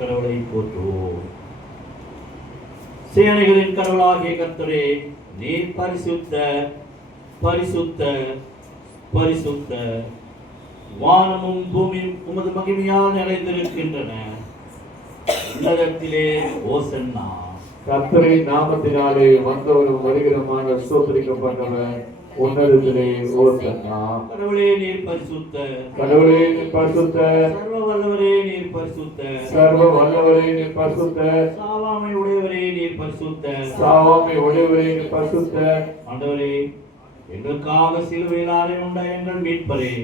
கடவுளை போற்றுவோம். சேனைகளின் கடவுளாகிய கர்த்தரே, நீர் பரிசுத்த பரிசுத்த பரிசுத்த, வானமும் பூமியும் உமது மகிமையால் நிறைந்திருக்கின்றன. உலகத்திலே ஓசன்னா. கர்த்தரின் நாமத்தினாலே வந்தவரும் வருகிறமான ஸ்தோத்திரிக்கப்பட்டவர் உன்னதத்திலே ஓசன்னா. கடவுளே நீர் பரிசுத்த, கடவுளே நீர் பரிசுத்த, சர்வ வல்லவரே நீர் பரிசுத்த, சர்வ வல்லவரே நீர் பரிசுத்த, சாவாமை உடையவரே நீர் பரிசுத்த, சாவாமை உடையவரே நீர் பரிசுத்த. ஆண்டவரே, எங்களுக்காக சிலுவையிலாலே உண்ட எங்கள் மீட்பரே,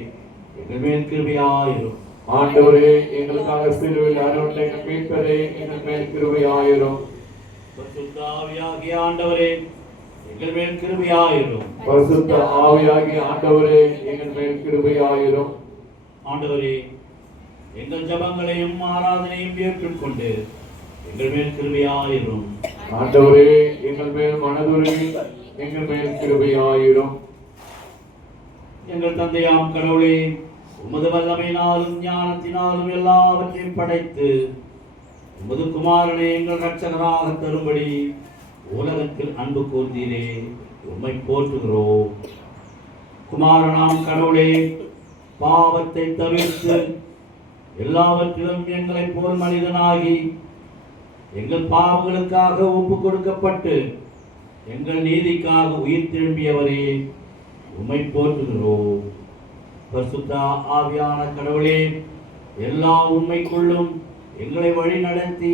எங்கள் மேல் கிருபையாயிரும். ஆண்டவரே, எங்களுக்காக சிலுவையில் அருண்ட எங்கள் மீட்பரே, எங்கள் மேல் கிருபையாயிரும். பரிசுத்த ஆவியாகிய ஆண்டவரே, எங்கள் மேல் கிருபையாயிரும். பரிசுத்த ஆவியாகிய ஆண்டவரே, எங்கள் மேல் கிருபையாயிரும். ஆண்டவரே, எங்கள் ஜபங்களையும் ஆராதனையும் ஏற்றுக்கொண்டு எங்கள் மேல் கிருபையாயிரும். ஆண்டவரே, எங்கள் மேல் மனதுருகி எங்கள் மேல் கிருபையாயிரும். எங்கள் தந்தையாம் கடவுளே, உமது வல்லமையினாலும் ஞானத்தினாலும் எல்லாவற்றையும் படைத்து உமது குமாரனை எங்கள் இரட்சகராக தரும்படி உலகத்தில் அன்பு கூர்ந்தீரே, உம்மை போற்றுகிறோம். குமாரனாம் கடவுளே, பாவத்தை தவிர்த்து எல்லாவற்றிலும் எங்களை போல் மனிதனாகி எங்கள் பாவங்களுக்காக ஒப்பு கொடுக்கப்பட்டு எங்கள் நீதிக்காக உயிர் திரும்பியவரே, உம்மை போற்றுகிறோம். பரிசுத்த ஆவியான கடவுளே, எல்லா உண்மைக்குள்ளும் எங்களை வழி நடத்தி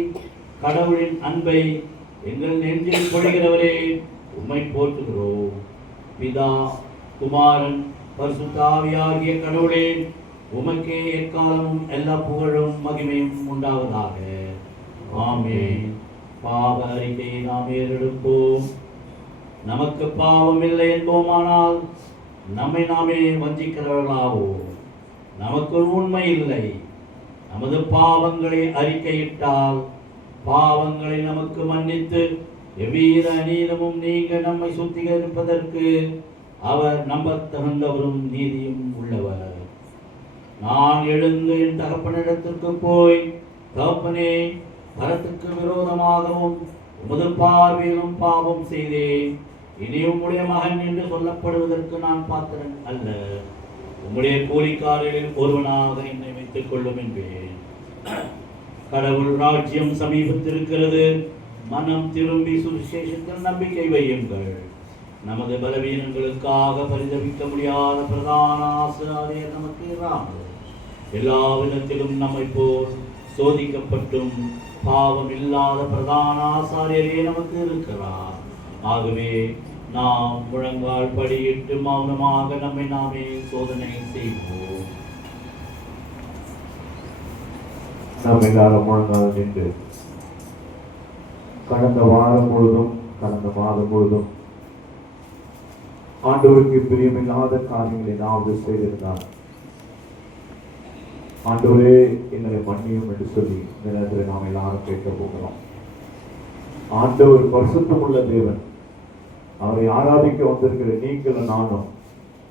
கடவுளின் அன்பை எங்கள் நெஞ்சில் பொழிகிறவரே, உம்மை போற்றுகிறோம். பிதா, குமாரன், பரிசுத்த ஆவியாகிய கடவுளே, உமக்கே எக்காலமும் எல்லா புகழும் மகிமையும் உண்டாவதாக. ஆமென். பாவ அறிக்கையை நாம் ஏறெடுப்போம். நமக்கு பாவம் இல்லை என்போமானால் நம்மை நாமே வஞ்சிக்கிறவர்களாவோம். நமக்கு உண்மை இல்லை. நமது பாவங்களை அறிக்கையிட்டால் பாவங்களை நமக்கு மன்னித்து எவ்வித அநீதமும் நீங்க நம்மை சுத்திகரிப்பதற்கு அவர் நம்பத்தகுந்தவரும் நீதியும் உள்ளவர். நான் எழுந்து என் தகப்பனிடத்திற்கு போய், தகப்பனே, கரத்துக்கு விரோதமாகவும் உமது பார்வையிலும் பாவம் செய்தேன். இனி உம்முடைய மகன் என்று சொல்லப்படுவதற்கு நான் பாத்திரன் அல்ல. உம்முடைய கூலிக்காரரில் ஒருவனாக என்னை வைத்துக் கொள்ளும் என்பேன். கடவுள் ராஜ்யம் சமீபத்திருக்கிறது. மனம் திரும்பி சுவிசேஷத்தில் நம்பிக்கை வையுங்கள். நமது பலவீனங்களுக்காக பரிதவிக்க முடியாத பிரதான ஆசிரியர் நமக்கு இராமல் எல்லா விதத்திலும் நம்மை போல் சோதிக்கப்பட்டும் பாவம் இல்லாத பிரதான ஆசாரியரே நமக்கு இருக்கிறார். ஆகவே நாம் முழங்கால் படியிட்டு மௌனமாக நம்மை நாமே சோதனை செய்வோம். நாம் எல்லாரும் முழங்கால் நின்று கடந்த வாரம் முழுதும் கடந்த மாதம் முழுதும் ஆண்டவருக்கு பிரியமில்லாத காரியங்களை நாம் செய்திருந்தார். ஆண்டவரே, எங்களை மன்னியும் என்று சொல்லி இந்த நேரத்தில் நாம் எல்லாரும் கேட்க போகிறோம். ஆண்டவர் பரிசுத்தமுள்ள தேவன். அவரை ஆராதிக்க வந்திருக்கிற நீங்களும் நானும்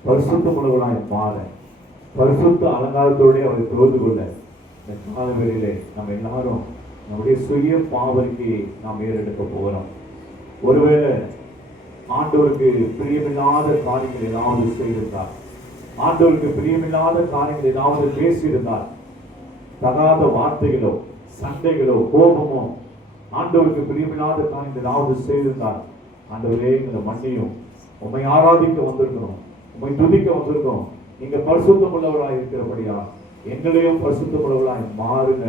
பரிசுத்தமுள்ளவர்களாய் மாற, பரிசுத்த அலங்காரத்தோடு அவரை தொழுது கொள்ள இந்த காலவெளியிலே நம்ம எல்லாரும் நம்முடைய சுய பாவரிக்கு நாம் ஏறெடுக்க போகிறோம். ஒருவேளை ஆண்டவருக்கு பிரியமில்லாத காரியங்கள் ஏதாவது செய்திருந்தார், ஆண்டவருக்கு பிரியமில்லாத காரியங்கள் ஏதாவது பேசியிருந்தார், தகாத வார்த்தைகளோ சண்டைகளோ கோபமோ ஆண்டவருக்கு பிரியமில்லாத காரியங்கள் ஏதாவது செய்திருந்தார், ஆண்டவரே இந்த மண்ணையும் உம்மை ஆராதிக்க வந்திருக்கிறோம், உம்மை துதிக்க வந்திருக்கிறோம். நீங்க பரிசுத்தம் உள்ளவர்களாய் இருக்கிறபடியா எங்களையும் பரிசுத்தம் உள்ளவர்களாய் மாறுங்க,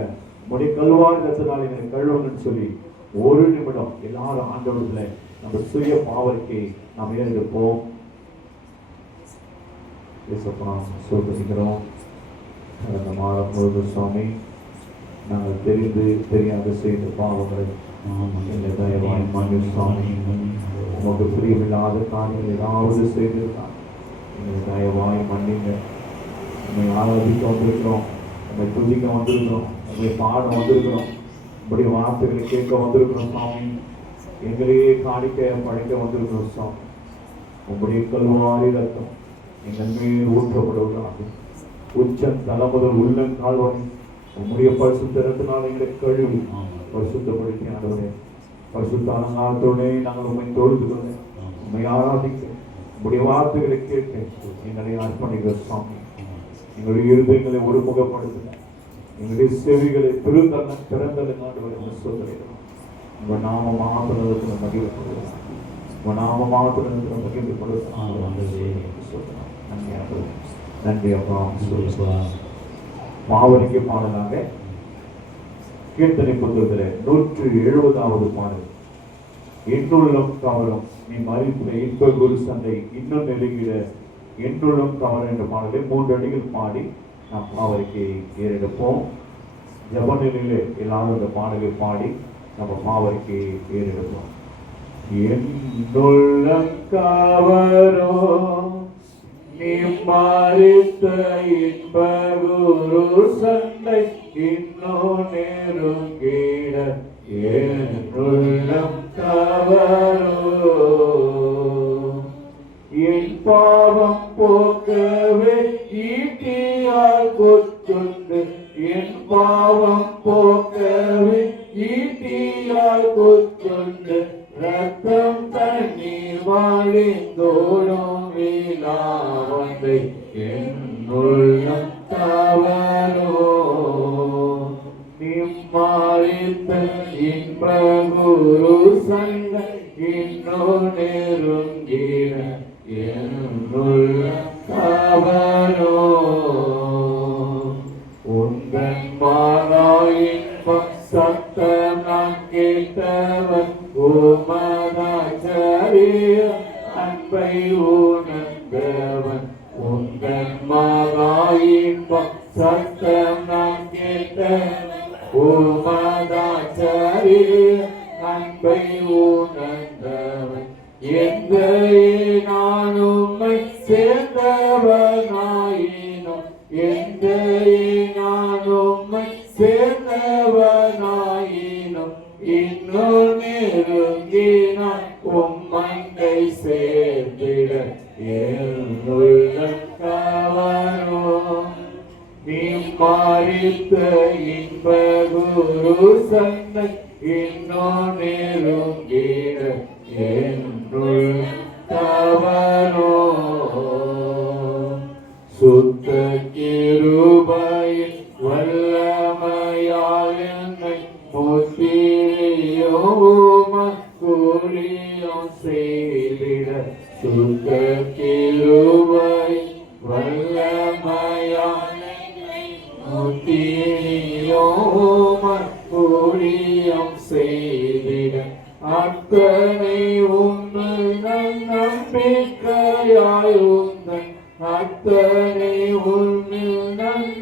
உடைய கல்வாரி ரத்தத்தால் எங்களை கழுவுங்கன்னு சொல்லி ஒரு நிமிடம் எல்லாரும் ஆண்டவரத்துல நம்ம சுய பாவரிக்கை நாம் ஏறெடுப்போம். சோதரிக்கிறோம். கடந்த மாதம் முழுது சுவாமி, நாங்கள் தெரிந்து தெரியாத செய்த பாவங்களை எங்கள் தயவாய் மன்னியும் சுவாமி. உமக்கு பிரியமில்லாத காரியங்கள் ஏதாவது செய்திருந்தால் எங்கள் தயவாய் மன்னிங்க. உண்மை ஆராதிக்க வந்திருக்கிறோம், உண்மை துதிக்க வந்திருக்கிறோம், உண்மை பாட வந்திருக்கிறோம், இப்படி வார்த்தைகளை கேட்க வந்திருக்கிறோம் சுவாமி. எங்களையே காணிக்க படைக்க வந்திருக்கிறோம் சுவாமி. உங்களுடைய கல்வாரி ரத்தம் எங்கள் மேல் ஊற்றப்படுவதாக உச்சம் தலை முதல் உள்ளங்கால் வரை உங்களுடைய பரிசுத்த ரத்தினால் எங்களை கழுவி பரிசுத்தப்படுத்தி ஆண்டவரே, பரிசுத்த அலங்காரத்தோடே நாங்கள் உண்மை தொழுது கொள்ள, உண்மை ஆராதிக்க, உங்களுடைய வார்த்தைகளை கேட்க எங்களை அர்ப்பணிக்கிற சுவாமி. எங்களுடைய இருதயங்களை ஒருமுகப்படுத்த, எங்களுடைய செவிகளை திறந்தலை ஆண்டவரை சொல்லுகிறோம். உங்கள் நாம மாத்திரத்தில் மகிழ்ப்படுகிறோம், உங்கள் நாம மாத்திரத்தில் மகிழ்ப்படுகிறோம். நன்றி அப்பா. பாவரிக்கு பாடலாக கீர்த்தனை புத்தகத்தில் 170வது பாடல், என்னுள்ளம் கவரும் நீ மறித்த இன்ப குரு சந்தை இன்னும் நெருங்கிட என்றுள்ளம் கவரம் என்ற பாடலை 3 அடிகள் பாடி நாம் பாவரிக்கை ஏறெடுப்போம். ஜப நிலையிலே எல்லாரும் இந்த பாடலை பாடி நம்ம பாவரிக்கை ஏறெடுப்போம். என்னுள்ளம் கவரும் நீ மறித்த இன்ப குரு சந்தை இன்னும் நெருங்கிட என்னுள்ளம் கவரும் என் பாவம் போக்கவே ஈட்டியால் கொத்துண்டு, என் பாவம் போக்கவே ஈட்டியால் கொத்துண்டு, ரத்தம் தண்ணீர் வாழிந்தோடும் விழாவந்தை என்னுள்ளம் கவரும் நிம்மாறித்த இன்ப குரு சந்தை இன்னும் நெருங்கிட கவனோ உந்தன் மாறாயின் சத்தம் நான் கேட்டவன் உமதாச்சரிய அன்பை உணர்ந்தவன் உந்தன் மாறாயின் சத்தம் நான் கேட்டவன் உமதாச்சரிய அன்பை உணர்ந்தவன் எந்த நான் உம்மை சேர்ந்தவனாயினும் எந்த நான் உம்மை சேர்ந்தவனாயினும் இன்னும் நெருங்கினான் உம்மண்டை சேர்ந்திட என்னுள்ள கவனம் நீ மாறித்த இன்ப குரு சண்டை இன்னும் நெருங்கிட என்னுள் கவனோ சுத்த கிருபையின் வல்லமையால் என்னை முத்திரையோம கூலியம் செய்திட சுத்த கிருபை வல்லமையால் என்னை முத்திரையோம கூலியம் செய்திட அத்தனை உங்கள் நம்பிக்கையாய் உங்கள் அத்தனை உன்னில்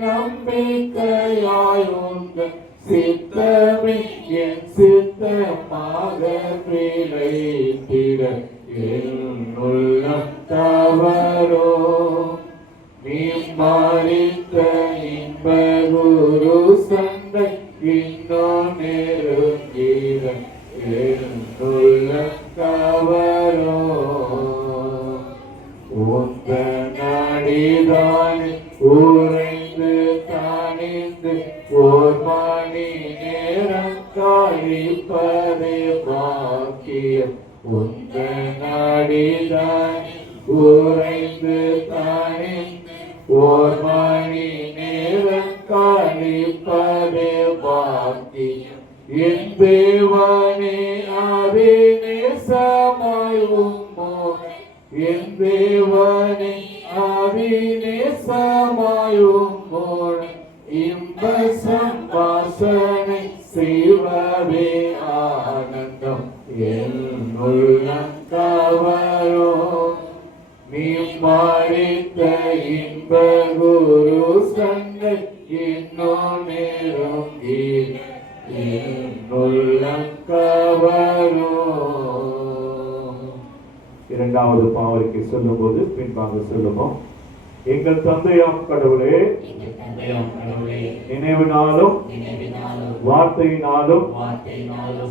நம்பிக்கையாய் உங்கள் சித்தமே என் சித்தமாக பிழைத்திட என்னுள்ள தவறோ நீ மாறித்த இன்ப குரு சண்டை இன்னும் நெருங்கிட என்னுள்ள கவரோ உந்த நடிதானே உறைந்து தானிந்து ஓர் மணி நேரம் கழிப்பதே பாக்கியம் உந்த நடிதானே உறைந்து தானிந்து ஓர் மணி நேரம் கழிப்பதே பாக்கியம் என் தேவனே அதே நேசமாய் உம்மோடு என் தேவனே அதே நேசமாய் உம்மோடு இன்ப சம்பாஷணை செய்வதே ஆனந்தம் என்னுள்ள கவரோ நீ மாறித்த இன்ப குரு சண்டை இன்னும் நேரம் இரண்டாவது பாவரிக்கை சொல்லும் போது பின்பாக சொல்லுவோம். எங்கள் தந்தையாம் கடவுளே, நினைவினாலும் வார்த்தையினாலும்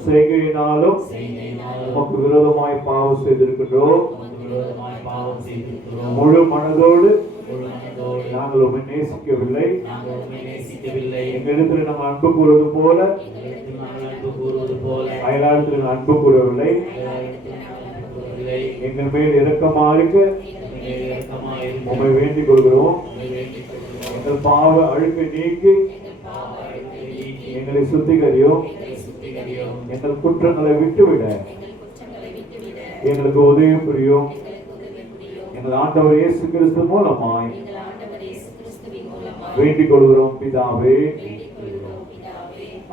செய்கையினாலும் உமக்கு விரோதமாய் பாவம் செய்திருக்கின்றோம். முழு மனதோடு நாங்கள் உம்மை நேசிக்கவில்லை. எங்களிடத்தில் நாம் அன்பு கூறுவது போல அயலாளத்தில் அன்பு கூறவில்லை. எங்கள் மேல் இரக்கமாக உம்மை வேண்டிக் கொள்கிறோம். எங்கள் பாவ அழுக்கை நீக்கி எங்களை சுத்திகரியும். எங்கள் குற்றங்களை விட்டுவிட எங்களுக்கு உதவி புரியும். எங்கள் ஆண்டவர் இயேசு கிறிஸ்து மூலமாய் வேண்டிக் கொள்கிறோம் பிதாவே.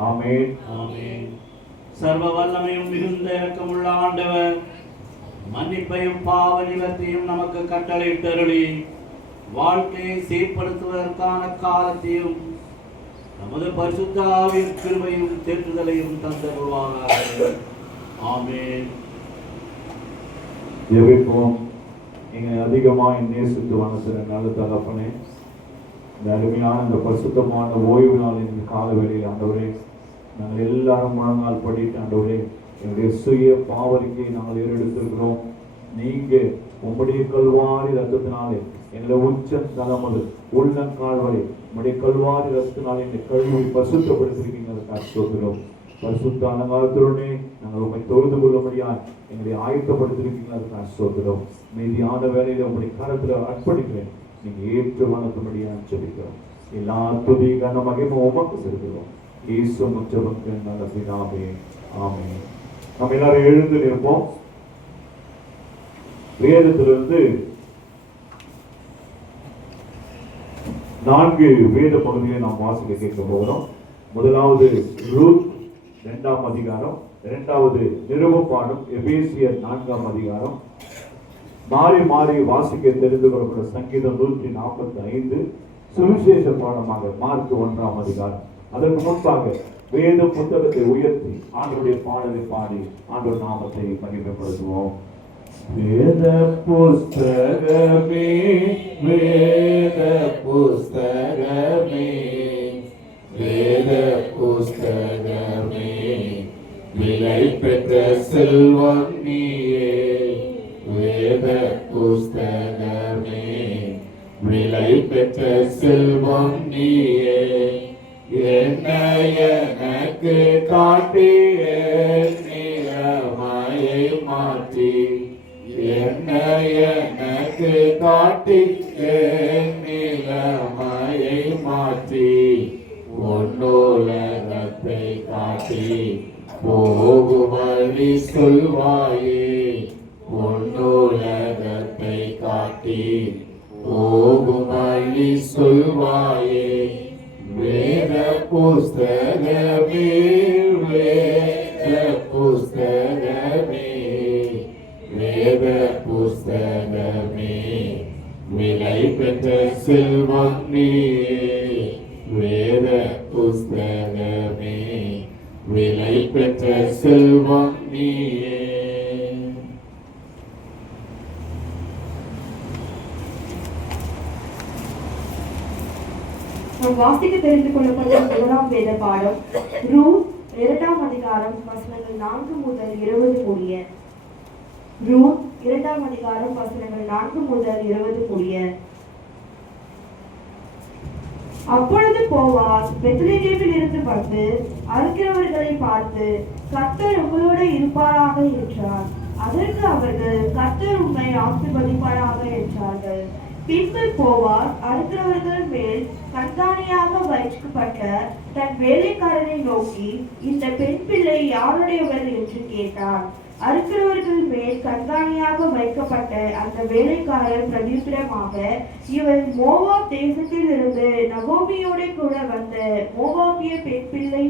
ஆமென். சர்வ வல்லமையும் மிகுந்த இரக்கமுள்ள ஆண்டவர் மன்னிப்பையும் பாவ நிவர்த்தியும் நமக்கு கட்டளையிட்டருளி வாழ்க்கையை சீர்படுத்துவதற்கான காலத்தையும் நமது பரிசுத்த ஆவியின் கிருபையும் தேற்றுதலையும் தந்தருள்வாராக. ஆமென். ஜெபிப்போம். எங்களை அதிகமாக நேசித்து வணங்குகிற நல்ல தகப்பனே, இந்த அருமையான இந்த பரிசுத்தமான ஓய்வு நாளின் கால வேளையில் ஆண்டவரே, நாங்கள் எல்லாரும் முழங்கால் படிட்டு ஆண்டவரே எங்களுடைய சுய பாவரிக்கையை நாங்கள் ஏறெடுத்திருக்கிறோம். நீங்க உம்முடைய கல்வாரி ரத்தத்தினாலே எங்களை உச்ச தலைமுறை உள்ளங்கால் வரை உம்முடைய கல்வாரி ரத்தத்தினாலே எங்களை கழுவி பரிசுத்தப்படுத்திருக்கீங்க. சொல்கிறோம் பரிசுத்த அலங்காரத்துடனே நாங்கள் உண்மை தொழுது கொள்ளும்படியாய் எங்களை ஆயத்தப்படுத்திருக்கீங்க. அதுக்காக சொல்கிறோம். மீதியான வேலையில உங்களுடைய கரத்துல அர்ப்பணிக்கிறேன். நீங்க ஏற்று வணக்கும்படியாக சொல்லிக்கிறோம். எல்லா துதி கன மகிமை உமக்கு செலுத்துகிறோம். இயேசு முச்சபக்கு நல்ல பிதாவே. ஆமென். நம்ம எல்லாரும் எழுந்து நிற்போம். வேதத்திலிருந்து 4 வேத பகுதியை நாம் வாசிக்க கேட்க போகிறோம். முதலாவது ரூத் 2ஆம் அதிகாரம், 2வது நிருபப்பாடும் எபேசியர் 4ஆம் அதிகாரம். மாறி மாறி வாசிக்க தெரிந்து கொள்ளப்பட்ட சங்கீதம் 145, சுவிசேஷ பாடமாக மார்க் 1ஆம் அதிகாரம். அதற்கு முன்பாக வேத புத்தகத்தை உயர்த்தி ஆண்டவருடைய பாடலை பாடி ஆண்டவர் நாமத்தை மகிமைப்படுத்துவோம். வேத புஸ்தகமே, வேத புஸ்தகமே, வேத புஸ்தகமே, விலை பெற்ற செல்வம் நீயே. வேத புஸ்தகமே, விலை பெற்ற செல்வம் நீயே. என்னை எனக்கு காட்டிய நிலைமையை மாற்றி, என்னை எனக்கு காட்டி நிலைமையை மாற்றி, உன்னோலகத்தை காட்டி போகும் வழி சொல்வாயே. உன்னோலகத்தை காட்டி போகும் வழி சொல்வாயே. வேத புஸ்தகமே, வேத புஸ்தகமே, வேத புஸ்தகமே, விலை பெற்ற செல்வம் நீயே. வேத புஸ்தகமே, விலை பெற்ற செல்வம் நீயே. நாம் வாசிக்க தெரிந்து கொள்ளப்பட்ட முதலாம் வேத பாடம் ரூத் 2ஆம் அதிகாரம் வசனங்கள் 4 முதல் 20 முடிய. ரூத் 2ஆம் அதிகாரம் வசனங்கள் 4 முதல் 20 முடிய. அப்பொழுது போவாஸ் பெத்லெகேமில் இருந்து வந்து அறுக்கிறவர்களை பார்த்து, கர்த்தர் உங்களோடு இருப்பாராக என்றார். அதற்கு அவர்கள், கர்த்தர் உம்மை ஆசீர்வதிப்பாராக என்றார்கள். பின்பு போவாஸ் அறுக்கிறவர்கள் மேல் கண்காணியாக வைக்கப்பட்ட தன் வேலைக்காரனை நோக்கி, இந்த பெண் பிள்ளை யாருடையவர் என்று கேட்டான். அறுக்கிறவர்கள் மேல் கண்காணியாக வைக்கப்பட்ட அந்த வேலைக்காரர் பிரதியுத்தரமாக, இவள் மோவாப் தேசத்தில் இருந்து நகோமியோட கூட வந்த மோவாபிய பெண் பிள்ளை.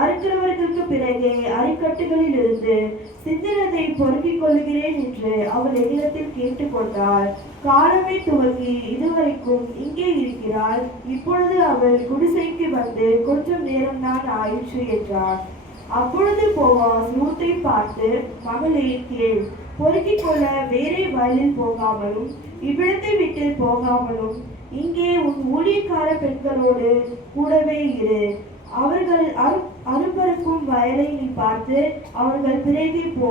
அறுக்கிறவர்களுக்கு பிறகு அரிக்கட்டுகளில் இருந்து சிந்தினதை பொறுக்கிக் கொள்கிறேன் என்று அவள் என்னிடத்தில் கேட்டுக்கொண்டாள். காலமே துவங்கி இதுவரைக்கும் இங்கே இருக்கிறாள். இப்பொழுது அவள் குடிசைக்கு வந்து கொஞ்சம் நேரம் தான் ஆயிற்று என்றார். அப்பொழுது போவாஸ் ரூத்தை பார்த்து, மகளே கேள், பொறுக்கிக் கொள்ள வேறே வயலில் போகாமலும் இவ்விடத்தை விட்டு போகாமலும் இங்கே உன் ஊழியக்கார பெண்களோடு கூடவே இரு. அவர்கள் அறுபறுக்கும் வயலை நீ பார்த்து அவர்கள் பிறகே போ.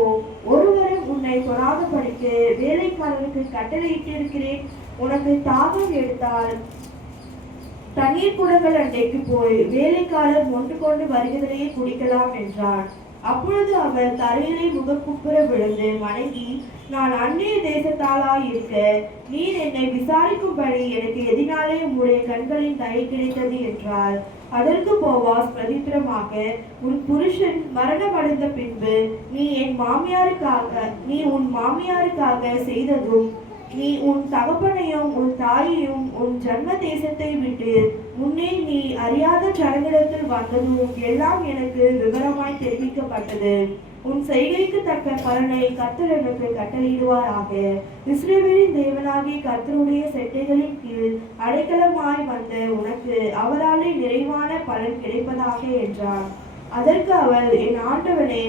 ஒருவரும் உன்னை தொடாதபடிக்கு வேலைக்காரனுக்கு கட்டளையிட்டிருக்கிறேன். உனக்கு தாகம் எடுத்தால் தண்ணீர் குடங்கள் அண்டைக்கு போய் வேலைக்காரர் மொண்டு கொண்டு வருகிறதையே குடிக்கலாம் என்றான். அப்பொழுது அவர் தரையிலே முகக்குப்புற விழுந்து வணங்கி, நான் அந்நிய தேசத்தாளாய் இருக்க நீர் என்னை விசாரிக்கும்படி எனக்கு எதினாலே உம்முடைய கண்களின் தயை கிடைத்தது என்றார். அதற்கு போவாஸ் பிரதித்திரமாக, உன் புருஷன் மரணமடைந்த பின்பு நீ உன் மாமியாருக்காக செய்ததும், நீ உன் தகப்பனையும் உன் தாயையும் உன் ஜன்ம தேசத்தை விட்டு முன்னே நீ அறியாத ஜனங்களிடத்தில் வந்ததும் எல்லாம் எனக்கு விவரமாய் தெரிவிக்கப்பட்டது. உன் செய்கைக்கு தக்க பலனை கர்த்தர் எனக்கு கட்டளையிடுவாராக. இஸ்ரவேலின் தேவனாகிய கர்த்தருடைய செட்டைகளின் கீழ் அடைக்கலமாய் வந்த உனக்கு அவராலே நிறைவான பலன் கிடைப்பதாக என்றார். அதற்கு அவள், என் ஆண்டவனே,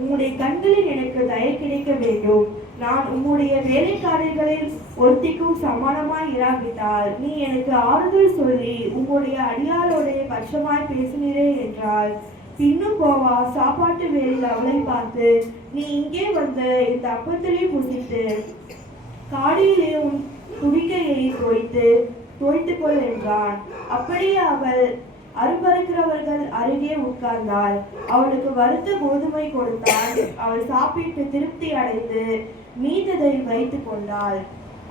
உம்முடைய கண்களில் எனக்கு தயை கிடைக்க வேண்டும். நான் உம்முடைய வேலைக்காரர்களில் ஒருத்திக்கும் சமானமாய் இராவிட்டால் நீ எனக்கு ஆறுதல் சொல்லி உம்முடைய அடியாரோட பட்சமாய் பேசினீரே என்றாள். பின்னும் போவா சாப்பாட்டு வேளையில் அவளை பார்த்து, நீ இங்கே வந்து இந்த அப்பத்திலே புசித்து காடியிலே உன் துணிக்கையை தோய்த்துக்கொள் என்றான். அப்படியே அவள் அறுபறுக்கிறவர்கள் அருகே உட்கார்ந்தாள். அவளுக்கு வறுத்த கோதுமை கொடுத்தாள். அவள் சாப்பிட்டு திருப்தி அடைந்து மீததை வைத்துக் கொண்டாள்.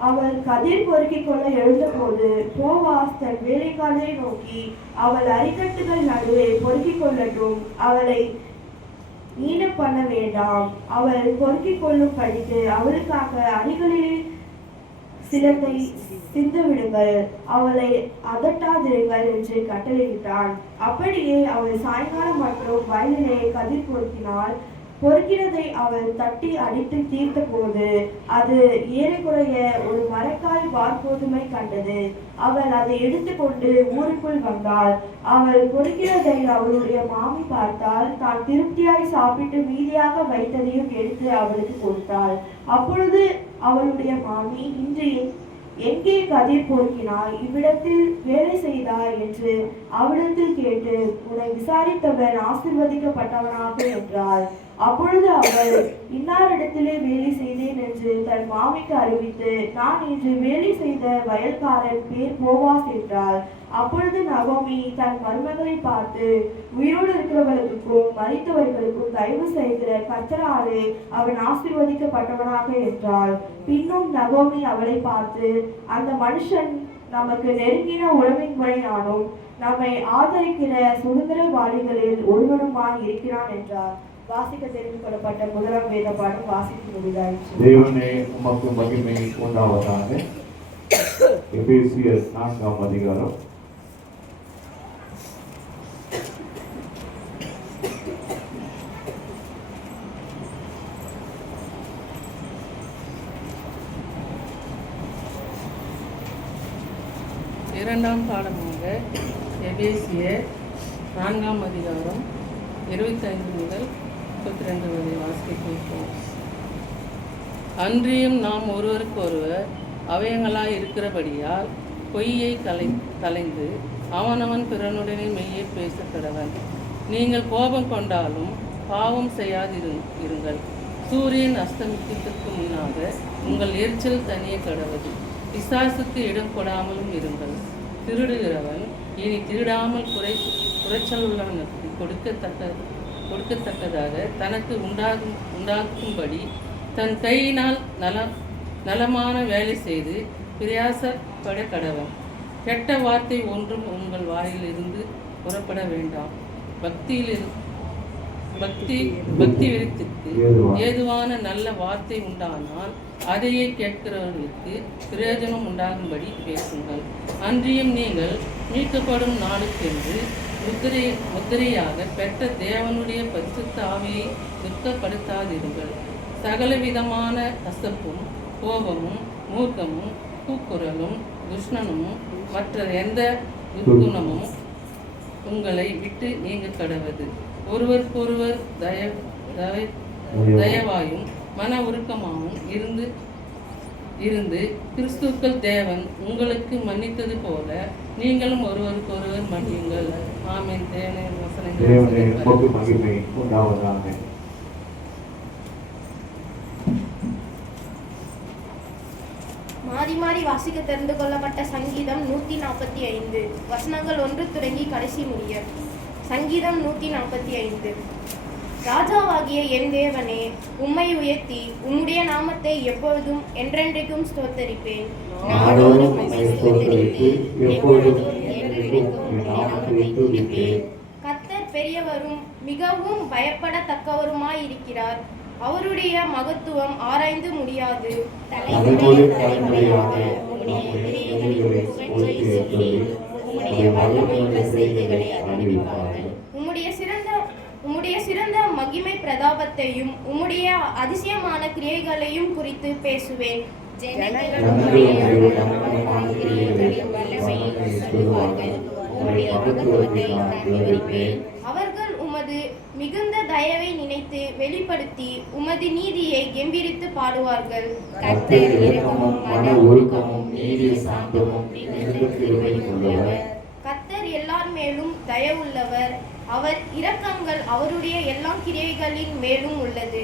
அவள் கதிர் பொறுக்கிக் கொள்ள எழுந்தபோது போவாஸ் தன் வேலைக்காரரை நோக்கி, அவள் அரிக்கட்டுகள் நடுவே பொறுக்கிக் கொள்ளட்டும், அவளை ஈன பண்ண வேண்டாம். அவள் பொறுக்கிக் கொள்ளும் படித்து அவளுக்காக அடிகளில் சிலத்தை சிந்துவிடுங்கள், அவளை அதட்டாதிருங்கள் என்று கட்டளையிட்டான். அப்படியே அவள் சாயங்காலம் மற்றும் வயலிலே கதிர் பொறுக்கினதை அவள் தட்டி அடித்து தீர்த்த போது அது ஏறக்குறைய ஒரு மரக்கால் வார்கோதுமை கண்டது. அவள் அதை எடுத்துக்கொண்டு ஊருக்குள் வந்தாள். அவள் பொறுக்கிறதை அவளுடைய மாமி பார்த்தால் தான் திருப்தியாய் சாப்பிட்டு மீதியாக வைத்ததையும் எடுத்து அவளுக்கு கொடுத்தாள். அப்பொழுது அவளுடைய மாமி, இன்று எங்கே கதிர் பொறுக்கினாய், இவ்விடத்தில் வேலை செய்தாய் என்று அவளிடத்தில் கேட்டு, உன்னை விசாரித்தவன் ஆசீர்வதிக்கப்பட்டவனாக என்றாள். அப்பொழுது அவள், இன்னாரிடத்திலே வேலை செய்தேன் என்று தன் மாமிக்கு அறிவித்து, நான் இன்று வேலை செய்த வயல்காரன் பேர் போவாஸ் என்றாள். அப்பொழுது நகோமி தன் மருமகளை பார்த்து, உயிரோடு இருக்கிறவர்களுக்கும் மரித்தவர்களுக்கும் தயவு செய்கிற கர்த்தராலே அவன் ஆசீர்வதிக்கப்பட்டவனாக என்றாள். பின்னும் நகோமி அவளை பார்த்து, அந்த மனுஷன் நமக்கு நெருங்கின உறவின் முறையானும் நம்மை ஆதரிக்கிற சுதந்திரவாளிகளில் ஒருவனுமாய் இருக்கிறான் என்றார். வாசிக்க தெரிந்து கொள்ளப்பட்ட முதலாம் வேத பாடம் வாசித்து முடிதாயிற்று. தேவனே உமக்கு மகிமை உண்டாவதாக. எபேசியர் 4ஆம் அதிகாரம். இரண்டாம் பாடமாக எபேசியர் 4ஆம் அதிகாரம் 25 முதல் 32 வரை வாசிக்க கேட்போம். அன்றியும் நாம் ஒருவருக்கொருவர் அவயங்களாய் இருக்கிறபடியால் பொய்யை கலைந்து அவனவன் பிறனுடனே மெய்யை பேச கடவன். நீங்கள் கோபம் கொண்டாலும் பாவம் செய்யாதிருங்கள். சூரியன் அஸ்தமித்ததற்கு முன்னாக உங்கள் எரிச்சல் தனியே கடவது. பிசாசுக்கு இடம் கொடாமலும் இருங்கள். திருடுகிறவன் இனி திருடாமல் குறைச்சல் உள்ளவனுக்கு கொடுக்கத்தக்கதாக தனக்கு உண்டாக்கும்படி தன் கையினால் நலமான வேலை செய்து பிரயாசப்பட கடவன். கெட்ட வார்த்தை ஒன்றும் உங்கள் வாயில் இருந்து புறப்பட வேண்டாம். பக்தி விருத்திற்கு ஏதுவான நல்ல வார்த்தை உண்டானால் அதையே கேட்கிறவர்களுக்கு பிரயோஜனம் உண்டாகும்படி பேசுங்கள். அன்றியும் நீங்கள் மீட்கப்படும் நாளுக்கென்று முத்திரையாக பெற்ற தேவனுடைய பரிசுத்த ஆவியை துக்கப்படுத்தாதிருங்கள். சகலவிதமான கசப்பும் கோபமும் மூர்க்கமும் கூக்குரலும் துஷ்ணனும் மற்ற எந்த துர்க்குணமும் உங்களை விட்டு நீங்க கடவது. ஒருவருக்கொருவர் தயவாயும் மன உருக்கமாகவும் இருந்து கிறிஸ்துக்கள் தேவன் உங்களுக்கு மன்னித்தது போல நீங்களும் ஒருவருக்கொருவர் மன்னியுங்கள். ஆமென். தேவனே மகிமை உண்டாவதாக. மாறி மாறி வாசிக்க தெரிந்து கொள்ளப்பட்ட சங்கீதம் 145 வசனங்கள் 1 தொடங்கி கடைசி முடிய. சங்கீதம் 145. ராஜாவாகிய என் தேவனே, உம்மை உயர்த்தி உம்முடைய நாமத்தை எப்பொழுதும் என்றென்றைக்கும் ஸ்தோத்தரிப்பேன். கர்த்தர் பெரியவரும் மிகவும் பயப்படத்தக்கவருமாயிருக்கிறார். அவருடைய மகத்துவம் ஆராய்ந்து முடியாது. உம்முடைய சிறந்த மகிமை பிரதாபத்தையும் உம்முடைய அதிசயமான கிரியைகளையும் குறித்து பேசுவேன். அவர்கள் உமது மிகுந்த தயவை நினைத்து வெளிப்படுத்தி உமது நீதியை கெம்பீரித்து பாடுவார்கள். கர்த்தர் எல்லார் மேலும் தயவுள்ளவர். அவர் இரக்கங்கள் அவருடைய எல்லா கிரியைகளின் மேலும் உள்ளது.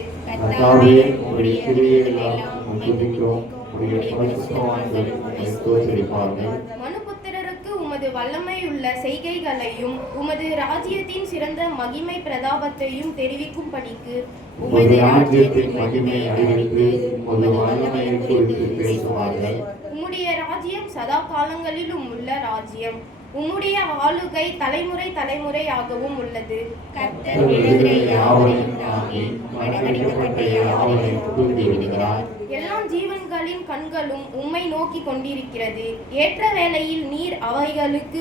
மனுபுத்திரருக்கு உமது வல்லமையுள்ள செய்கைகளையும் உமது ராஜ்யத்தின் சிறந்த மகிமை பிரதாபத்தையும் தெரிவிக்கும்படிக்கு உமது ராஜ்யத்தின் மகிமை அறிவித்து உமது வல்லமையை குறித்து பேசுவார்கள். உம்முடைய ராஜ்யம் சதா காலங்களிலும் உள்ள ராஜ்யம். உம்முடைய ஆளுகை தலைமுறை தலைமுறையாகவும் உள்ளது. கர்த்தர் விழுகிற யாவரையும் தாங்கி மடங்கடிக்கப்பட்ட யாவரையும் தூண்டி விடுகிறார். எல்லாம் ஜீவன்களின் கண்களும் உம்மை நோக்கி கொண்டிருக்கிறது. ஏற்ற வேளையில் நீர் அவைகளுக்கு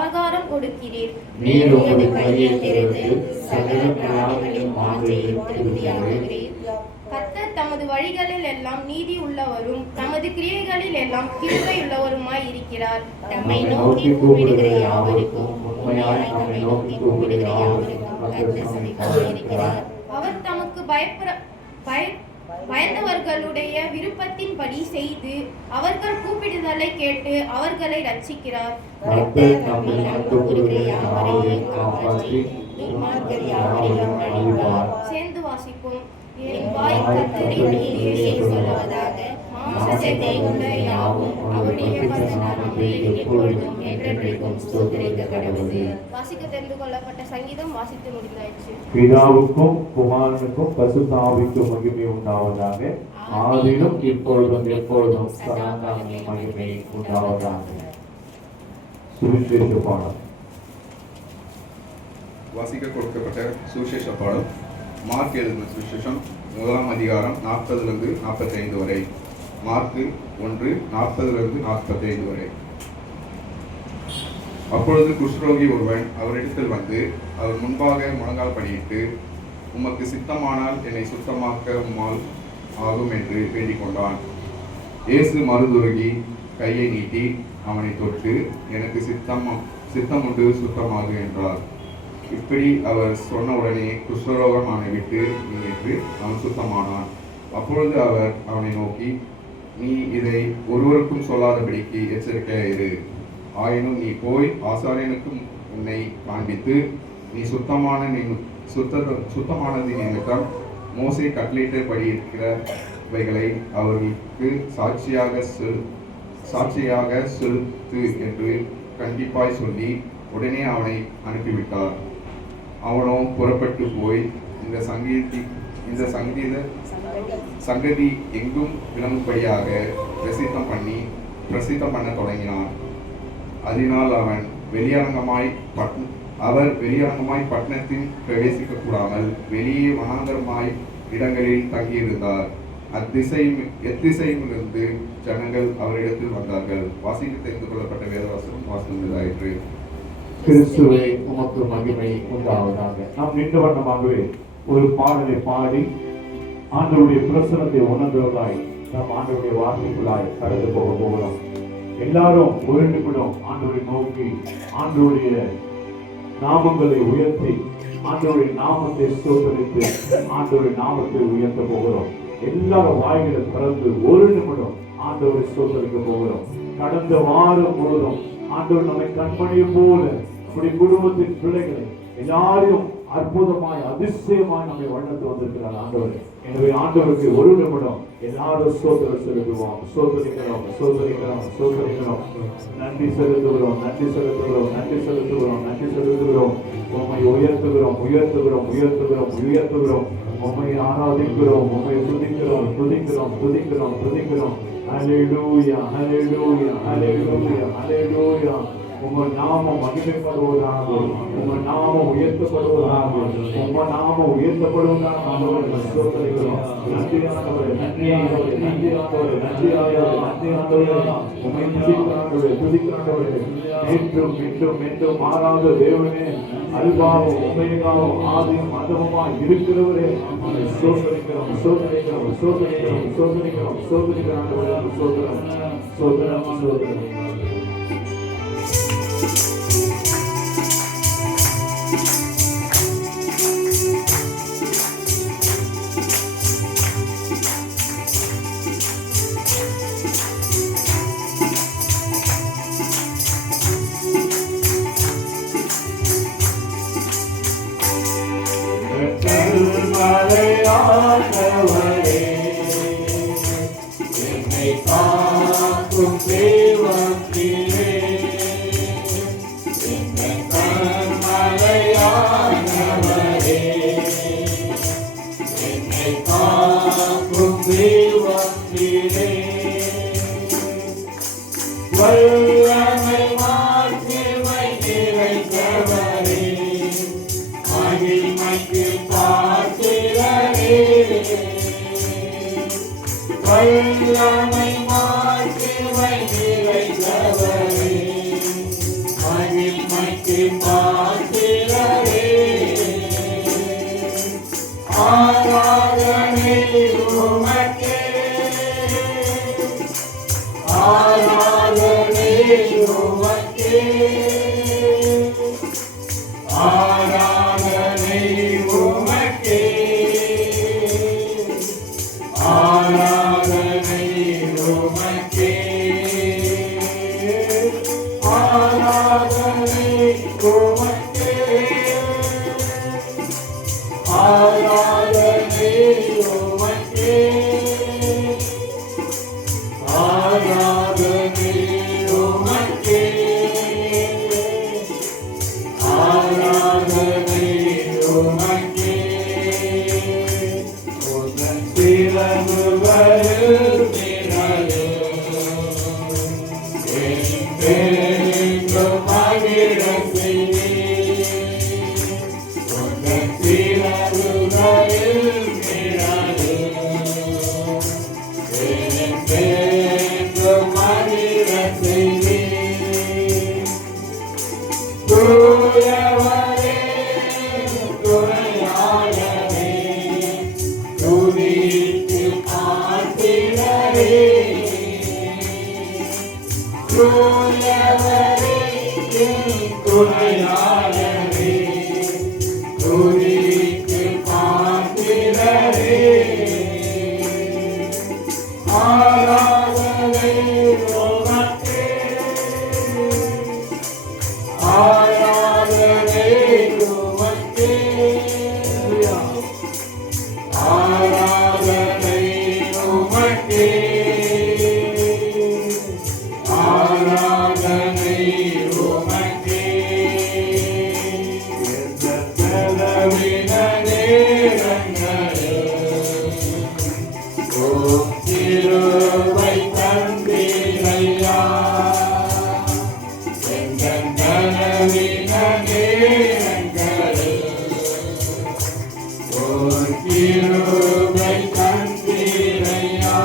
ஆகாரம் கொடுக்கிறீர். நீர் உமது கையை திறந்து சகல பிராணிகளின் வாஞ்சையை திருப்தியாக்குகிறீர். கர்த்தர் தமது வழிகளில் எல்லாம் நீதி உள்ளவரும் தமது கிரியைகளில் எல்லாம் கிருபையுள்ளவருமாய் இருக்கிறார். தம்மை நோக்கி கூப்பிடுகிற யாவருக்கும் உண்மையாய் தம்மை நோக்கி கூப்பிடுகிற யாவருக்கும் கர்த்தர் சமீபமாயிருக்கிறார். அவர் தமக்கு பயந்தவர்களுடைய விருப்பத்தின்படி செய்து அவர்கள் கூப்பிடுதலை கேட்டு அவர்களை ரட்சிக்கிறார். கர்த்தர் தம்மை நம்புகிற யாவரையும் காப்பாற்றி துன்மார்க்கர் யாவரையும் அழிப்பார். சேர்ந்து வாசிப்போம். என் வாய் கர்த்தரின் நீதியை சொல்லுவதாக. மாம்சத்தை உள்ள யாவும் அவருடைய பரிசுத்தநாமத்தை எப்பொழுதும் என்றென்றைக்கும் ஸ்தோத்திரிக்க கடவுளே. வாசிக்க தெரிந்து கொள்ளப்பட்ட சங்கீதம் வாசித்து முடிந்தாயிற்று. பிதாவுக்கும் குமாரனுக்கும் பரிசுத்த ஆவிக்கும் மகிமை உண்டாவதாக. ஆதியிலும் இப்பொழுதும் எப்பொழுதும் சதா காலமும் மகிமை உண்டாவதாக. சுவிசேஷ பாடம். வாசிக்க கொடுக்கப்பட்ட சுவிசேஷ பாடம் மார்க் எழுதின சுவிசேஷம் 1 அதிகாரம் 40 45 வரை. மார்க்கு 1 40 45 வரை. அப்பொழுது குஷ்டரோகி ஒருவன் அவரிடத்தில் வந்து அவர் முன்பாக முழங்கால் படியிட்டு, உமக்கு சித்தமானால் என்னை சுத்தமாக்க உம்மால் ஆகும் என்று வேண்டிக் கொண்டான். இயேசு மறுதுருகி கையை நீட்டி அவனை தொட்டு, எனக்கு சித்தமுண்டு சுத்தமாகு என்றார். இப்படி அவர் சொன்ன உடனே குஷ்டரோகம் அவனை விட்டு நீங்கிற்று. அவன் சுத்தமானான். அப்பொழுது அவர் அவனை நோக்கி, நீ இதை ஒருவருக்கும் சொல்லாதபடிக்கு எச்சரிக்கையாயிரு. ஆயினும் நீ போய் ஆசாரியனுக்கும் உன்னை காண்பித்து, நீ சுத்தமானது நிமித்தம் மோசே கட்டளையிட்டபடி இருக்கிறவைகளை அவர்களுக்கு சாட்சியாக செலுத்து என்று கண்டிப்பாய் சொல்லி உடனே அவனை அனுப்பிவிட்டார். அவனோ புறப்பட்டு போய் இந்த சங்கதி எங்கும் விளங்கும்படியாக பிரசித்தம் பண்ண தொடங்கினான். அதனால் அவர் வெளியரங்கமாய் பட்டணத்தின் பிரவேசிக்க கூடாமல் வெளியே வனாந்தரமாய் இடங்களில் தங்கியிருந்தார். எத்திசையிலிருந்து ஜனங்கள் அவரிடத்தில் வந்தார்கள். வாசிக்க தெரிந்து கொள்ளப்பட்ட வேதவாசனம் வாசித்ததாயிற்று. கிறிஸ்துவே உமக்கு மகிமை உண்டாவதாக. நாம் நின்ற வண்ணமாகவே ஒரு பாடலை பாடி ஆண்டவருடைய பிரசனத்தை உணர்ந்தவர்களாய் நாம் ஆண்டவருடைய வார்த்தைக்குள்ளாய் கடந்து போக போகிறோம். எல்லாரும் ஒரு நிமிடம் ஆண்டவரை நோக்கி ஆண்டவருடைய நாமங்களை உயர்த்தி ஆண்டவருடைய நாமத்தை ஸ்தோத்திரித்து ஆண்டவருடைய நாமத்தை உயர்த்த போகிறோம். எல்லாரும் வாய்களை திறந்து ஒரு நிமிடம் ஆண்டவரை ஸ்தோத்திரிக்க போகிறோம். கடந்த வாரம் முழுவதும் ஆண்டவர் நம்மை கண்மணியும் போல குடும்பத்தின் பிள்ளைகளை எல்லாரையும் அற்புதமாய் அதிசயமாய் நம்மை வளர்த்து வந்திருக்கிறார் ஆண்டவர். எனவே ஆண்டவருக்கு ஒரு நிமிடம் எல்லாரும் ஸ்தோத்திரம் செலுத்துவோம். நன்றி செலுத்துகிறோம். உம்மை உயர்த்துகிறோம். உம்மை ஆராதிக்கிறோம். உம்மை துதிக்கிறோம். ஹல்லேலூயா. உங்க நாமம் மகிமைப்படுவதாக, உங்க நாமம் உயர்த்தப்படுவதாக, உங்க நாமம் உயர்த்தப்படுவதாக. மீண்டும் மாறாத தேவனே, அல்பாவும் உமையாவும் ஆதியும் அந்தமுமாய் இருக்கிறவரே, சோதரிக்கிறோம். வல்லமை மாற்றி உமக்கே ஆராதனை உமக்கே ஆராதனை உமக்கே ஆராதனை உமக்கே ஆராதனை உமக்கே ஆராதனை உமக்கே ஆராதனை உமக்கே உந்தன் சிறகுகளில் நிழலே என்றென்றும் மகிழச் செய்வீர். உந்தன் சிறகுகளில் நிழலே என்றென்றும் மகிழச் செய்வீர். தூயவரே துணையாளரே துதிக்கு பாத்திரரே தூயவரே துணையாளரே துதிக்கு பாத்திரரே ஆராதனை உமக்கே ஆராதனை உமக்கே ஆராதனை உமக்கே ஆராதனை உமக்கே எந்த செலவின நேரங்களில் ஓம் திருவை தந்தீரையா எங்கள் நலவின நேரங்களில் ஓர் திருவை தந்தீரையா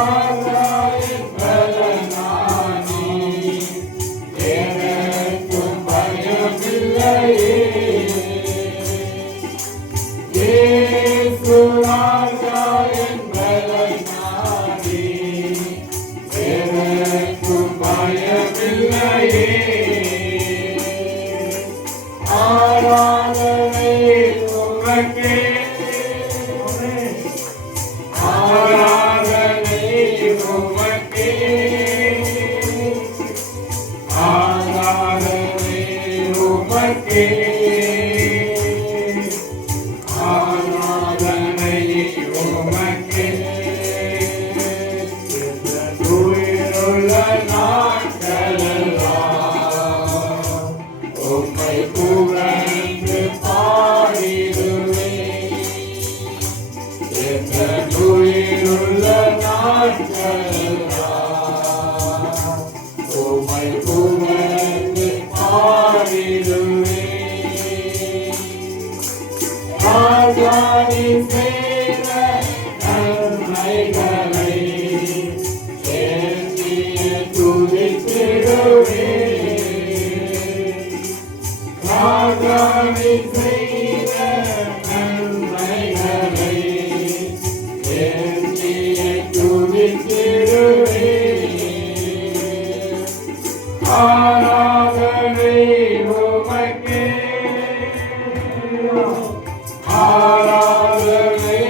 ஏசுராஜாவின் பலனானி எனக்கும் பயமில்லையே ஏசுராஜா என்பதனாலே எனக்கும் பயமில்லையே ஆராதனை உமக்கே ஆராதனை உமக்கே ஆராதனை உமக்கே ஆராதனை உமக்கே உயிருள்ள நாட்களெல்லாம் உம்மை புகழ்ந்து பாடிடுவேன். எங்கள் உயிருள்ள நாட்களெல்லாம் உம்மை புகழ்ந்து பாடிடுவேன். ராஜாணி செய்த நன்மைகளை எண்ணிய துதித்திடுவேன். ராஜாணி செய்த நன்மைகளை எண்ணிய துதித்திடுவேன். ஆராதனை உமக்கே ஆராதனை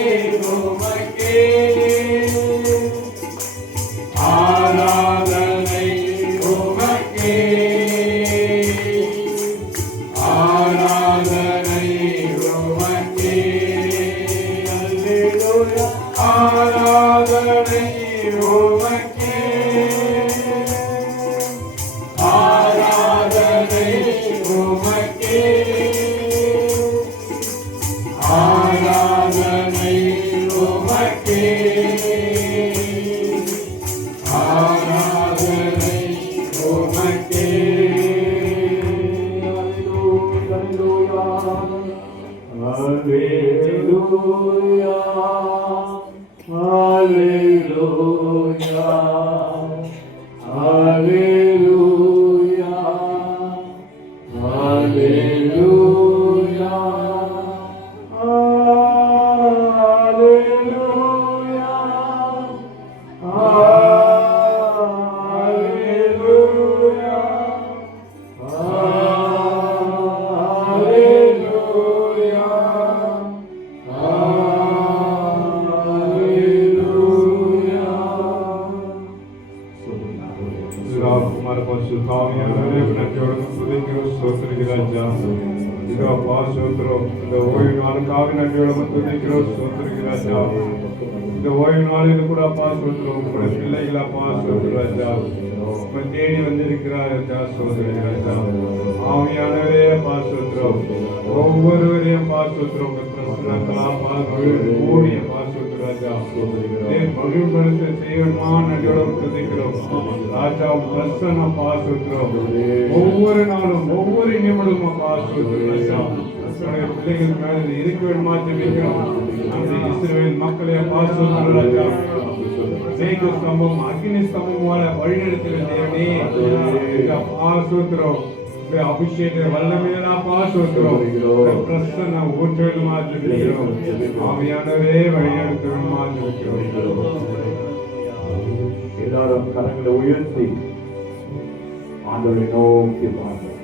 உமக்கே ஆராதனை உமக்கே ஆராதனை உமக்கே அல்லேலூயா ஆராதனை உமக்கே ஆராதனை உமக்கே ஆராதனை உமக்கே ஆராதனை உமக்கே Hallelujah, hallelujah. இந்த ஓய்வு நாளில் கூட அப்பா சொல்றோம், உங்களுடைய பிள்ளைகள் அப்பா சொல்றோம் ராஜா, உங்களை தேடி வந்திருக்கிறார் ராஜா, சொல்றீங்க ராஜா. ஆவியானவரே அப்பா சொல்றோம், ஒவ்வொருவரையும் அப்பா சொல்றோம், பிரசனங்களா கூடிய அப்பா சொல்றோம் ராஜா, மகிழ்படுத்த செய்யணுமா நடியோட பிரதிக்கிறோம் ராஜா. பிரசன்ன அப்பா சொல்றோம், ஒவ்வொரு நாளும் ஒவ்வொரு நிமிடமும் அப்பா சொல்றோம் ராஜா. பிள்ளைகள் மேல இருக்க வேண்டுமா தெரிவிக்கிறோம். அந்த இஸ்ரவேல் மக்களை பாசுகிறோம் ராஜா. மேக ஸ்தம்பம் அக்னி ஸ்தம்பம் போல வழிநடத்துகிற தேவனே பாசுகிறோம். அபிஷேக வல்லமையா பாசுகிறோம். பிரசன்ன ஊற்ற வேண்டுமா தெரிவிக்கிறோம். ஆவியானவரே வழிநடத்த வேண்டுமா தெரிவிக்கிறோம். எல்லாரும் கரங்களை உயர்த்தி ஆண்டவரை நோக்கி பாருங்கள்.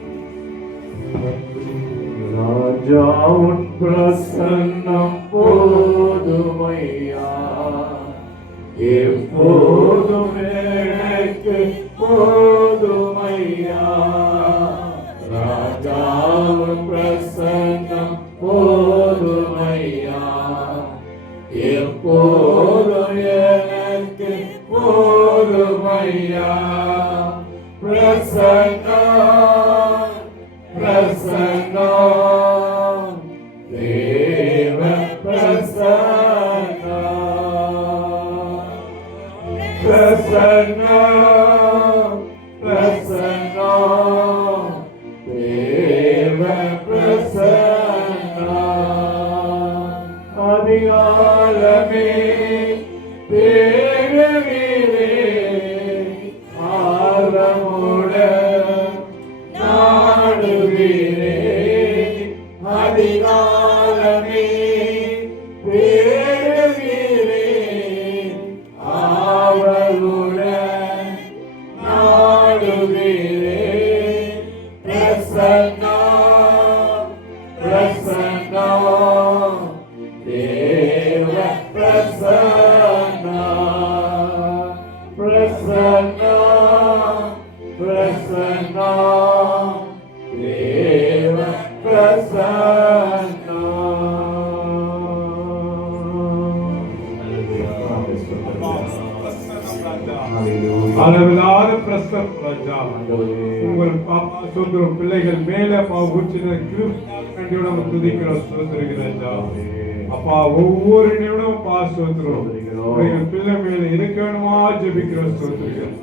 ராஜா உன் பிரசன்னம் போதுமையா, எப்போதும் எனக்கு போதுமையா. ராஜா உன் பிரசன்னம் போதுமையா, எப்போதும் எனக்கு போதுமையா. பிரசன்னம் பிரசன்னம் தேவ பிரசன்னம் பிரசன்னம் பிரசன்னம் தேவ பிரசன்னம். அதிகாலமே தேவனே ஆர்வமுடன் நாடுகிறே. அதிகாலமே தேடுகிறே ஆவலுடன் நாடுகிறே. பிரசன்னம் பிரசன்னம் தேவ பிரசன்னம் பிரசன்னம் பிரசன்னம் தேவ பிரசன்னம். அளவில்லாத பிரசன்னம் ராஜா. உங்கள் பாப்பா சொல்றோம், பிள்ளைகள் மேல ஊற்றின கிருபையோட துதிக்கிறோம், சொல்லுகிறோம் ராஜா. அப்பா ஒவ்வொரு நிமிடமும் சொல்றோம், பிள்ளை மேல இருக்க வேணுமா ஜெபிக்கிறோம், சொல்லுகிறோம்.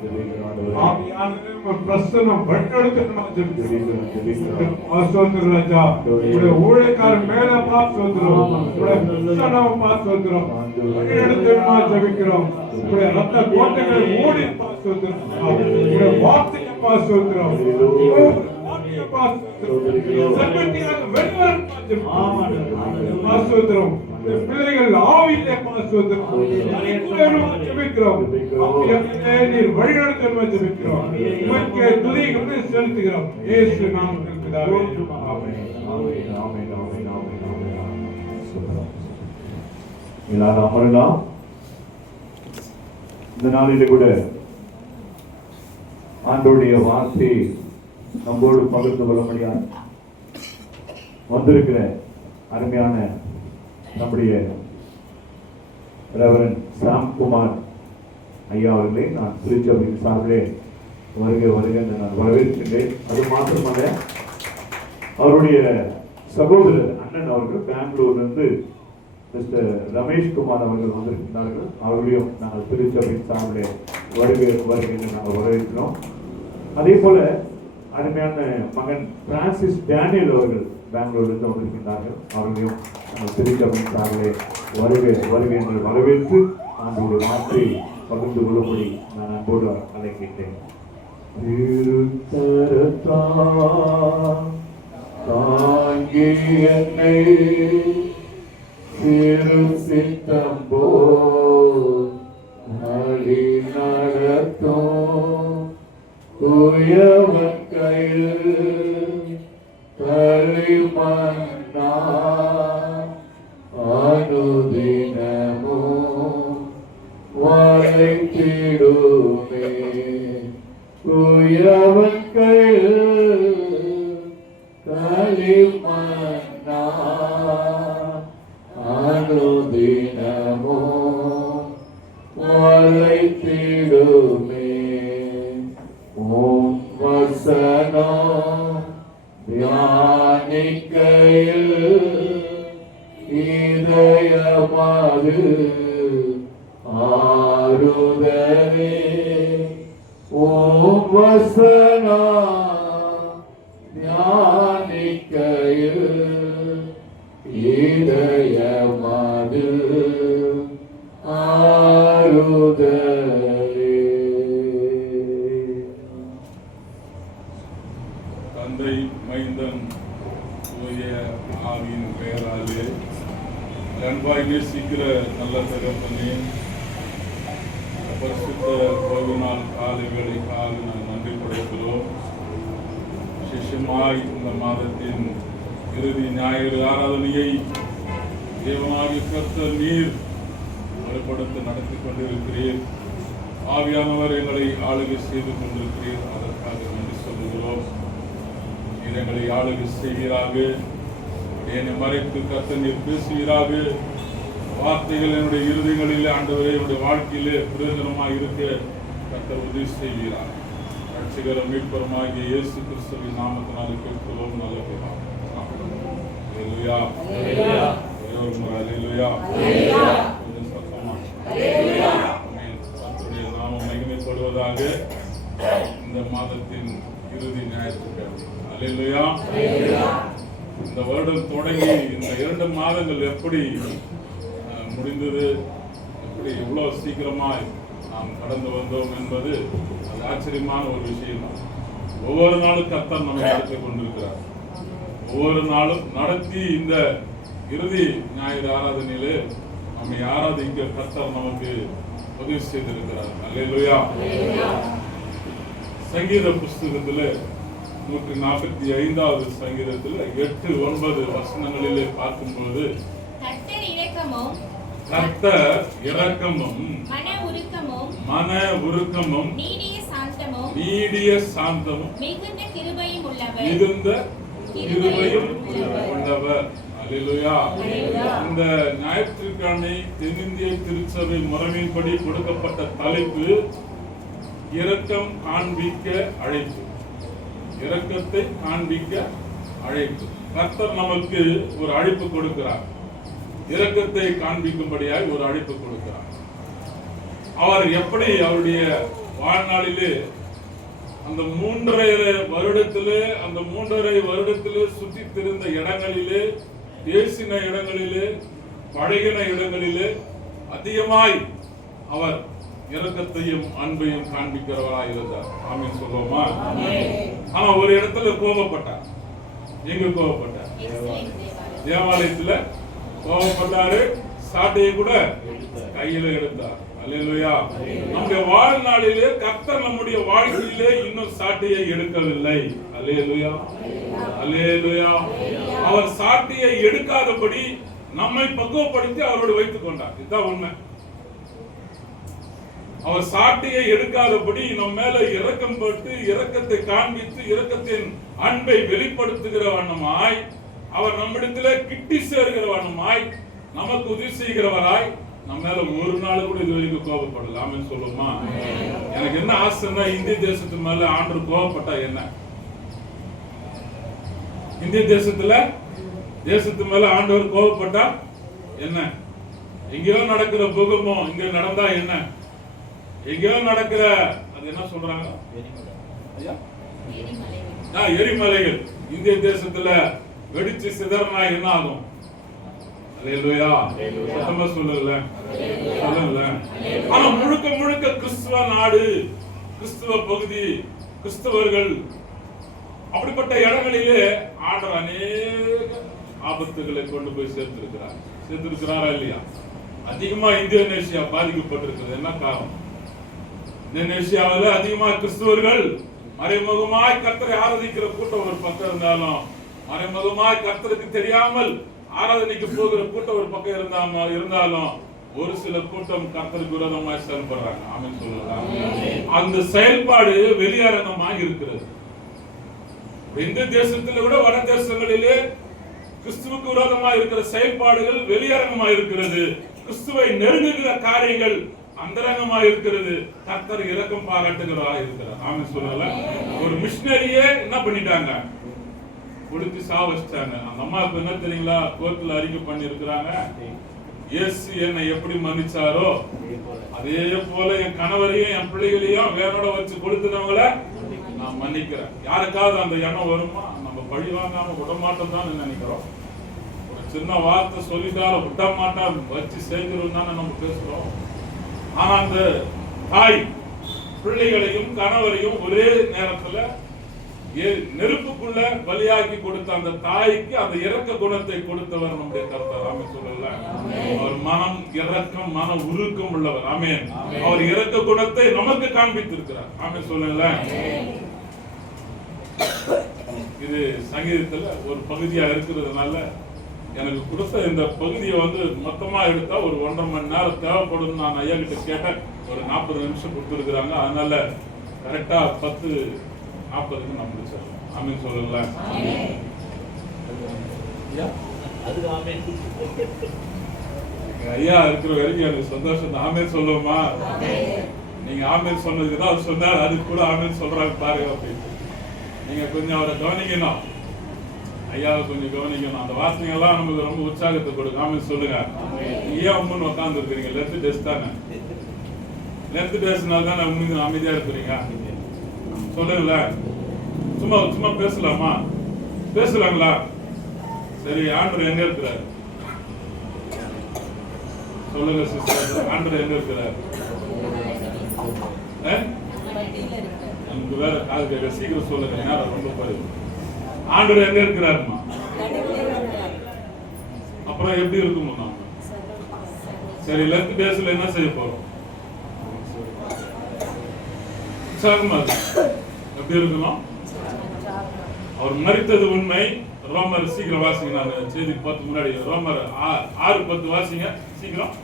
பிரசன்னம் வழிநடத்தணுமா ஜெபிக்கிறோம் ராஜா. ஊழியக்காரன் மேல சொல்றோம், சொல்றோம், வழிநடத்தணுமா ஜெபிக்கிறோம். ரத்த கோட்டைகளை மூடி சொல்றோம், வார்த்தையை சொல்றோம், பிள்ளைகள் ஆவியிலே வழிநடத்த ஜெபிக்கிறோம். துதிகளை செலுத்துகிறோம். இயேசு நாமத்தில் பிதாவே, ஆமென். எல்லாரும் அமரலாம். இந்த நாளிலே கூட ஆண்டவருடைய வார்த்தை நம்மோடு பகிர்ந்து கொள்ள முடியாது வந்திருக்கிற அருமையான நம்முடைய ரெவரண்ட் சாம்குமார் ஐயா அவர்களை நான் திருச்சபையின் சார்பிலே வருக வருக என்று நான் வரவேற்கின்றேன். அது மாத்திரமல்ல, அவருடைய சகோதரர் அண்ணன் அவர்கள் பெங்களூரிலிருந்து மிஸ்டர் ரமேஷ் குமார் அவர்கள் வந்திருக்கிறார்கள். அவர்களையும் நாங்கள் திருச்சபையின் சார்பிலே வருக வருக என்று நாங்கள் வரவேற்கிறோம். அதே போல அருமையான மகன் பிரான்சிஸ் டேனியல் அவர்கள் பெங்களூரிலிருந்து வந்திருக்கின்றார்கள். அவர்களையும் நாங்கள் திருச்சபையின் சார்பிலே வருக வருக என்று வரவேற்று அவர்களுடைய வார்த்தை பகிர்ந்து கொள்ளும்படி நான் அன்போடு அழைக்கின்றேன். தாங்கி என்னை சிறு சித்தம்போ ரத்தம் தூயவன் கையில் களிமண்ணா அனுதினமும் வளைத்திடுமே. தூயவன் கையில் களிமண்ணா அனுதினமும் வளைத்திடுமே. ஓம் வசனம் தியானிக்கையில் இதயமாது ஆறுதலே. ஓம் வசனம் தியானிக்கையில் இதயமாது ஆறுதலே. தந்தை மைந்தன் தூய ஆவியின் பெயராலே அன்பாய் நேசிக்கிற நல்ல தகப்பனே, பரிசுத்த ஓய்வு நாள் காலை வேளைக்காக நாங்கள் நன்றி படைக்கிறோம். விசேஷமாய் இந்த மாதத்தின் இறுதி ஞாயிறு ஆராதனையை தேவனாகிய கர்த்தர் நீர் வலுப்படுத்த நடத்தி கொண்டிருக்கிறீர். ஆவியானவர் எங்களை ஆளுகை செய்து கொண்டிருக்கிறீர். அதற்காக நன்றி சொல்லுகிறோம். நீர் எங்களை ஆளுகை செய்வீராக. என்னை மறைத்து கர்த்தர் நீர் பேசுவீராக. வார்த்தைகள் என்னுடைய இருதயங்களிலே ஆண்டவரே என்னுடைய வாழ்க்கையிலே பிரயோஜனமாக இருக்க கர்த்தர் உதவி செய்வீராக. ரட்சிகரும் மீட்பருமாகிய இயேசு கிறிஸ்துவின் நாமத்தினாலே கேட்கிறோம் நல்ல பிதாவே. அல்லேலூயா. ஒரே ஒரு முறை அல்லேலூயா. கொஞ்சம் சத்தமா. ஆமென். கர்த்தருடைய நாமம் மகிமைப்படுவதாக. இந்த மாதத்தின் இறுதி ஞாயிற்றுக்கிழமை. அல்லேலூயா. இந்த வருடம் தொடங்கி இந்த 2 மாதங்கள் எப்படி முடிந்தது, எப்படி இவ்வளவு சீக்கிரமாய் நாம் கடந்து வந்தோம் என்பது அது ஆச்சரியமான ஒரு விஷயம். ஒவ்வொரு நாளும் கர்த்தர் நம்மை நடத்தி கொண்டிருக்கிறார். ஒவ்வொரு நாளும் நடத்தி இந்த இறுதி ஞாயிறு ஆராதனையிலே நம்மை ஆராதிக்க கர்த்தர் நமக்கு உதவி செய்திருக்கிறார். அல்லேலூயா. சங்கீத புஸ்தகத்தில் 145வது சங்கீதத்தில் 8-9 வசனங்களிலே பார்க்கும்போது கர்த்தர் இரக்கமும் மன உருக்கமும் நீடிய சாந்தமும் மிகுந்த கிருபையும் உள்ளவர். அல்லேலூயா. இந்த ஞாயிற்றுக்கிழமை தென்னிந்திய திருச்சபை முறைமையின்படி கொடுக்கப்பட்ட தலைப்பு இரக்கம் காண்பிக்க அழைப்பு. இரக்கத்தை காண்பிக்க அழைப்பு. கர்த்தர் நமக்கு ஒரு அழைப்பு கொடுக்கிறார். இரக்கத்தை காண்பிக்கும்படியாக ஒரு அழைப்பு கொடுக்கிறார். அவர் எப்படி அவருடைய வாழ்நாளிலே அந்த 3.5 வருடத்திலே சுற்றி திரிந்த இடங்களிலே, பேசின இடங்களிலே, பழகின இடங்களிலே அதிகமாய் அவர் இரக்கத்தையும் அன்பையும் காண்பிக்கிறவராய் இருந்தார். ஆமென் சொல்லுவோமா? ஆனா ஒரு இடத்துல கோபப்பட்டார். எங்க கோபப்பட்டார்? தேவாலயத்துல கோபப்பட்டாரு. சாட்டையை கூட கையில எடுத்தார். அல்லேலூயா. நம்முடைய வாழ்நாளிலே கர்த்தர் நம்முடைய வாழ்க்கையிலே இன்னும் சாட்டையை எடுக்கவில்லை. அல்லேலூயா. அல்லேலூயா. அவர் சாட்டையை எடுக்காதபடி நம்மை பக்குவப்படுத்தி அவரோடு வைத்துக் கொண்டார். இதுதான் உண்மை. அவர் சாட்டையை எடுக்காதபடி நம் மேல இரக்கம் பட்டு இரக்கத்தை காண்பித்து இரக்கத்தின் அன்பை வெளிப்படுத்துகிற வண்ணமாய், அவர் நம்மிடத்திலே கிட்டி சேர்கிற வண்ணமாய், நமக்கு உதவி செய்கிறவராய் நம்ம மேல ஒரு நாள் கூட இது வரைக்கும் கோபப்படலாம்னு சொல்லுமா? எனக்கு என்ன ஆசைன்னா, இந்திய தேசத்து மேல ஆண்டவர் கோபப்பட்டா என்ன? இந்திய தேசத்து மேல ஆண்டவர் கோபப்பட்டா என்ன? எங்கேயோ நடக்கிற பூகம்பம் இங்க நடந்தா என்ன? எங்கேயோ நடக்கிற அது என்ன சொல்றாங்க? எரிமலைகள் இந்திய தேசத்துல வெடிச்சு சிதறனா என்ன ஆகும்? அல்லேலூயா. சத்தமா சொல்லல. ஆனா முழுக்க முழுக்க கிறிஸ்துவ நாடு, கிறிஸ்துவ பகுதி, கிறிஸ்தவர்கள் அப்படிப்பட்ட இடங்களிலே ஆண்டவர் அநேக ஆபத்துகளை கொண்டு போய் சேர்த்திருக்கிறாரா இல்லையா? அதிகமா இந்தோனேசியா பாதிக்கப்பட்டிருக்கிறது. என்ன காரணம்? இந்தோனேசியாவில் அதிகமாக கிறிஸ்துவர்கள் மறைமுகமாய் கர்த்தரை ஆராதிக்கிற கூட்டம் ஒரு பக்கம் இருந்தாலும், மறைமுகமாய் கர்த்தருக்கு தெரியாமல் ஆராதனைக்கு போகிற கூட்டம் ஒரு பக்கம் இருந்தாலும் ஒரு சில கூட்டம் கர்த்தருக்கு விரோதமாய் செயல்படுறாங்க. ஆமென் சொல்லலாம். அந்த செயல்பாடு வெளியரங்கமாக இருக்கிறது. இந்த தேசத்துல விட வட தேசங்களிலே கிறிஸ்துவுக்கு விரோதமாக இருக்கிற செயல்பாடுகள் வெளியரங்கமாக இருக்கிறது. கிறிஸ்துவை நெருங்குகிற காரியங்கள் அந்தரங்கமாக இருக்கிறது. கர்த்தர் இரக்கம் பாராட்டுகிறவராக இருக்கிறார். ஆமென் சொல்லலாம். ஒரு மிஷினரியே என்ன பண்ணிட்டாங்க, கொடுத்து சாவச்சிட்டாங்க. அந்த அம்மாவுக்கு என்ன தெரியுங்களா, கோர்ட்ல அறிக்கை பண்ணி இருக்கிறாங்க, இயேசு என்னை எப்படி மன்னிச்சாரோ அதே போல என் கணவரையும் என் பிள்ளைகளையும் வேரோட வச்சு கொடுத்தவங்கள நான் மன்னிக்கிறேன். யாருக்காவது அந்த எண்ணம் வருமா? நம்ம பழி வாங்காம விட மாட்டோம் தான் நினைக்கிறோம். ஒரு சின்ன வார்த்தை சொல்லிட்டாலும் விட மாட்டான் வச்சு சேர்க்கிறோம் தானே நம்ம பேசுறோம். ஆனா அந்த தாய் பிள்ளைகளையும் கணவரையும் ஒரே நேரத்துல நெருப்புக்குள்ள பலியாக்கி கொடுத்த அந்த தாய்க்கு அந்த இரக்க குணத்தை கொடுத்தவர் நம்முடைய கர்த்தர். ஆமென் சொல்லல. அவர் மனம் இரக்கம், மன உருக்கம் உள்ளவர். ஆமென். அவர் இரக்க குணத்தை நமக்கு காண்பித்திருக்கிறார். ஆமென் சொல்லல. இது சங்கீதத்துல ஒரு பகுதியா இருக்கிறதுனால எனக்கு கொடுத்த இந்த பகுதியை மொத்தமா எடுத்தா ஒரு 1.5 மணி நேரம் தேவைப்படும். நான் ஐயா கிட்ட கேட்டேன், ஒரு 40 நிமிஷம் கொடுத்துருக்குறாங்க. அதனால கரெக்டா 10:40 நம்ம முடிச்சிடலாம். ஆமென் சொல்லல. ஐயா இருக்கிற வரைக்கும் எனக்கு சந்தோஷம். ஆமென் சொல்லுவோமா? நீங்க ஆமென் சொன்னதுக்கு தான் அவர் சொன்னார், அதுக்கு கூட ஆமென் சொல்றாரு பாருங்க அப்படின்னு. நீங்க கொஞ்சம் அவரை கவனிக்கணும், ஐயாவை கொஞ்சம் கவனிக்கணும். அந்த வார்த்தைகள்லாம் நமக்கு ரொம்ப உற்சாகத்தை கொடுக்கும். ஆமென் சொல்லுங்க. ஏன் உண்மைன்னு உட்கார்ந்து இருக்கிறீங்க? லெஃப்ட் டேஸ் தானே, லெஃப்ட் டேஸ்னால தானே உண்மைக்கு அமைதியா இருக்கிறீங்க. சொல்லுங்கள, சும்மா சும்மா பேசலாமா? பேசலாங்களா? சரி, ஆண்டவர் எங்க இருக்கிறார்? சொல்லுங்க சிஸ்டர், ஆண்டவர் எங்க இருக்கிறார்? எனக்கு வேற காது கேட்க, சீக்கிரம் சொல்லுங்க, நேரம் ரொம்ப போயிடும். ஆண்டவர் எங்க இருக்கிறாருமா? அப்புறம் எப்படி இருக்குமோ நாம? சரி, லெஃப்ட் டேஸ்ல என்ன செய்ய போறோம்? எப்படி இருக்கணும்? அவர் மரித்தது உண்மை. ரோமர் சீக்கிரம் வாசிங்க, நான் செய்தி 10 முன்னாடி ரோமர் 6:10 வாசிங்க சீக்கிரம்.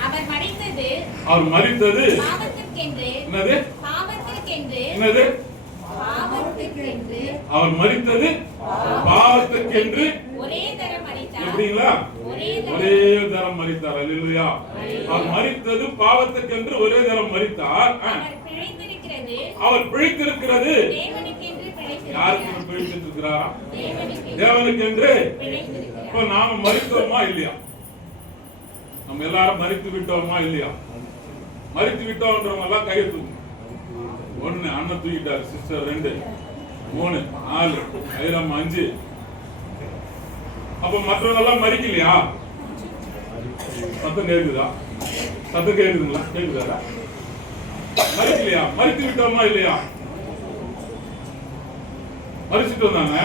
அவர் மரித்தது என்னது? என்னது? அவர் மரித்தது பாவத்துக்கென்று எப்படிங்களா? ஒரே தரம் மரித்தார். அல்லேலூயா. அவர் மரித்தது பாவத்துக்கென்று ஒரே தரம் மரித்தார். அவர் பிழைத்திருக்கிறது யாருக்கு பிழைத்திருக்கிறாரா? தேவனுக்கென்று. இப்ப நாம மரித்தோமா இல்லையா? நம்ம எல்லாரும் மரித்து விட்டோமா இல்லையா? மரித்து விட்டோம்ன்றவங்க எல்லாம் கையை தூக்கும். 1 அண்ணன் தூக்கிட்டாரு, சிஸ்டர் 2, 3, 4, ஐரம் 5. அப்ப மற்றவங்க எல்லாம் மரிக்கலையா? சத்தம் கேக்குதா? சத்தம் கேக்குதுங்களா? கேக்குதா? மரிக்கலையா? மரித்து விட்டோமா இல்லையா? மரிச்சிட்டு வந்தாங்க.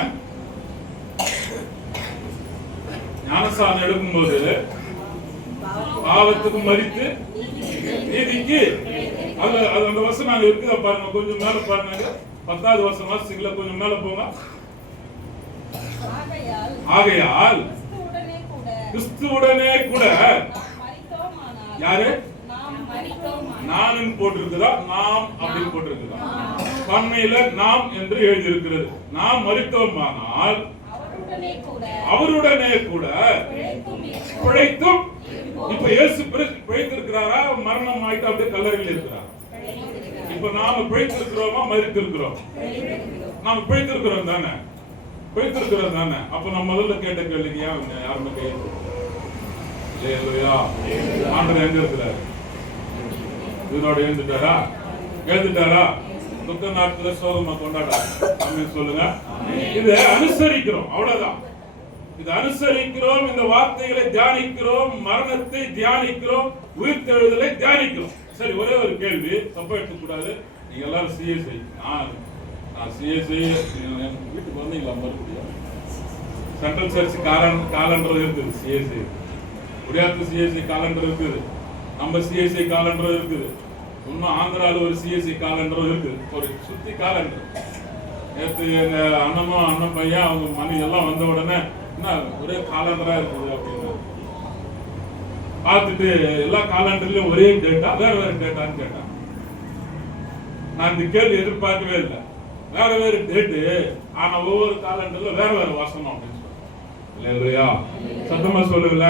ஞானஸ்நானம் எடுக்கும்போது பாவத்துக்கு மரித்து நீதிக்கு அந்த வருஷம் நாங்க இருக்குதா பாருங்க, கொஞ்சம் மேல பாருங்க. 10வது வருஷம் வாசிங்களா, கொஞ்சம் மேல போங்க. ஆகையால் கிறிஸ்துவுடனே கூட யாரு? நானும் போட்டிருக்குதா? நாம் அப்படின்னு போட்டிருக்குதா? பன்மையில நாம் என்று எழுதியிருக்கிறது. நாம் மரித்தோமானால் அவருடனே கூட பிழைத்தும். இப்ப இயேசு பிழைத்திருக்கிறாரா? மரணம் ஆயிட்டு அப்படியே கல்லறையில் இருக்கிறார். இப்ப நாம பிழைத்திருக்கிறோமா? மரித்திருக்கிறோம். நாம பிழைத்திருக்கிறோம் தானே? பிழைத்திருக்கிறோம் தானே? அப்ப நம்ம முதல்ல கேட்ட கேள்விக்கு யாருமே கையெழுத்து? ஆண்டவர் எங்க இருக்கிறார்? இதனோட எழுந்துட்டாரா? எழுந்துட்டாரா? துக்க நாட்கள சோகமா கொண்டாடா. ஆமென் சொல்லுங்க. இதை அனுசரிக்கிறோம், அவ்வளவுதான். இது அனுசரிக்கிறோம், இந்த வார்த்தைகளை தியானிக்கிறோம், மரணத்தை தியானிக்கிறோம், உயிர்த்தெழுதலை தியானிக்கிறோம். சரி, ஒரே ஒரு கேள்வி, தப்பா எடுத்துக்கூடாது. நீங்க எல்லாரும் சிஎஸ்ஐ, நான் சிஎஸ்ஐ வீட்டுக்கு வந்தீங்களா? மறுபடியும் சென்ட்ரல் சர்ச் காலண்டர் இருக்குது. சிஎஸ்ஐ உடையாத்து சிஎஸ்ஐ காலண்டர் இருக்குது. நம்ம சிஎஸ்சி காலண்டர் இருக்குது, இன்னும் ஆந்திராவில் ஒரு சிஎஸ்சி காலண்டரும் இருக்குது, ஒரு சுத்தி காலண்டர். நேற்று எங்க அண்ணன் பையன் அவங்க மணி எல்லாம் வந்த உடனே என்ன ஒரே காலண்டரா இருக்குது அப்படின்னு பார்த்துட்டு எல்லா காலண்டர்லயும் ஒரே டேட்டா வேற வேற டேட்டான்னு கேட்டான். நான் இந்த கேள்வி எதிர்பார்க்கவே இல்லை. வேற வேற டேட்டு, ஆனா ஒவ்வொரு காலண்டர்ல வேற வேற வாசனம் அப்படின்னு இல்லையா? சத்தமா சொல்லுங்கள.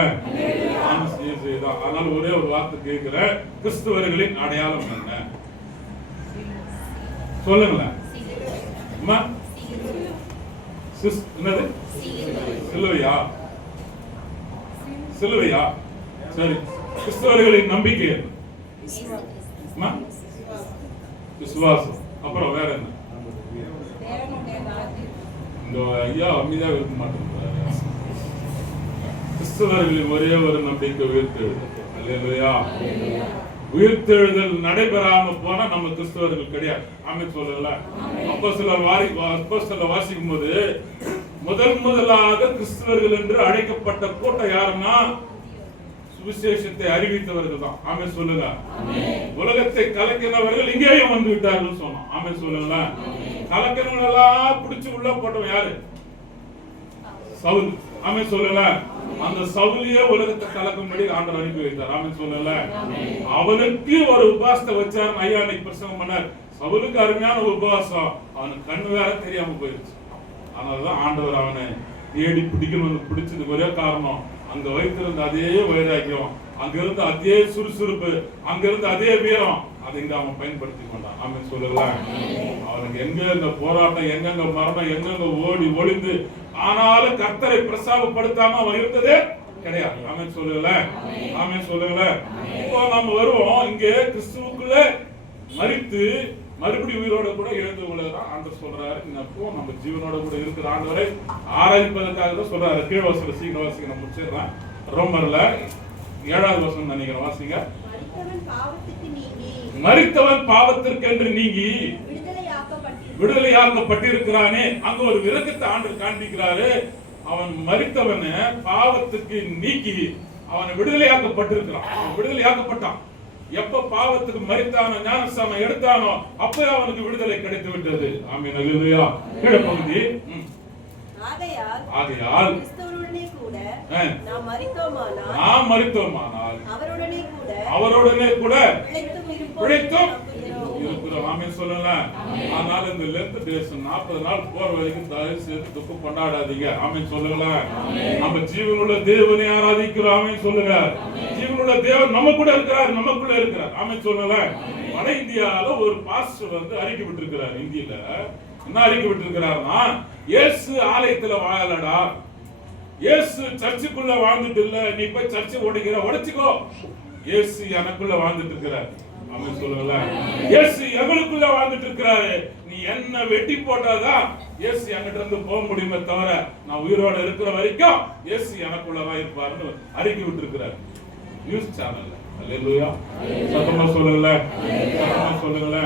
அதனால ஒரே ஒரு வார்த்தை கேட்கிறேன், கிறிஸ்துவர்களின் அடையாளம் என்ன சொல்லுங்களேன். என்னது? சிலுவையா? சிலுவையா? சரி, கிறிஸ்தவர்களின் நம்பிக்கை விசுவாசம். அப்புறம் வேற என்ன? இந்த ஐயா அமைதியா இருக்க மாட்டேங்கிறாரு. கிறிஸ்தவர்களின் ஒரே ஒரு நம்பிக்கை உயிர்த்தெழுதல். அல்லேலூயா. உயிர்த்தெழுதல் நடைபெறாம போனா நம்ம கிறிஸ்தவர்கள் கிடையாது. ஆமென் சொல்லல. அப்போஸ்தலர் வாசிக்கும் போது முதலாக கிறிஸ்தவர்கள் என்று அழைக்கப்பட்ட கூட்டம் யாருன்னா சுவிசேஷத்தை அறிவித்தவர்கள் தான். ஆமென் சொல்லுங்க. உலகத்தை கலக்கினவர்கள் இங்கேயும் வந்து விட்டார்கள் சொன்னோம். ஆமென் சொல்லுங்க. கலக்கினவங்களெல்லாம் பிடிச்சு உள்ள போட்டவன் யாரு? சவுல். ஆமென் சொல்லல. அந்த சவுலியே உலகத்தை கலக்கும்படி ஆண்டவர் அனுப்பி வைத்தார். ஆமென் சொல்லல. அவனுக்கு ஒரு உபவாசத்தை வச்சார். ஐயா அன்னைக்கு பிரசங்கம் பண்ணார். சவுலுக்கு அருமையான உபவாசம், அவனுக்கு கண்ணு வேற தெரியாம போயிருச்சு. அதனாலதான் ஆண்டவர் அவனை தேடி பிடிக்கணும். பிடிச்சதுக்கு ஒரே காரணம், அங்க வைத்திருந்த அதே வைராக்கியம், அங்க இருந்த அதே சுறுசுறுப்பு, அங்க இருந்த அதே வீரம், அதை இங்க அவன் பயன்படுத்தி கொண்டான். ஆமென் சொல்லல. அவனுக்கு எங்க போராட்டம், எங்கெங்க மரணம், எங்கெங்க ஓடி ஒளிந்து, ஆனாலும் கர்த்தரை பிரசாபப்படுத்தாம அவன் இருந்ததே கிடையாது. ஆமென் சொல்லல. ஆமென் சொல்லல. இப்போ நம்ம வருவோம், இங்க கிறிஸ்துவுக்குள்ள மரித்து மறுபடியும் உயிரோட கூட எழுந்துள்ளதான் ஆண்டவர் சொல்றாரு. இப்போ நம்ம ஜீவனோட கூட இருக்கிற ஆண்டவரை ஆராய்ப்பதற்காக தான் சொல்றாரு. கீழ் வாசல சீக்கிரம் வாசிக்க நான் முடிச்சிடுறேன். ரோமர்ல 7வது வசனம் நினைக்கிறேன், வாசிங்க. மரித்தவன் பாவத்திற்கு என்று நீங்கி விடுதலையாக்கப்பட்டிருக்கிறானே. அங்க ஒரு விரக்கத்தை ஆண்டவர் காண்பிக்கிறாரு. அவன் மரித்தவனை பாவத்துக்கு நீக்கி அவனை விடுதலையாக்கப்பட்டிருக்கிறான். அவன் விடுதலையாக்கப்பட்டான். எப்ப பாவத்துக்கு மரித்தானோ, ஞானஸ்தானம் எடுத்தானோ, அப்ப அவனுக்கு விடுதலை கிடைத்து விட்டது. ஆமென். அல்லேலூயா. கீழ பகுதி. ஆகையால் நாம் மரித்தோமானால் அவருடனே கூட பிழைத்தும் இருக்கிறோம். ஆமென் சொல்லல. அதனால இந்த லென்த் டேஸ் 40 நாள் போற வரைக்கும் தயவு செய்து துக்கம் கொண்டாடாதீங்க. ஆமென் சொல்லல. நம்ம ஜீவனுள்ள தேவனை ஆராதிக்கிறோம். ஆமென் சொல்லுங்க. ஜீவனுள்ள தேவன் நம்ம கூட இருக்கிறார், நமக்குள்ள இருக்கிறார். ஆமென் சொல்லல. வட இந்தியால ஒரு பாஸ்டர் வந்து அறிக்கை விட்டிருக்கிறார். இந்தியில என்ன அறிக்கை விட்டிருக்கிறார்னா, இயேசு ஆலயத்துல வாழலடா, இயேசு சர்ச்சுக்குள்ள வாழ்ந்துட்டு இல்ல, நீ போய் சர்ச்சை உடைச்சுக்கோ, இயேசு எனக்குள்ள வாழ்ந்துட்டு இருக்கிறார். ஆமென் சொல்லுங்க. இயேசு எங்களுக்குள்ள வாழ்ந்துட்டு இருக்கிறாரு. நீ என்ன வெட்டி போட்டாதான் இயேசு என்கிட்ட இருந்து போக முடியுமே தவிர, நான் உயிரோட இருக்கிற வரைக்கும் இயேசு எனக்குள்ளதான் இருப்பாருன்னு அறிக்கை விட்டிருக்கிறார் நியூஸ் சேனல்ல. அல்லேலூயா. சத்தமா சொல்லுங்க. சத்தமா சொல்லுங்க.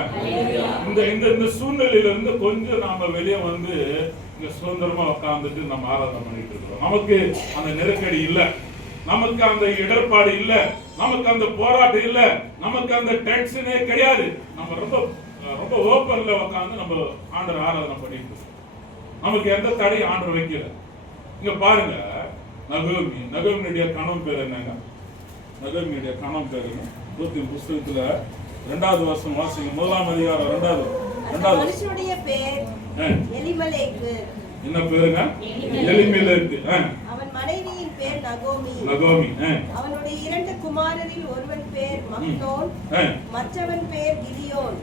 இந்த சூழ்நிலையில இருந்து கொஞ்சம் நாம வெளியே வந்து இங்க சுதந்திரமா உட்கார்ந்துட்டு நம்ம ஆராதனை பண்ணிட்டு இருக்கிறோம். நமக்கு அந்த நெருக்கடி இல்ல, நமக்கு அந்த இடர்பாடு இல்ல, நமக்கு அந்த போராட்டம் இல்ல, நமக்கு அந்த டென்ஷனே கிடையாது. நம்ம ரொம்ப ரொம்ப ஓப்பன்ல உட்கார்ந்து நம்ம ஆண்டவர் ஆராதனை பண்ணிட்டு இருக்கோம். நமக்கு எந்த தடையும் ஆண்டவர் வைக்கல. இங்க பாருங்க, நகோமியுடைய கணவன் பேர் என்னங்க? நகோமியுடைய கணவன் பேர் என்ன? ரூத்தின் புஸ்தகத்துல 2வது வசனம் வாசிங்க. 1ஆம் அதிகாரம் 2வது மனுஷனுடைய பேர் எலிமெலேக்கு. என்ன பேருங்க? எலிமெலேக்கு. அவன் மனைவியின் பேர் நகோமி. அவனுடைய 2 குமாரரில் ஒருவன் பேர் மக்தோன், மற்றவன் பேர் கிதியோன்.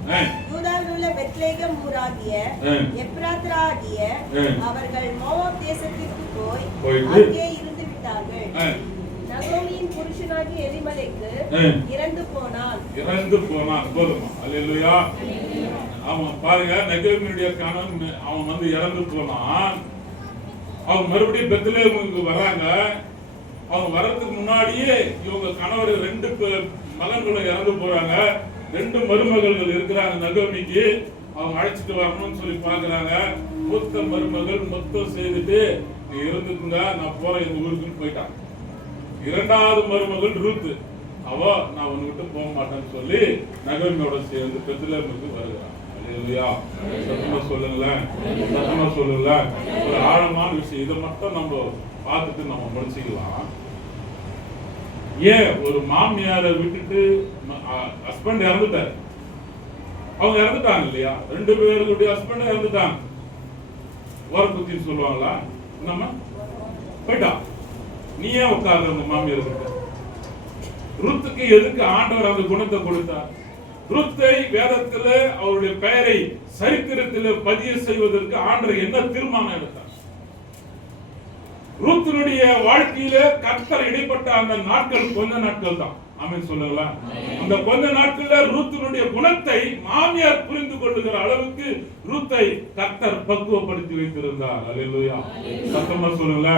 யூதாவில் உள்ள பெத்லேகம் ஊராகிய எப்ராத்ராகிய அவர்கள் மோவாப் தேசத்திற்கு போய் அங்கே இருந்து விட்டார்கள். நகோமியின் புருஷனாகிய எலிமெலேக்கு இறந்து போனான். போதுமா? அல்லேலூயா. அவன் பாருங்க, நகோமியுடைய கணவன் அவன் வந்து இறந்து போனான். அவங்க மறுபடியும் பெத்லேகேமுக்கு வராங்க. அவங்க வர்றதுக்கு முன்னாடியே இவங்க கணவர் 2 மகன்களும் இறந்து போறாங்க. 2 மருமகள்கள் இருக்கிறாங்க நகோமிக்கு. அவங்க அழைச்சிட்டு வரணும்னு சொல்லி பாக்குறாங்க. மூத்த மருமகள் மொத்தம் செய்துட்டு, நீ இருந்துக்குங்க, நான் போறேன் இந்த ஊருக்குன்னு போயிட்டான். 2வது மருமகள் ரூத், அவ நான் உன்னை விட்டு போக மாட்டேன்னு சொல்லி நகோமியோட சேர்ந்து பெத்லகேமுக்கு வருகிறான். அல்லேலூயா. சத்தமா சொல்லுங்களேன், சத்தமா சொல்லுங்களேன். ஒரு ஆழமான விஷயம், இதை மட்டும் நம்ம பார்த்துட்டு நம்ம முடிச்சுக்கலாம். ஏன் ஒரு மாமியாரை விட்டுட்டு ஹஸ்பண்ட் இறந்துட்டாரு, அவங்க இறந்துட்டாங்க இல்லையா, 2 பேருடைய ஹஸ்பண்ட் இறந்துட்டாங்க. ஓர குத்தின்னு சொல்லுவாங்களா, நம்ம போயிட்டா, நீ ஏன் உட்கார்ந்து அந்த மாமியார் கிட்ட? ரூத்துக்கு எதுக்கு ஆண்டவர் அந்த குணத்தை கொடுத்தார்? ரூத்தை வேதத்துல அவருடைய பெயரை சரித்திரத்தில் பதிய செய்வதற்கு ஆண்டவர் என்ன தீர்மானம் எடுத்தார்? ரூத்தினுடைய வாழ்க்கையில கர்த்தர் இடைப்பட்ட அந்த நாட்கள் கொஞ்ச நாட்கள் தான். ஆமென் சொல்லுங்களா. அந்த கொஞ்ச நாட்கள்ல ரூத்தினுடைய குணத்தை மாமியார் புரிந்து கொள்ளுகிற அளவுக்கு ரூத்தை கர்த்தர் பக்குவப்படுத்தி வைத்திருந்தார். அல்லேலூயா. சத்தமா சொல்லுங்களா.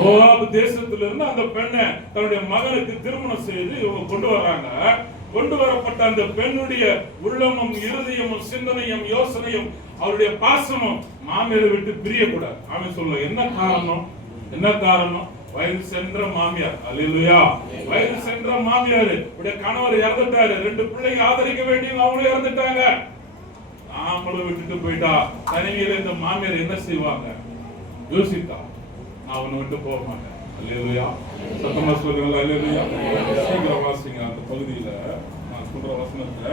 மோவாப் தேசத்திலிருந்து அந்த பெண்ணை தன்னுடைய மகனுக்கு திருமணம் செய்து இவங்க கொண்டு வராங்க. கொண்டு வரப்பட்ட அந்த பெண்ணுடைய உள்ளமும் இருதயமும் சிந்தனையும் யோசனையும் அவருடைய பாசமும் மாமியாரை விட்டு பிரியக்கூடாது. ஆமென் சொல்லுங்க. என்ன காரணம்? என்ன காரணம்? வயது சென்ற மாமியார். அல்லேலூயா. வயது சென்ற மாமியார், உடைய கணவர் இறந்துட்டாரு, 2 பிள்ளைங்க ஆதரிக்க வேண்டியவங்க அவங்களும் இறந்துட்டாங்க. நாமளும் விட்டுட்டு போயிட்டா தனிமையில இந்த மாமியார் என்ன செய்வாங்க? யோசித்தா, நான் உன்னை விட்டு போக மாட்டேன். அல்லேலூயா. சத்தமா சொல்லுங்க. அல்லேலூயா. சீக்கிரம் வாசிங்க அந்த பகுதியில நான் சொல்ற வசனத்தை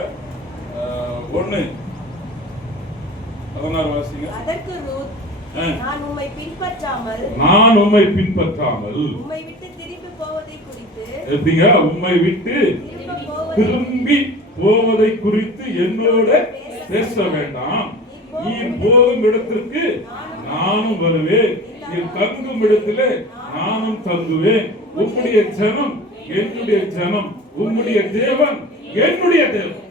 1:16 வாசிங்க. அதற்கு ரூத், நான் உம்மை பின்பற்றாமல் உம்மை விட்டு திரும்பி போவதை குறித்து எப்படிங்க? உம்மை விட்டு திரும்பி போவதை குறித்து என்னோட பேச வேண்டாம். நீ போகும் இடத்திற்கு நானும் வருவேன், நீ தங்கும் இடத்திலே நானும் தங்குவேன். உம்முடைய ஜனம் என்னுடைய ஜனம், உம்முடைய தேவன் என்னுடைய தேவன்.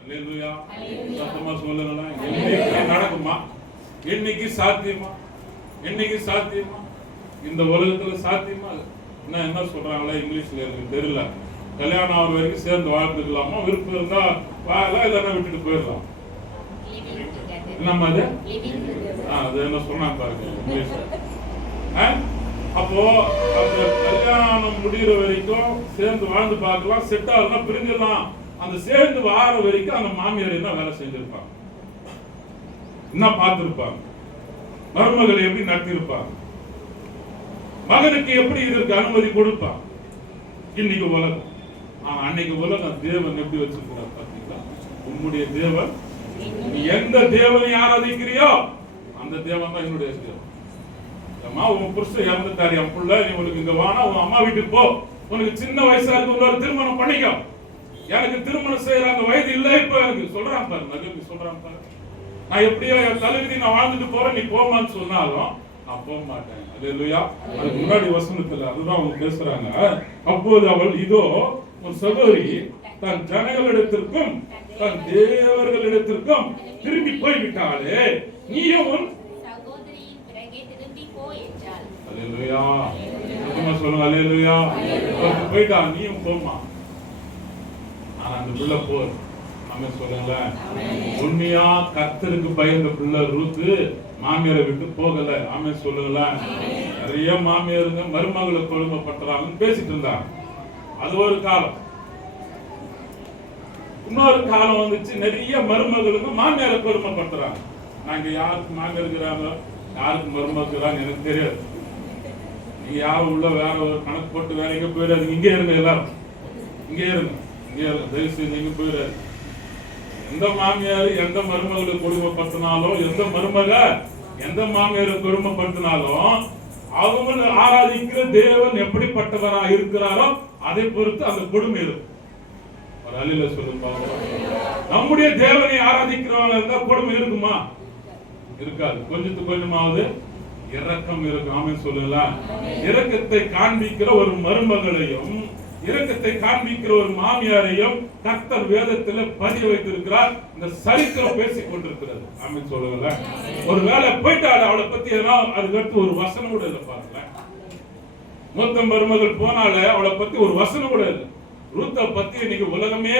அல்லேலூயா. சத்தமா சொல்லுங்களா. என்னைக்கு நடக்குமா? என்னைக்கு சாத்தியமா? என்னைக்கு சாத்தியமா? இந்த உலகத்துல சாத்தியமா? என்ன சொல்றாங்களா இங்கிலீஷ்ல, எனக்கு தெரியல. கல்யாணம் ஆகிற வரைக்கும் சேர்ந்து வாழ்ந்துக்கலாமா? விருப்பம் இருந்தா வாழலாம், இல்லைன்னா விட்டுட்டு போயிடலாம். நம்ம அது என்ன சொன்னாங்க பாருங்க இங்கிலீஷ்ல. அப்போ அந்த கல்யாணம் முடிகிற வரைக்கும் சேர்ந்து வாழ்ந்து பார்க்கலாம், செட் ஆகலாம், பிரிஞ்சிடலாம். அந்த சேர்ந்து வார வரைக்கும் அந்த மாமியார் என்ன வேலை செஞ்சிருப்பாங்க, என்ன பார்த்திருப்பாங்க, மருமகளை எப்படி நடத்திருப்பாங்க, மகனுக்கு எப்படி இதற்கு அனுமதி கொடுப்பாங்க. இன்னைக்கு உலகம், அன்னைக்கு உலகம் தேவன் எப்படி வச்சிருக்கிறார் பாத்தீங்களா? உம்முடைய தேவன், நீ எந்த தேவனை ஆராதிக்கிறியோ அந்த தேவன் தான் என்னுடைய தேவன். அம்மா உன் புருஷன் இறந்துட்டாரு, என் புள்ள நீ உனக்கு இங்க வானா உன் அம்மா வீட்டுக்கு போ, உனக்கு சின்ன வயசா இருக்கு, ஒரு திருமணம் பண்ணிக்கோ. எனக்கு திருமணம் செய்யற அந்த வயது இல்லை இப்ப எனக்கு சொல்றான் பாரு, நகை சொல்றான் பாரு. நான் எப்படியோ என் தலைவிதி நான் வாழ்ந்துட்டு போறேன், நீ போமான்னு சொன்னாலும் நான் போக மாட்டேன். அல்லேலூயா. அதுக்கு முன்னாடி வசனத்துல அதுதான் அவங்க பேசுறாங்க. அப்போது அவள், இதோ உன் சகோதரி தன் ஜனங்களிடத்திற்கும் தன் தேவர்களிடத்திற்கும் திரும்பி போய்விட்டாளே, நீயும் உன் சகோதரியின் பிறகே திரும்பி போ என்றாள். அல்லேலூயா. சத்தமா சொல்லுங்க. அல்லேலூயா. போயிட்டா, நீயும் போமா. ஆனா அந்த பிள்ளை போர். ஆமென் சொல்லுங்களேன். உண்மையா கர்த்தருக்கு பயந்த பிள்ளை ரூத்து மாமியாரை விட்டு போகல. ஆமென் சொல்லுங்களேன். நிறைய மாமியாருங்க மருமகளை கொடுமைப்பட்டுறாங்கன்னு பேசிட்டு இருந்தாங்க. அது ஒரு காலம். இன்னொரு காலம் வந்துச்சு, நிறைய மருமகளுங்க மாமியாரை கொடுமைப்படுத்துறாங்க. நாங்க யாருக்கு மாமியார் இருக்கிறாங்க, யாருக்கு மருமகள் இருக்கிறாங்க எனக்கு தெரியாது. நீங்க யாரும் உள்ள வேற ஒரு கணக்கு போட்டு வேற எங்க போயிடாது. இங்கே இருங்க, எல்லாரும் இங்கே இருங்க, இங்கே இருங்க, தயவு செய்து எங்க போயிடாது. எந்த மாமியார் எந்த மருமகளை கொடுமைப்படுத்தினாலும், எந்த மருமக எந்த மாமியாரை கொடுமைப்படுத்தினாலும், அவங்க ஆராதிக்கிற தேவன் எப்படிப்பட்டவரா இருக்கிறாரோ அதை பொறுத்து அந்த கொடுமை இருக்கும். ஒரு அலில சொல்லுங்க, நம்முடைய தேவனை ஆராதிக்கிறவங்க இருந்தா கொடுமை இருக்குமா? இருக்காது. கொஞ்சத்துக்கு கொஞ்சமாவது இரக்கம் இருக்கும். ஆமென் சொல்லலாம். இரக்கத்தை காண்பிக்கிற ஒரு மருமகளையும் இரக்கத்தை காண்பிக்கிற ஒரு மாமியாரையும் கர்த்தர் வேதத்துல பதிய வைத்திருக்கிறார். இந்த சரித்திரம் பேசிக் கொண்டிருக்கிறது. ஆமென் சொல்லுங்க. ஒரு வேலை போயிட்டாரு, அவளை பத்தி அதுக்கடுத்து ஒரு வசனம் கூட இல்லை பாருங்க. மூத்த மருமகள் போனால அவளை பத்தி ஒரு வசனம் கூட இல்லை. ரூத்தை பத்தி இன்னைக்கு உலகமே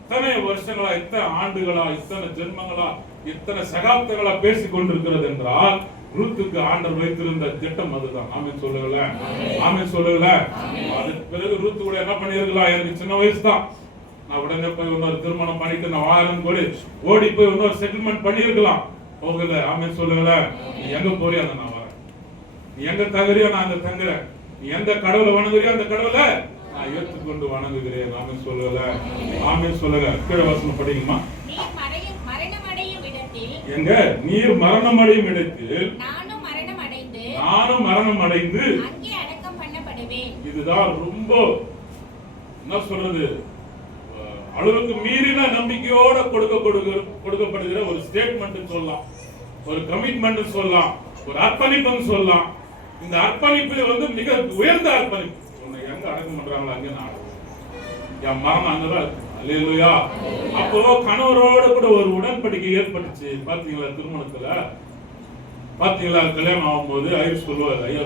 இத்தனை வருஷங்களா, இத்தனை ஆண்டுகளா, இத்தனை ஜென்மங்களா, இத்தனை சகாப்தங்களா பேசிக் கொண்டிருக்கிறது என்றால் ரூத்துக்கு ஆண்டவர் வைத்திருந்த திட்டம் அதுதான். ஆமென் சொல்லுங்கள, ஆமென் சொல்லுங்கள. அதுக்கு பிறகு ரூத்து கூட என்ன பண்ணிருக்கலாம், எனக்கு சின்ன வயசு தான், நான் உடனே போய் இன்னொரு திருமணம் பண்ணிட்டு நான் வாழணும் கூட ஓடி போய் இன்னொரு செட்டில்மெண்ட் பண்ணிருக்கலாம். போகல. ஆமென் சொல்லுங்கள. நீ எங்க போறியோ அந்த நான் வரேன், நீ எங்க தங்குறியோ நான் அங்க தங்குறேன், நீ எந்த கடவுளை வணங்குறியோ அந்த கடவுளை நான் ஏற்றுக்கொண்டு வணங்குகிறேன். ஆமென் சொல்லுங்கள, ஆமென் சொல்லுங்க. கீழ வசனம் படிக்குமா? எங்க நீர் மரணம் அடையும் இடத்தில் நானும் மரணம் அடைந்து இதுதான் ரொம்ப என்ன சொல்றது, அளவுக்கு மீறின நம்பிக்கையோட கொடுக்கப்படுகிற ஒரு ஸ்டேட்மெண்ட் சொல்லலாம், ஒரு கமிட்மெண்ட் சொல்லலாம், ஒரு அர்ப்பணிப்பு சொல்லலாம். இந்த அர்ப்பணிப்பு மிக உயர்ந்த அர்ப்பணிப்பு. உன்னை எங்க அடக்கம் பண்றாங்களோ அங்கே நான் என் மரணம் அங்கதான் இருக்கு. அல்லேலூயா. அப்போ கணவரோட கூட ஒரு உடன்படிக்கை ஏற்பட்டுச்சு. பாத்தீங்களா திருமணத்துல, பாத்தீங்களா கல்யாணம் ஆகும்போது ஐயா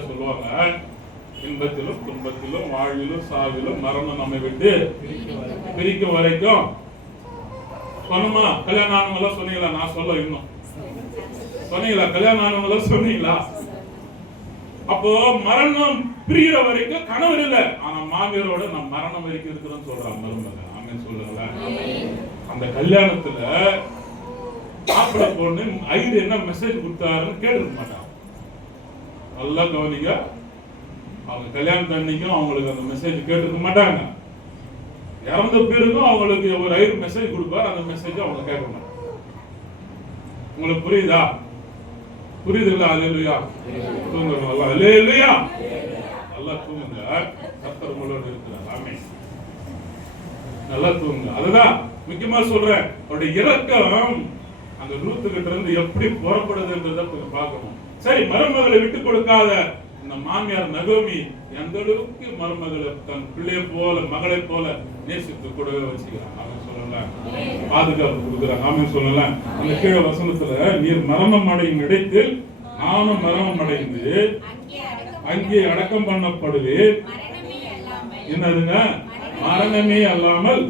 சொல்லுவாங்க, இன்பத்திலும் துன்பத்திலும் வாழ்விலும் சாவிலும் மரணம் நம்மை விட்டு பிரிக்கும் வரைக்கும். சொன்னமா கல்யாணம் ஆனவங்க சொன்னீங்களா? நான் சொல்ல இன்னும் சொன்னீங்களா? கல்யாணம் ஆனவங்க சொன்னீங்களா? அப்போ மரணம் பிரிகிற வரைக்கும் கணவர் இல்ல, ஆனா மாமியாரோட நான் மரணம் வரைக்கும் இருக்கிறேன்னு சொல்றாங்க மருமக. ஆமென் சொல்லுங்களா. அந்த கல்யாணத்துல மாப்பிள்ளை பொண்ணு ஐயர் என்ன மெசேஜ் கொடுத்தாருன்னு கேட்டுக்க மாட்டாங்க. நல்லா கவனிங்க. அவங்க கல்யாணம் அன்னைக்கும் அவங்களுக்கு அந்த மெசேஜ் கேட்டுக்க மாட்டாங்க. இறந்த பிறகும் அவங்களுக்கு ஒரு ஐயர் மெசேஜ் கொடுப்பார், அந்த மெசேஜ் அவங்க கேட்க மாட்டாங்க. உங்களுக்கு புரியுதா? புரியுதுங்களா? அல்லேலூயா. தூங்குங்க. அல்லேலூயா. நல்லா தூங்குங்க. கர்த்தர் உங்களோட இருக்கிறார். ஆமென். நல்லா தூங்குங்க. அதுதான் முக்கியமா சொல்றேன். அவருடைய இரக்கம் அந்த ரூத்து கிட்ட இருந்து எப்படி புறப்படுதுன்றத கொஞ்சம் பார்க்கணும். சரி, மருமகளை விட்டு கொடுக்காத இந்த மாமியார் நகோமி எந்த அளவுக்கு மருமகளை தன் பிள்ளையை போல மகளை போல நேசித்து கூடவே வச்சுக்கிறாங்க. ஆமென் சொல்லலாம். பாதுகாப்பு கொடுக்குறாங்க. ஆமென் சொல்லலாம். அந்த கீழ வசனத்துல நீர் மரணம் அடையும் இடத்தில் நானும் மரணம் அடைந்து அங்கே அடக்கம் பண்ணப்படுவேன். என்னதுங்க? மரணமே அல்லாமல்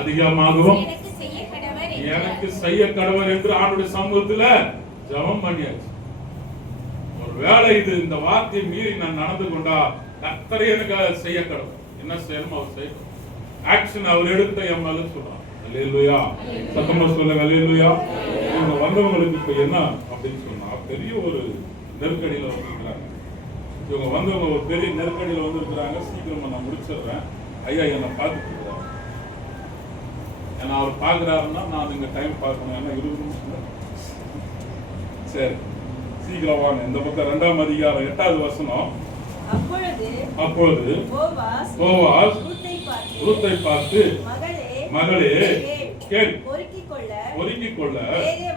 அதிகமாகவும் எனக்கு செய்ய கடவர் என்று ஆண்டுடைய சமூகத்துல ஜெபம் பண்ணியாச்சு. ஒரு வேளை இது இந்த வார்த்தையை மீறி நான் நடந்து கொண்டா கர்த்தர் எனக்கு செய்ய கடவர். என்ன செய்யணும் அவர் செய்யணும். ஆக்ஷன் அவர் எடுத்த என் மேல சொல்றான். அல்லேலூயா. சத்தமா சொல்லுங்க. அல்லேலூயா. இவங்க வந்தவங்களுக்கு இப்ப என்ன அப்படின்னு சொன்னா, பெரிய ஒரு நெருக்கடியில வந்திருக்கிறாங்க. இவங்க வந்தவங்க ஒரு பெரிய நெருக்கடியில வந்திருக்கிறாங்க. சீக்கிரமா நான் முடிச்சிடுறேன். ஐயா என்னை பார்த்துட்டு இருக்கிறாரு. ஏன்னா அவர் பார்க்குறாருன்னா நான் இங்க டைம் பார்க்கணும். ஏன்னா 20 நிமிஷம். சரி, சீக்கிரம் வாங்க. இந்த பக்கம் 2ஆம் அதிகாரம் 8வது வசனம். அப்பொழுது போவாஸ் ரூத்தை பார்த்து, மகளே கேள், பொறுக்கிக் கொள்ள வேறே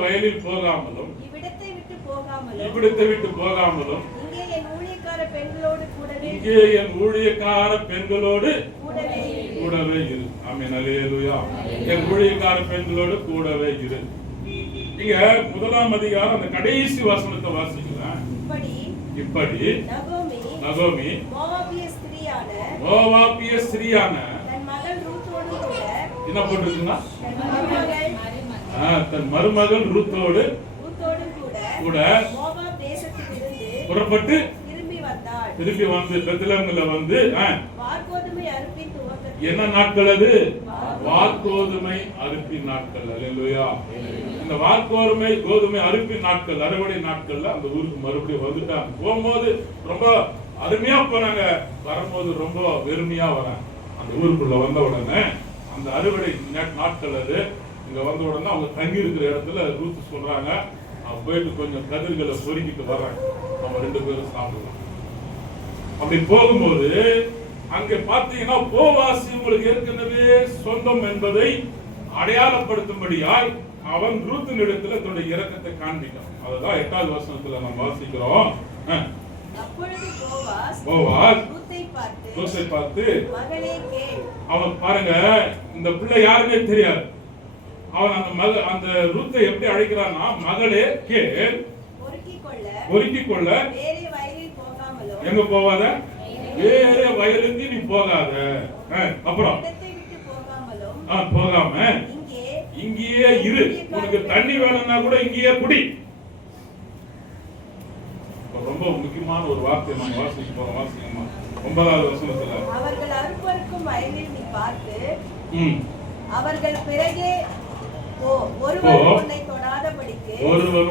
வயலில் போகாமலும் இவ்விடத்தை விட்டு போகாமலும் இங்கே என் ஊழியக்கார பெண்களோடு கூடவே இரு. ஆமென். அல்லேலூயா. என் ஊழியக்கார பெண்களோடு கூடவே இரு. இங்க 1ஆம் அதிகாரம் அந்த கடைசி வசனத்தை வாசிக்கலாம். இப்படி நகோமி மோவாபிய ஸ்திரியான என்ன போட்டுருக்குன்னா தன் மருமகள் ரூத்தோடு கூட புறப்பட்டு திரும்பி வந்து பெத்லெஹேம்ல வந்து என்ன நாட்கள் அது? வார்கோதுமை அறுப்பின் நாட்கள். அல்லேலூயா. இந்த வார்கோதுமை கோதுமை அறுப்பின் நாட்கள், அறுவடை நாட்கள்ல அந்த ஊருக்கு மறுபடியும் வந்துட்டாங்க. போகும்போது ரொம்ப அருமையா போனாங்க, வரும்போது ரொம்ப வெறுமையா வராங்க. அந்த ஊருக்குள்ள வந்த உடனே அந்த அறுவடை நாட்கள் அது. இங்க வந்த உடனே அவங்க தங்கி இருக்கிற இடத்துல ரூத்து சொல்றாங்க, அவங்க போயிட்டு கொஞ்சம் கதிர்களை பொறுக்கிட்டு வர்றாங்க, நம்ம 2 பேரும் சாப்பிடலாம். அப்படி போகும்போது அங்க பாத்தீங்கன்னா போவாசி உங்களுக்கு ஏற்கனவே சொந்தம் என்பதை அடையாளப்படுத்தும்படியாய் அவன் ரூத்தின் இடத்துல தன்னுடைய இரக்கத்தை காண்பிக்கிறான். அதுதான் 8வது வசனத்துல நம்ம வாசிக்கிறோம். போவாஸ் ரூத்தை பார்த்து, அவன் பாருங்க, இந்த பிள்ளை யாருமே தெரியாது. அவன் அந்த ரூத்தை எப்படி அழைக்கிறான்னா, மகளே கேள், பொறுக்கிக் கொள்ள எங்க போவாத, வேற வயலுக்கு நீ போகாத. அப்புறம் போகாம இங்கேயே இரு. உனக்கு தண்ணி வேணும்னா கூட இங்கேயே குடி. ரொம்ப முக்கியமான ஒரு வார்த்தை நான் வாசிக்க போறோம். வாசிக்கமா 9வது வசனத்துல, அவர்கள் அறுப்பறுக்கும் வயலில் நீ பார்த்து அவர்கள் பிறகே ஒருவரும்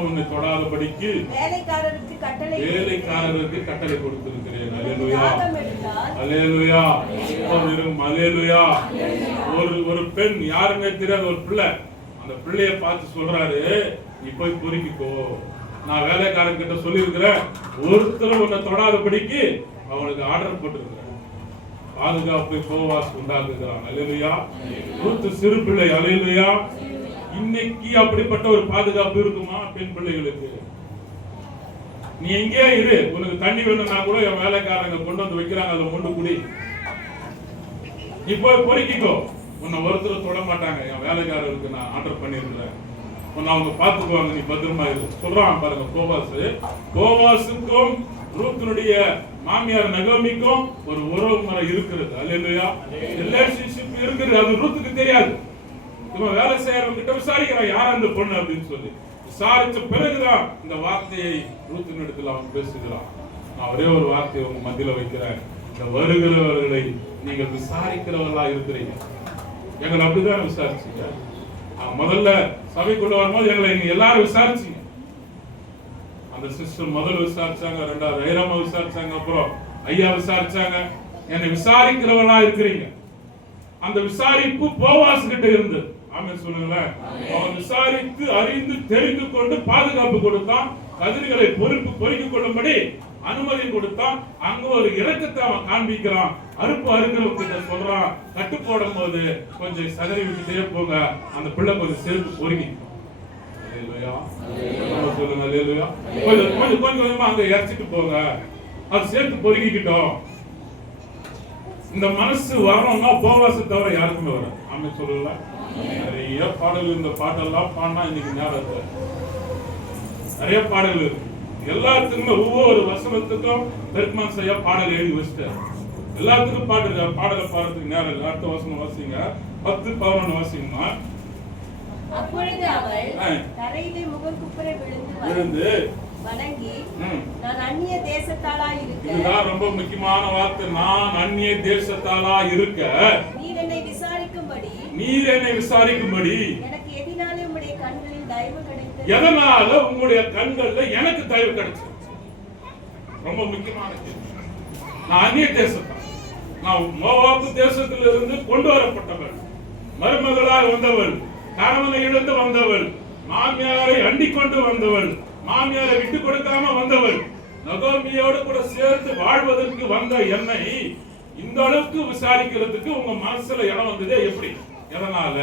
உன்னை தொடாதபடிக்கு வேலைக்காரருக்கு கட்டளை கொடுத்திருக்கிறேன். அல்லேலூயா, அல்லேலூயா, அல்லேலூயா. ஒரு பெண், யாருமே தெரியாத ஒரு பிள்ளை, அந்த பிள்ளைய பார்த்து சொல்றாரு, நீ போய் பொறுக்கிக்கோ. நான் வேலைக்காரன் கிட்ட சொல்லியிருக்கிறேன், ஒருத்தர் உன்னை தொடாதபடிக்கு அவனுக்கு ஆர்டர் போட்டிருக்கிறேன். பாதுகாப்பை போவாஸ் உண்டாக்குகிறான். அல்லேலூயா. ரூத் சிறு பிள்ளை. அல்லேலூயா. இன்னைக்கு அப்படிப்பட்ட ஒரு பாதுகாப்பு இருக்குமா பெண் பிள்ளைகளுக்கு? நீ எங்கே இரு, உனக்கு தண்ணி வேணும்னா கூட என் வேலைக்காரங்க கொண்டு வந்து வைக்கிறாங்க, அதை கொண்டு குடி. நீ போய் பொறுக்கிக்கோ, உன்னை ஒருத்தர் தொட மாட்டாங்க. என் வேலைக்காரருக்கு நான் ஆர்டர் பண்ணியிருக்கிறேன், உன்னை அவங்க பார்த்துக்குவாங்க, நீ பத்திரமா இரு சொல்றான் பாருங்க. போவாஸுக்கும் ரூத்தினுடைய மாமியார் நகோமிக்கும் ஒரு உறவு முறை இருக்கிறது. அல்லேலூயா. ரிலேஷன்ஷிப் இருக்குது. அது ரூத்துக்கு தெரியாது. இவன் வேலை செய்யறவங்க கிட்ட விசாரிக்கிறான், யார் அந்த பொண்ணு அப்படின்னு சொல்லி. விசாரிச்ச பிறகுதான் இந்த வார்த்தையை ரூத்தின் இடத்துல அவன் பேசுகிறான். நான் ஒரே ஒரு வார்த்தையை உங்க மத்தியில வைக்கிறேன். இந்த வருகிறவர்களை நீங்க விசாரிக்கிறவர்களா இருக்கிறீங்க. எங்களை அப்படிதான் விசாரிச்சீங்க. முதல்ல சபைக்குள்ள வரும்போது எங்களை நீங்க எல்லாரும் விசாரிச்சீங்க. அந்த சிஸ்டர் முதல்ல விசாரிச்சாங்க, 2வது ஐராமா விசாரிச்சாங்க, அப்புறம் ஐயா விசாரிச்சாங்க. என்னை விசாரிக்கிறவங்களா இருக்கிறீங்க. அந்த விசாரிப்பு போவாஸ் கிட்ட இருந்து. ஆமென் சொல்லுங்களேன். அவன் விசாரித்து அறிந்து தெரிந்து கொண்டு பாதுகாப்பு கொடுத்தான். கதிர்களை பொறுக்கிக் கொள்ளும்படி அனுமதி கொடுத்தான். அங்க ஒரு இரக்கத்தை அவன் காண்பிக்கிறான். அறுக்கிறவங்க கிட்ட சொல்றான், கட்டு போடும் போது கொஞ்சம் சதறி விட்டுட்டே போங்க, அந்த பிள்ளை கொஞ்சம் சேர்த்து பொறுக்கி. சொல்லுங்க. அல்லேலூயா. கொஞ்சம் கொஞ்சமா அங்க இறச்சிட்டு போங்க, அது சேர்த்து பொறுக்கிக்கிட்டோம். இந்த மனசு வரணும்னா போவாசை தவிர யாருக்குமே வர. ஆமென் சொல்லல. நிறைய பாடல், இந்த பாட்டெல்லாம் பாடினா இன்னைக்கு நேரத்துல நிறைய பாடல் இருக்கு. எல்லாத்துக்குமே ஒவ்வொரு வசனத்துக்கும் பெருமான் செய்ய பாடல் எழுதி வச்சுட்டாரு. எல்லாத்துக்கும் பாடலை பாடுறதுக்கு நேரம் இல்லை. அடுத்த வசனம் வாசிங்க, 10, 11 வாசிங்கம்மா. அப்பொழுது அவள் தரையிலே முகங்குப்புற விழுந்து வணங்கி, நான் அந்நிய தேசத்தாளா இருக்க. இதுதான் ரொம்ப முக்கியமான வார்த்தை. நான் அந்நிய தேசத்தாளா இருக்க நீர் என்னை விசாரிக்கும்படி எனக்கு எதனாலே உம்முடைய கண்களில் தயவு கிடைத்தது? எதனால உங்களுடைய கண்கள்ல எனக்கு தயவு கிடைச்சது? ரொம்ப முக்கியமான கேள்வி. நான் அந்நிய தேசத்தான். நான் மோவாபு தேசத்திலிருந்து கொண்டு வரப்பட்டவள், மருமகளாய் வந்தவள், கணவனை இழந்து வந்தவள், மாமியாரை அண்டிக் கொண்டு வந்தவள், மாமியாரை விட்டு கொடுக்காம வந்தவள், நகோமியோடு கூட சேர்த்து வாழ்வதற்கு வந்த என்னை இந்த அளவுக்கு விசாரிக்கிறதுக்கு உங்க மனசுல இடம் வந்ததே எப்படி? எதனால?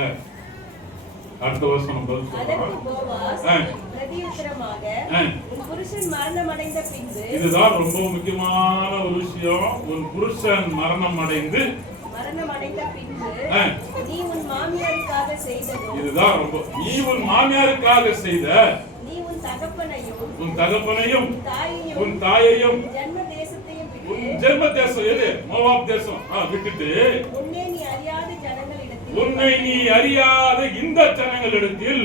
அடுத்த வருஷம் இதுதான் ரொம்ப முக்கியமான ஒரு விஷயம். உன் புருஷன் மரணம் அடைந்து நீ உன் மாமியாருக்காக செய்தது. இதுதான் ரொம்ப. நீ உன் மாமியாருக்காக செய்த, உன் தகப்பனையும் உன் தாயையும் ஜென்ம தேசம் எது? மோவாப் தேசம் விட்டுட்டு உன்னை நீ அறியாத இந்த ஜனங்களிடத்தில்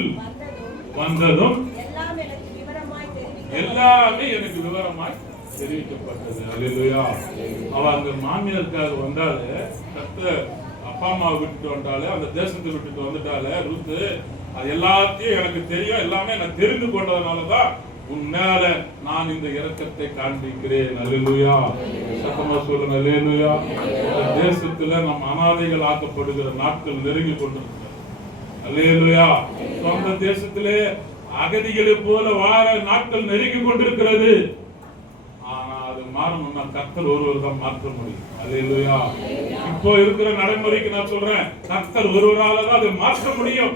வந்ததும் எல்லாமே எனக்கு விவரமாய் தெரிவிக்கப்பட்டது. அல்லேலூயா. அவ அந்த மாமியாருக்காக வந்தாலே, அப்பா அம்மாவை விட்டுட்டு வந்தாலே, அந்த தேசத்தை விட்டுட்டு வந்துட்டாலே ரூத்து, அது எல்லாத்தையும் எனக்கு தெரியும், எல்லாமே நான் தெரிந்து கொண்டதுனாலதான் உன் மேல நான் இந்த இரக்கத்தை காண்பிக்கிறேன். அல்லேலூயா. சத்தமா சொல்லுங்க. அல்லேலூயா. இந்த தேசத்துல நம்ம அனாதைகள் ஆக்கப்படுகிற நாட்கள் நெருங்கி கொண்டிருக்கிறது. அல்லேலூயா. சொந்த தேசத்திலே அகதிகளை போல வாழ நாட்கள் நெருங்கி கொண்டிருக்கிறது. ஆனா அது மாறணும்னா கர்த்தர் ஒருவர் தான் மாற்ற முடியும். அல்லேலூயா. இப்போ இருக்கிற நடைமுறைக்கு நான் சொல்றேன், கர்த்தர் ஒருவரால தான் அதை மாற்ற முடியும்.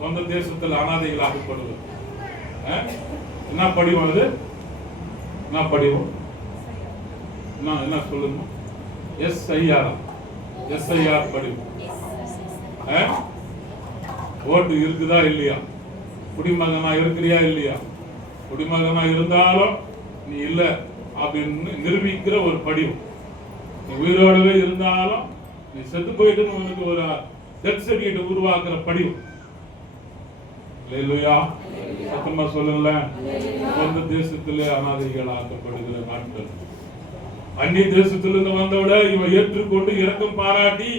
சொந்த தேசத்தில் அனாதைகள் ஆக்கப்படுவது என்ன படிவம்? அது என்ன படிவம்? என்ன சொல்லுங்க? எஸ்ஐஆர் படிவம். ஓட்டு இருக்குதா இல்லையா? குடிமகனா இருக்கிறியா இல்லையா? குடிமகனா இருந்தாலும் நீ இல்ல அப்படின்னு நிரூபிக்கிற ஒரு படிவம். நீ உயிரோடவே இருந்தாலும் நீ செத்து போயிட்டு உனக்கு ஒரு டெத் சர்டிபிகேட் உருவாக்குற படிவம். அல்லேலூயா. சத்தமா சொல்லுங்கள. சொந்த தேசத்திலே அனாதைகள் ஆக்கப்படுகிற நாட்கள். அந்நிய தேசத்திலிருந்து வந்தவிட இவன் ஏற்றுக்கொண்டு இரக்கம் பாராட்டி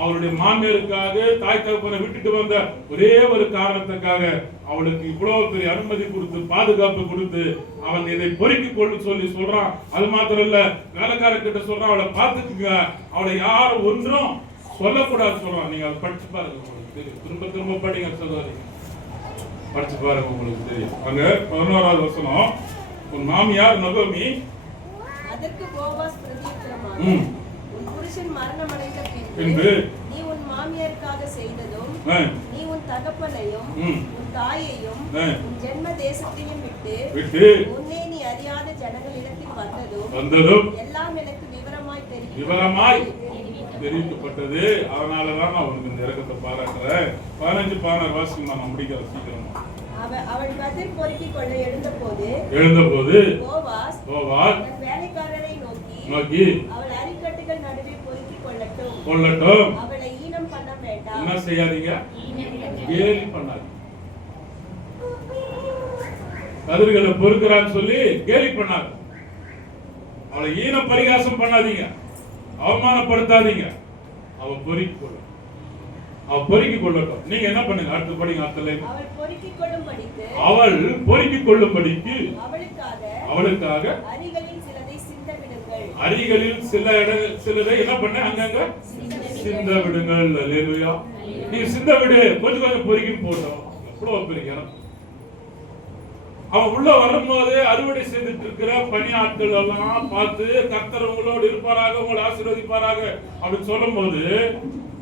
அவருடைய மாமியாருக்காக தாய் தகப்பனை விட்டுட்டு வந்த ஒரே ஒரு காரணத்துக்காக அவளுக்கு இவ்வளவு பெரிய அனுமதி கொடுத்து பாதுகாப்பு கொடுத்து அவன் இதை பொறுக்கி கொண்டு சொல்லி சொல்றான். அது மாத்திரம் இல்ல, வேலைக்காரர்கிட்ட சொல்றான், அவளை பார்த்துக்குங்க, அவளை யாரும் ஒன்றும் சொல்லக்கூடாது சொல்றான். நீங்க அதை படிச்சு பாருங்க, உங்களுக்கு தெரியும். திரும்ப திரும்ப படிங்க சகோதரி, படிச்சு பாருங்க, உங்களுக்கு தெரியும். அங்க 11வது வசனம், உன் மாமியார் நகோமி அதற்கு போவாஸ் பிரதியுத்தரமாக, உன் புருஷன் மரணமடைந்த பின்பு நீ உன் மாமியாருக்காக செய்ததும், நீ உன் தகப்பனையும் உன் தாயையும் உன் ஜென்ம தேசத்தையும் விட்டு உன்னை நீ அறியாத ஜனங்களிடத்தில் வந்ததும் எல்லாம் எனக்கு விவரமாய் தெரிவிக்கப்பட்டது. அதனாலதான் அவனுக்கு இந்த இறக்கத்தை பாராட்டுறேன். 15 16 வாசிக்கும் நான் முடிக்கிற சீக்கிரமா. அவள் பதில் பொறுக்கிக் கொள்ள எழுந்தபோது போவாஸ் தன் வேலைக்காரரை நோக்கி அவள் அரிக்கட்டுகள் நடுவே பொறுக்கிக் கொள்ளட்டும், அவளை ஈனம் பண்ண வேண்டாம். என்ன செய்யாதீங்க, கேலி பண்ணாதீங்க. கதிர்களை பொறுக்கிறான்னு சொல்லி கேலி பண்ணாது. அவளை ஈன பரிகாசம் பண்ணாதீங்க, அவமானப்படுத்தாதீங்க. அவ பொறுக்கிக் கொள்ளும், அவ பொறுக்கிக் கொள்ளட்டும். நீங்க என்ன பண்ணுங்க, அடுத்து படிங்க. அவள் பொறுக்கிக் கொள்ளும்படிக்கு அவளுக்காக அரிகளில் சிலதை என்ன பண்ண அங்கங்க சிந்த விடுங்கள். அல்லேலூயா. நீ சிந்த விடு, கொஞ்சம் கொஞ்சம் பொறுக்கின்னு போட்டோம். எவ்வளவு பெரிய இடம். அவன் உள்ள வரும்போது அறுவடை செய்துட்டு இருக்கிற பணியாட்கள் எல்லாம் பார்த்து கர்த்தர் உங்களோடு இருப்பாராக, உங்களை ஆசீர்வதிப்பாராக அப்படின்னு சொல்லும் போது,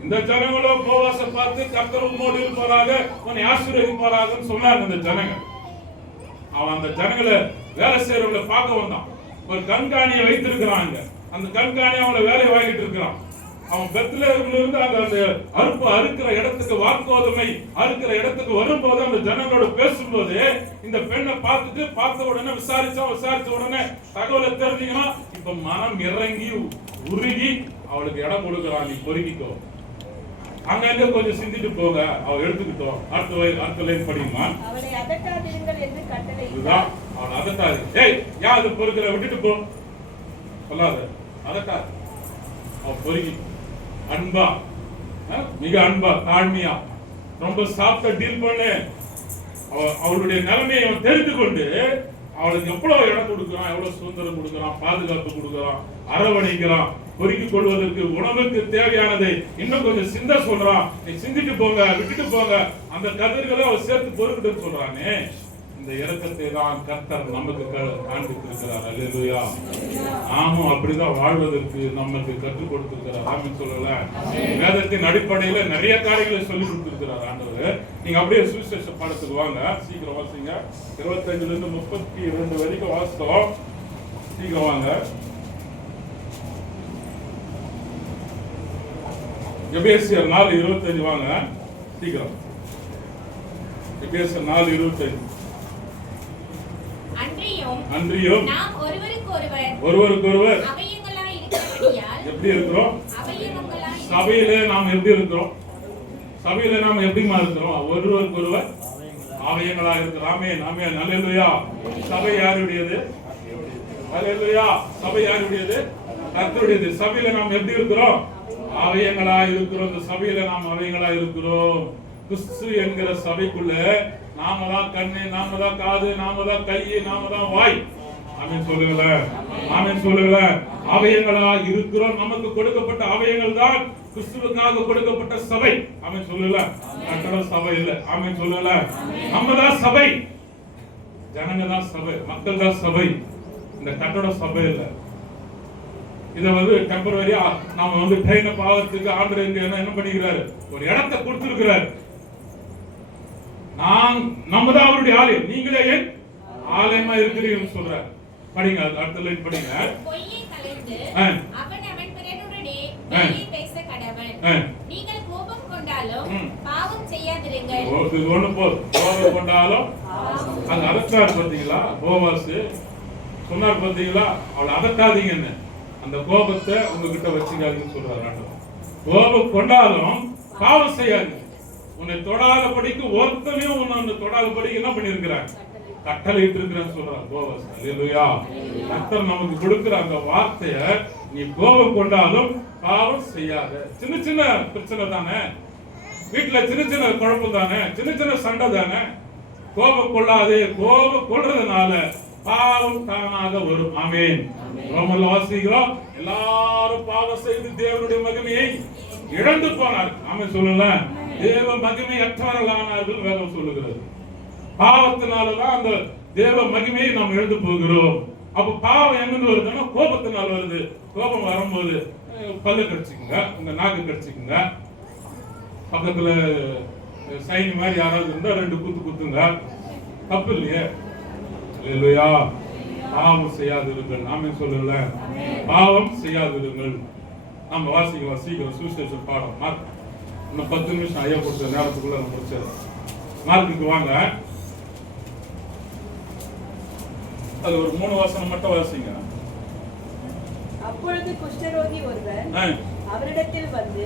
இந்த ஜனங்களோ போவாச பார்த்து கர்த்தர் உங்களோடு இருப்பாராக, உன்னை ஆசீர்வதிப்பாராகன்னு சொன்னாங்க இந்த ஜனங்க. அவன் அந்த ஜனங்களை வேலை செய்யறவங்களை பார்க்க வந்தான். ஒரு கண்காணியை வைத்திருக்கிறாங்க. அந்த கண்காணி அவங்களை வேலையை வாங்கிட்டு இருக்கிறான். அவன் பெத்லகேமிலிருந்து இருந்து அந்த அறுப்பு அறுக்கிற இடத்துக்கு, வாக்குவதமை அறுக்கிற இடத்துக்கு வரும்போது அந்த ஜனங்களோட பேசும்போது இந்த பெண்ணை பார்த்த உடனே விசாரிச்ச உடனே தகவலை தெரிஞ்சீங்கன்னா இப்ப மனம் இறங்கி உருகி அவளுக்கு இடம் கொடுக்குறான். நீ பொறுக்கிக்கோ, அங்க கொஞ்சம் சிந்திட்டு போங்க, அவ எடுத்துக்கிட்டோம். அடுத்த லைன் படிக்குமா, அவளை அதட்டாதீர்கள் என்று கட்டளை. இதுதான் அவளை அதட்டாது. ஏய் யாரு பொறுக்கிற, விட்டுட்டு போ சொல்லாத, அதட்டாது. அவ பொறுக்கி அன்பா, மிக அன்பா தாழ்மையா ரொம்ப சாஃப்டா டீல் பண்ணு. அவளுடைய நிலைமையை அவன் தெரிந்து கொண்டு அவளுக்கு எவ்வளவு இடம் கொடுக்குறான், எவ்வளவு சுதந்திரம் கொடுக்குறான், பாதுகாப்பு கொடுக்குறான், அரவணைக்கிறான். பொறுக்கிக் கொள்வதற்கு உணவுக்கு தேவையானதை இன்னும் கொஞ்சம் சிந்த சொல்றான். நீ சிந்திட்டு போங்க, விட்டுட்டு போங்க, அந்த கதிர்களை அவர் சேர்த்து பொறுக்கிட்டு சொல்றானே. இந்த இரக்கத்தை தான் கர்த்தர் நமக்கு காண்பித்திருக்கிறார். அல்லேலூயா. நாமும் அப்படிதான் வாழ்வதற்கு நமக்கு கற்றுக் கொடுத்திருக்கிறார். ஆமென் சொல்லல. வேதத்தின் அடிப்படையில நிறைய காரியங்களை சொல்லி கொடுத்திருக்கிறார் ஆண்டவர். நீங்க அப்படியே சுவிசேஷ பாடத்துக்கு வாங்க, சீக்கிரம் வாசிங்க. 25 இருந்து 32 வரைக்கும் வாசித்தோம். சீக்கிரம் வாங்க. எபேசியர் 4:25 வாங்க சீக்கிரம். எபேசியர் 4:25. அன்றியும் நாம் ஒருவருக்கொருவர் எப்படி இருக்கிறோம், சபையிலே நாம் எப்படி இருக்கிறோம், சபையில நாம் எப்படிமா இருக்கிறோம், ஒருவருக்கொருவர் அவயங்களா இருக்கிறோம். ஆமென் ஆமென். அல்லேலூயா. சபை யாருடையது? அல்லேலூயா. சபை யாருடையது? கர்த்தருடையது. சபையில நாம் எப்படி இருக்கிறோம், அவயங்களா இருக்கிறோம். இந்த சபையில நாம் அவயங்களா இருக்கிறோம். கிறிஸ்து என்கிற சபைக்குள்ள நாம தான் கண்ணு, நாம தான் காது, நாம தான் கை, நாம தான் வாய். ஆமென் சொல்லுங்கள, ஆமென் சொல்லுங்கள. அவயங்களா இருக்கிறோம். நமக்கு கொடுக்கப்பட்ட அவயங்கள் தான் கிறிஸ்துவுக்காக கொடுக்கப்பட்ட சபை. ஆமென் சொல்லுங்கள. கட்டட சபை இல்ல. ஆமென் சொல்லுங்கள. நம்ம தான் சபை, ஜனங்க தான் சபை, மக்கள் தான் சபை. இந்த கட்டட சபை இல்ல. இத டெம்பரரியா நாம ட்ரெயின் அப் ஆகிறதுக்கு ஆண்டவர் என்ன பண்ணிக்கிறாரு, ஒரு இடத்தை கொடுத்திருக்கிறாரு. நம்ம தான் அவருடைய ஆலயம், நீங்களே ஏன் ஆலயமா இருக்கிறீங்கன்னு சொல்றாரு. படிங்க, அடுத்த லைன் படிங்க. பொய்யை கலைந்து அவன் பிறனுடனே பேச கடவன். நீங்கள் கோபம் கொண்டாலும் பாவம் செய்யாதிருங்கள். கோபம் கொண்டாலும் அது அதட்டார் பாத்தீங்களா, போவாஸ் சொன்னார் பாத்தீங்களா, அவளை அதட்டாதீங்கன்னு. அந்த கோபத்தை உங்ககிட்ட வச்சுக்காதீங்கன்னு சொல்றாரு ஆண்டவர். கோபம் கொண்டாலும் பாவம் செய்யாது. உன்னை தொடாதபடிக்கு ஒருத்தனையும் உன்னை தொடாதபடிக்கு என்ன பண்ணிருக்கிறார்? கட்டளை இருக்கிறேன்னு சொல்றார் போவாஸ். அல்லேலூயா. கர்த்தர் நமக்கு கொடுக்கிற அந்த வார்த்தைய நீ கோபம் கொண்டாலும் பாவம் செய்யாத. சின்ன சின்ன பிரச்சனை தானே, வீட்டுல சின்ன சின்ன குழப்பம் தானே, சின்ன சின்ன சண்டை தானே. கோபம் கொள்ளாதே. கோபம் கொள்றதுனால பாவம் தானாக வரும். ஆமென். ரோமர்ல வாசிக்கிறோம், எல்லாரும் பாவம் செய்து தேவனுடைய மகிமையை இழந்து போனார். ஆமென் சொல்லுங்க. தேவ மகிமை அற்றவர்களானார்கள் வேதம் சொல்லுகிறது. பாவத்தினாலதான் அந்த தேவ மகிமையை நாம் இழந்து போகிறோம். அப்ப பாவம் எங்கிருந்து வருதுன்னா கோபத்தினால் வருது. கோபம் வரும்போது பல்லு கடிச்சுக்குங்க, உங்க நாக்கு கடிச்சுக்குங்க, பக்கத்துல சைனி மாதிரி யாராவது இருந்தா 2 குத்து குத்துங்க, தப்பு இல்லையே. இல்லையா? பாவம் செய்யாதிருங்கள். நாமே சொல்லல, பாவம் செய்யாதிருங்கள். நம்ம வாசிக்கலாம் சீக்கிரம் சுவிசேஷம் பாடம். மார்க் இன்னும் 10 நிமிஷம் ஐயா கொடுத்த நேரத்துக்குள்ள நம்ம முடிச்சிடலாம். மார்க்குக்கு வாங்க. அது ஒரு 3 வசனம் மட்டும் வாசிங்க. அப்பொழுது குஷ்டரோகி ஒருவர் அவரிடத்தில் வந்து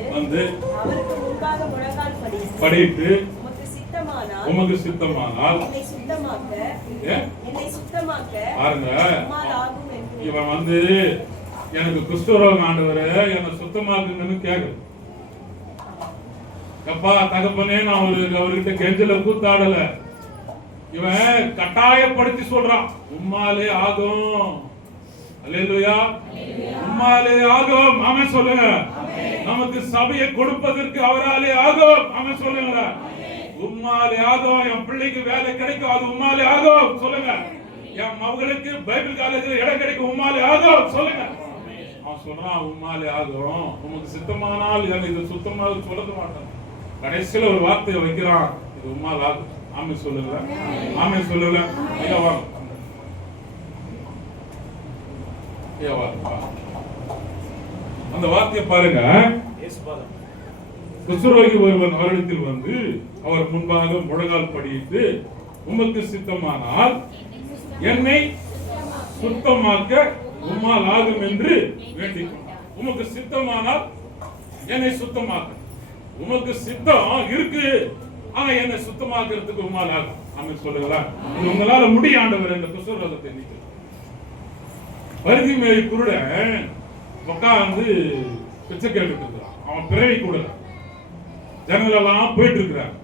அவருக்கு முன்பாக முழங்கால் படியிட்டு உமக்கு சித்தமானால் என்னை சுத்தமாக்க பாருங்க, இவன் வந்து எனக்கு குஷ்டரோகம் ஆண்டவரே என்னை சுத்தமாக்குங்கன்னு கேக்குது. அப்பா தகப்பனே, நான் அவர்கிட்ட கெஞ்சல கூத்தாடல. இவன் கட்டாயப்படுத்தி சொல்றான், உம்மாலே ஆகும். அல்லேலூயா. உம்மாலே ஆகும். ஆமென் சொல்லுங்க. நமக்கு சபையை கொடுப்பதற்கு அவராலே ஆகும். ஆமென் சொல்லுங்க. உம்மாலே ஆகும். என் பிள்ளைக்கு வேலை கிடைக்கும், அது உம்மாலே ஆகும். சொல்லுங்க. என் மகளுக்கு பைபிள் காலேஜ்ல இடம் கிடைக்கும், உம்மாலே ஆகும். சொல்லுங்க. அவன் சொல்றான், உம்மாலே ஆகும். உமக்கு சித்தமானால் இது சுத்தமாக சொல்ல மாட்டான். கடைசியில ஒரு வார்த்தையை வைக்கிறான், இது உம்மால் ஆகும். ஆமென் சொல்லுங்க. ஆமென் சொல்லுங்க. ஐயா வாங்க. ஐயா வாங்க. அந்த வார்த்தையை பாருங்க. குஷ்டரோகி ஒருவன் அவரிடத்தில் வந்து அவர் முன்பாக முழங்கால் படியிட்டு உமக்கு சித்தமானால் என்னை சுத்தமாக்க உம்மால் ஆகும் என்று வேண்டிக் கொண்டார். உமக்கு சித்தமானால் என்னை சுத்தமாக்க. உமக்கு சித்தம் இருக்கு, ஆனா என்னை சுத்தமாக்குறதுக்கு உம்மால் ஆகும். ஆமென் சொல்லுங்களா. இது உங்களால முடியும் ஆண்டவர். இந்த குஷ்டரோகத்தை நீக்க. பரிதிமேய் குருடன் உட்கார்ந்து பிச்சை கேட்டுட்டு இருக்கிறான். அவன் பிறவி கூட ஜனங்களெல்லாம் போயிட்டு இருக்கிறான்.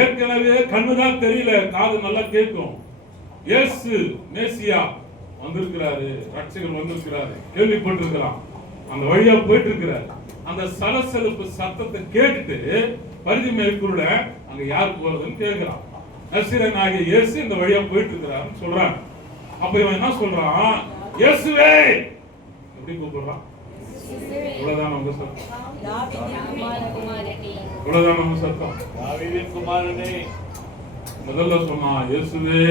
ஏற்கனவே கண்ணுதான் தெரியல, காது நல்லா கேட்கும். இயேசு மேசியா வந்திருக்கிறாரு, ரட்சகர் வந்திருக்கிறாரு, கேள்விப்பட்டிருக்கிறான். அந்த வழியா போயிட்டு இருக்கிறாரு. அந்த சலசலப்பு சத்தத்தை கேட்டுட்டு பரிதிமேய் குருடன் அங்க யார் போறதுன்னு கேட்கிறான். நசரேயன் ஆகிய இயேசு இந்த வழியா போயிட்டு இருக்கிறாருன்னு சொல்றான். அப்ப இவன் என்ன சொல்றான்? இயேசுவே எப்படி கூப்பிடுறான்? இவ்வளவுதான் உங்க சத்தம். இவ்வளவுதான் உங்க சத்தம். தாவீதின் குமாரனே முதல்ல சொன்னா இயேசுவே.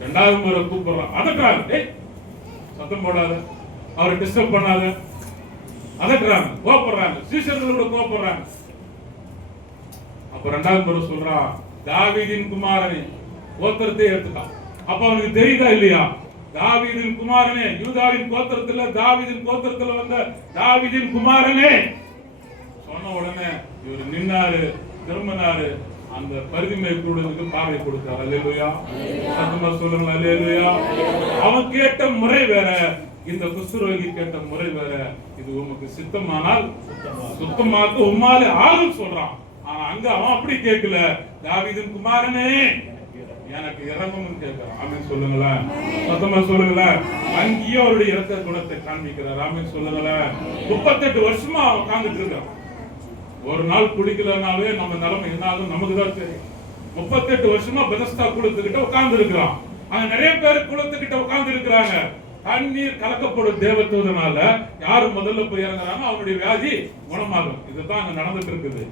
2வது முறை கூப்பிடுறான். அதற்காக சத்தம் போடாத, அவரை டிஸ்டர்ப் பண்ணாத. அதற்காக கோபப்படுறாங்க, சீஷர்களோட கோபப்படுறாங்க. அப்ப 2வது முறை சொல்றான், தாவீதின் குமாரனே. கோத்திரத்தை எடுத்துட்டான். அப்ப அவனுக்கு தெரியுதா இல்லையா? தாவீதின் குமாரனே, யூதாவின் கோத்திரத்துல தாவீதின் கோத்திரத்துல வந்த தாவீதின் குமாரனே சொன்ன உடனே இவர் நின்னாரு, திரும்பினாரு. அந்த பரிதிமேய் குருடனுக்கு பார்வை கொடுத்தார். அல்லேலூயா. சத்தமா சொல்லுங்க. அல்லேலூயா. அவன் கேட்ட முறை வேற, இந்த குஷ்டரோகி கேட்ட முறை வேற. இது உமக்கு சித்தமானால் சுத்தமாக்க உம்மாலே ஆகும் சொல்றான். ஆனா அங்க அவன் அப்படி கேட்கல. தாவீதின் குமாரனே எனக்கு இறங்கும்னு கேட்கிறான். ஆமென் சொல்லுங்களேன். சத்தமா சொல்லுங்களேன். அங்கேயும் அவருடைய இரக்க குணத்தை காண்பிக்கிறார். ஆமென் சொல்லுங்களேன். 38 வருஷமா உட்கார்ந்துட்டு இருக்கான். ஒரு நாள் குடிக்கலனாவே நம்ம நிலைமை என்ன ஆகும் நமக்கு தான் தெரியும். 38 வருஷமா பெதஸ்தா குளத்துக்கிட்ட உட்கார்ந்து இருக்கிறான். அங்க நிறைய பேர் குளத்துக்கிட்ட உட்கார்ந்து இருக்கிறாங்க. தண்ணீர் கலக்கப்படும் தேவதூதனால யாரு முதல்ல போய் இறங்குறாங்க, அவனுடைய வியாதி குணமாகும். இதுதான் அங்க நடந்துட்டு இருக்குது.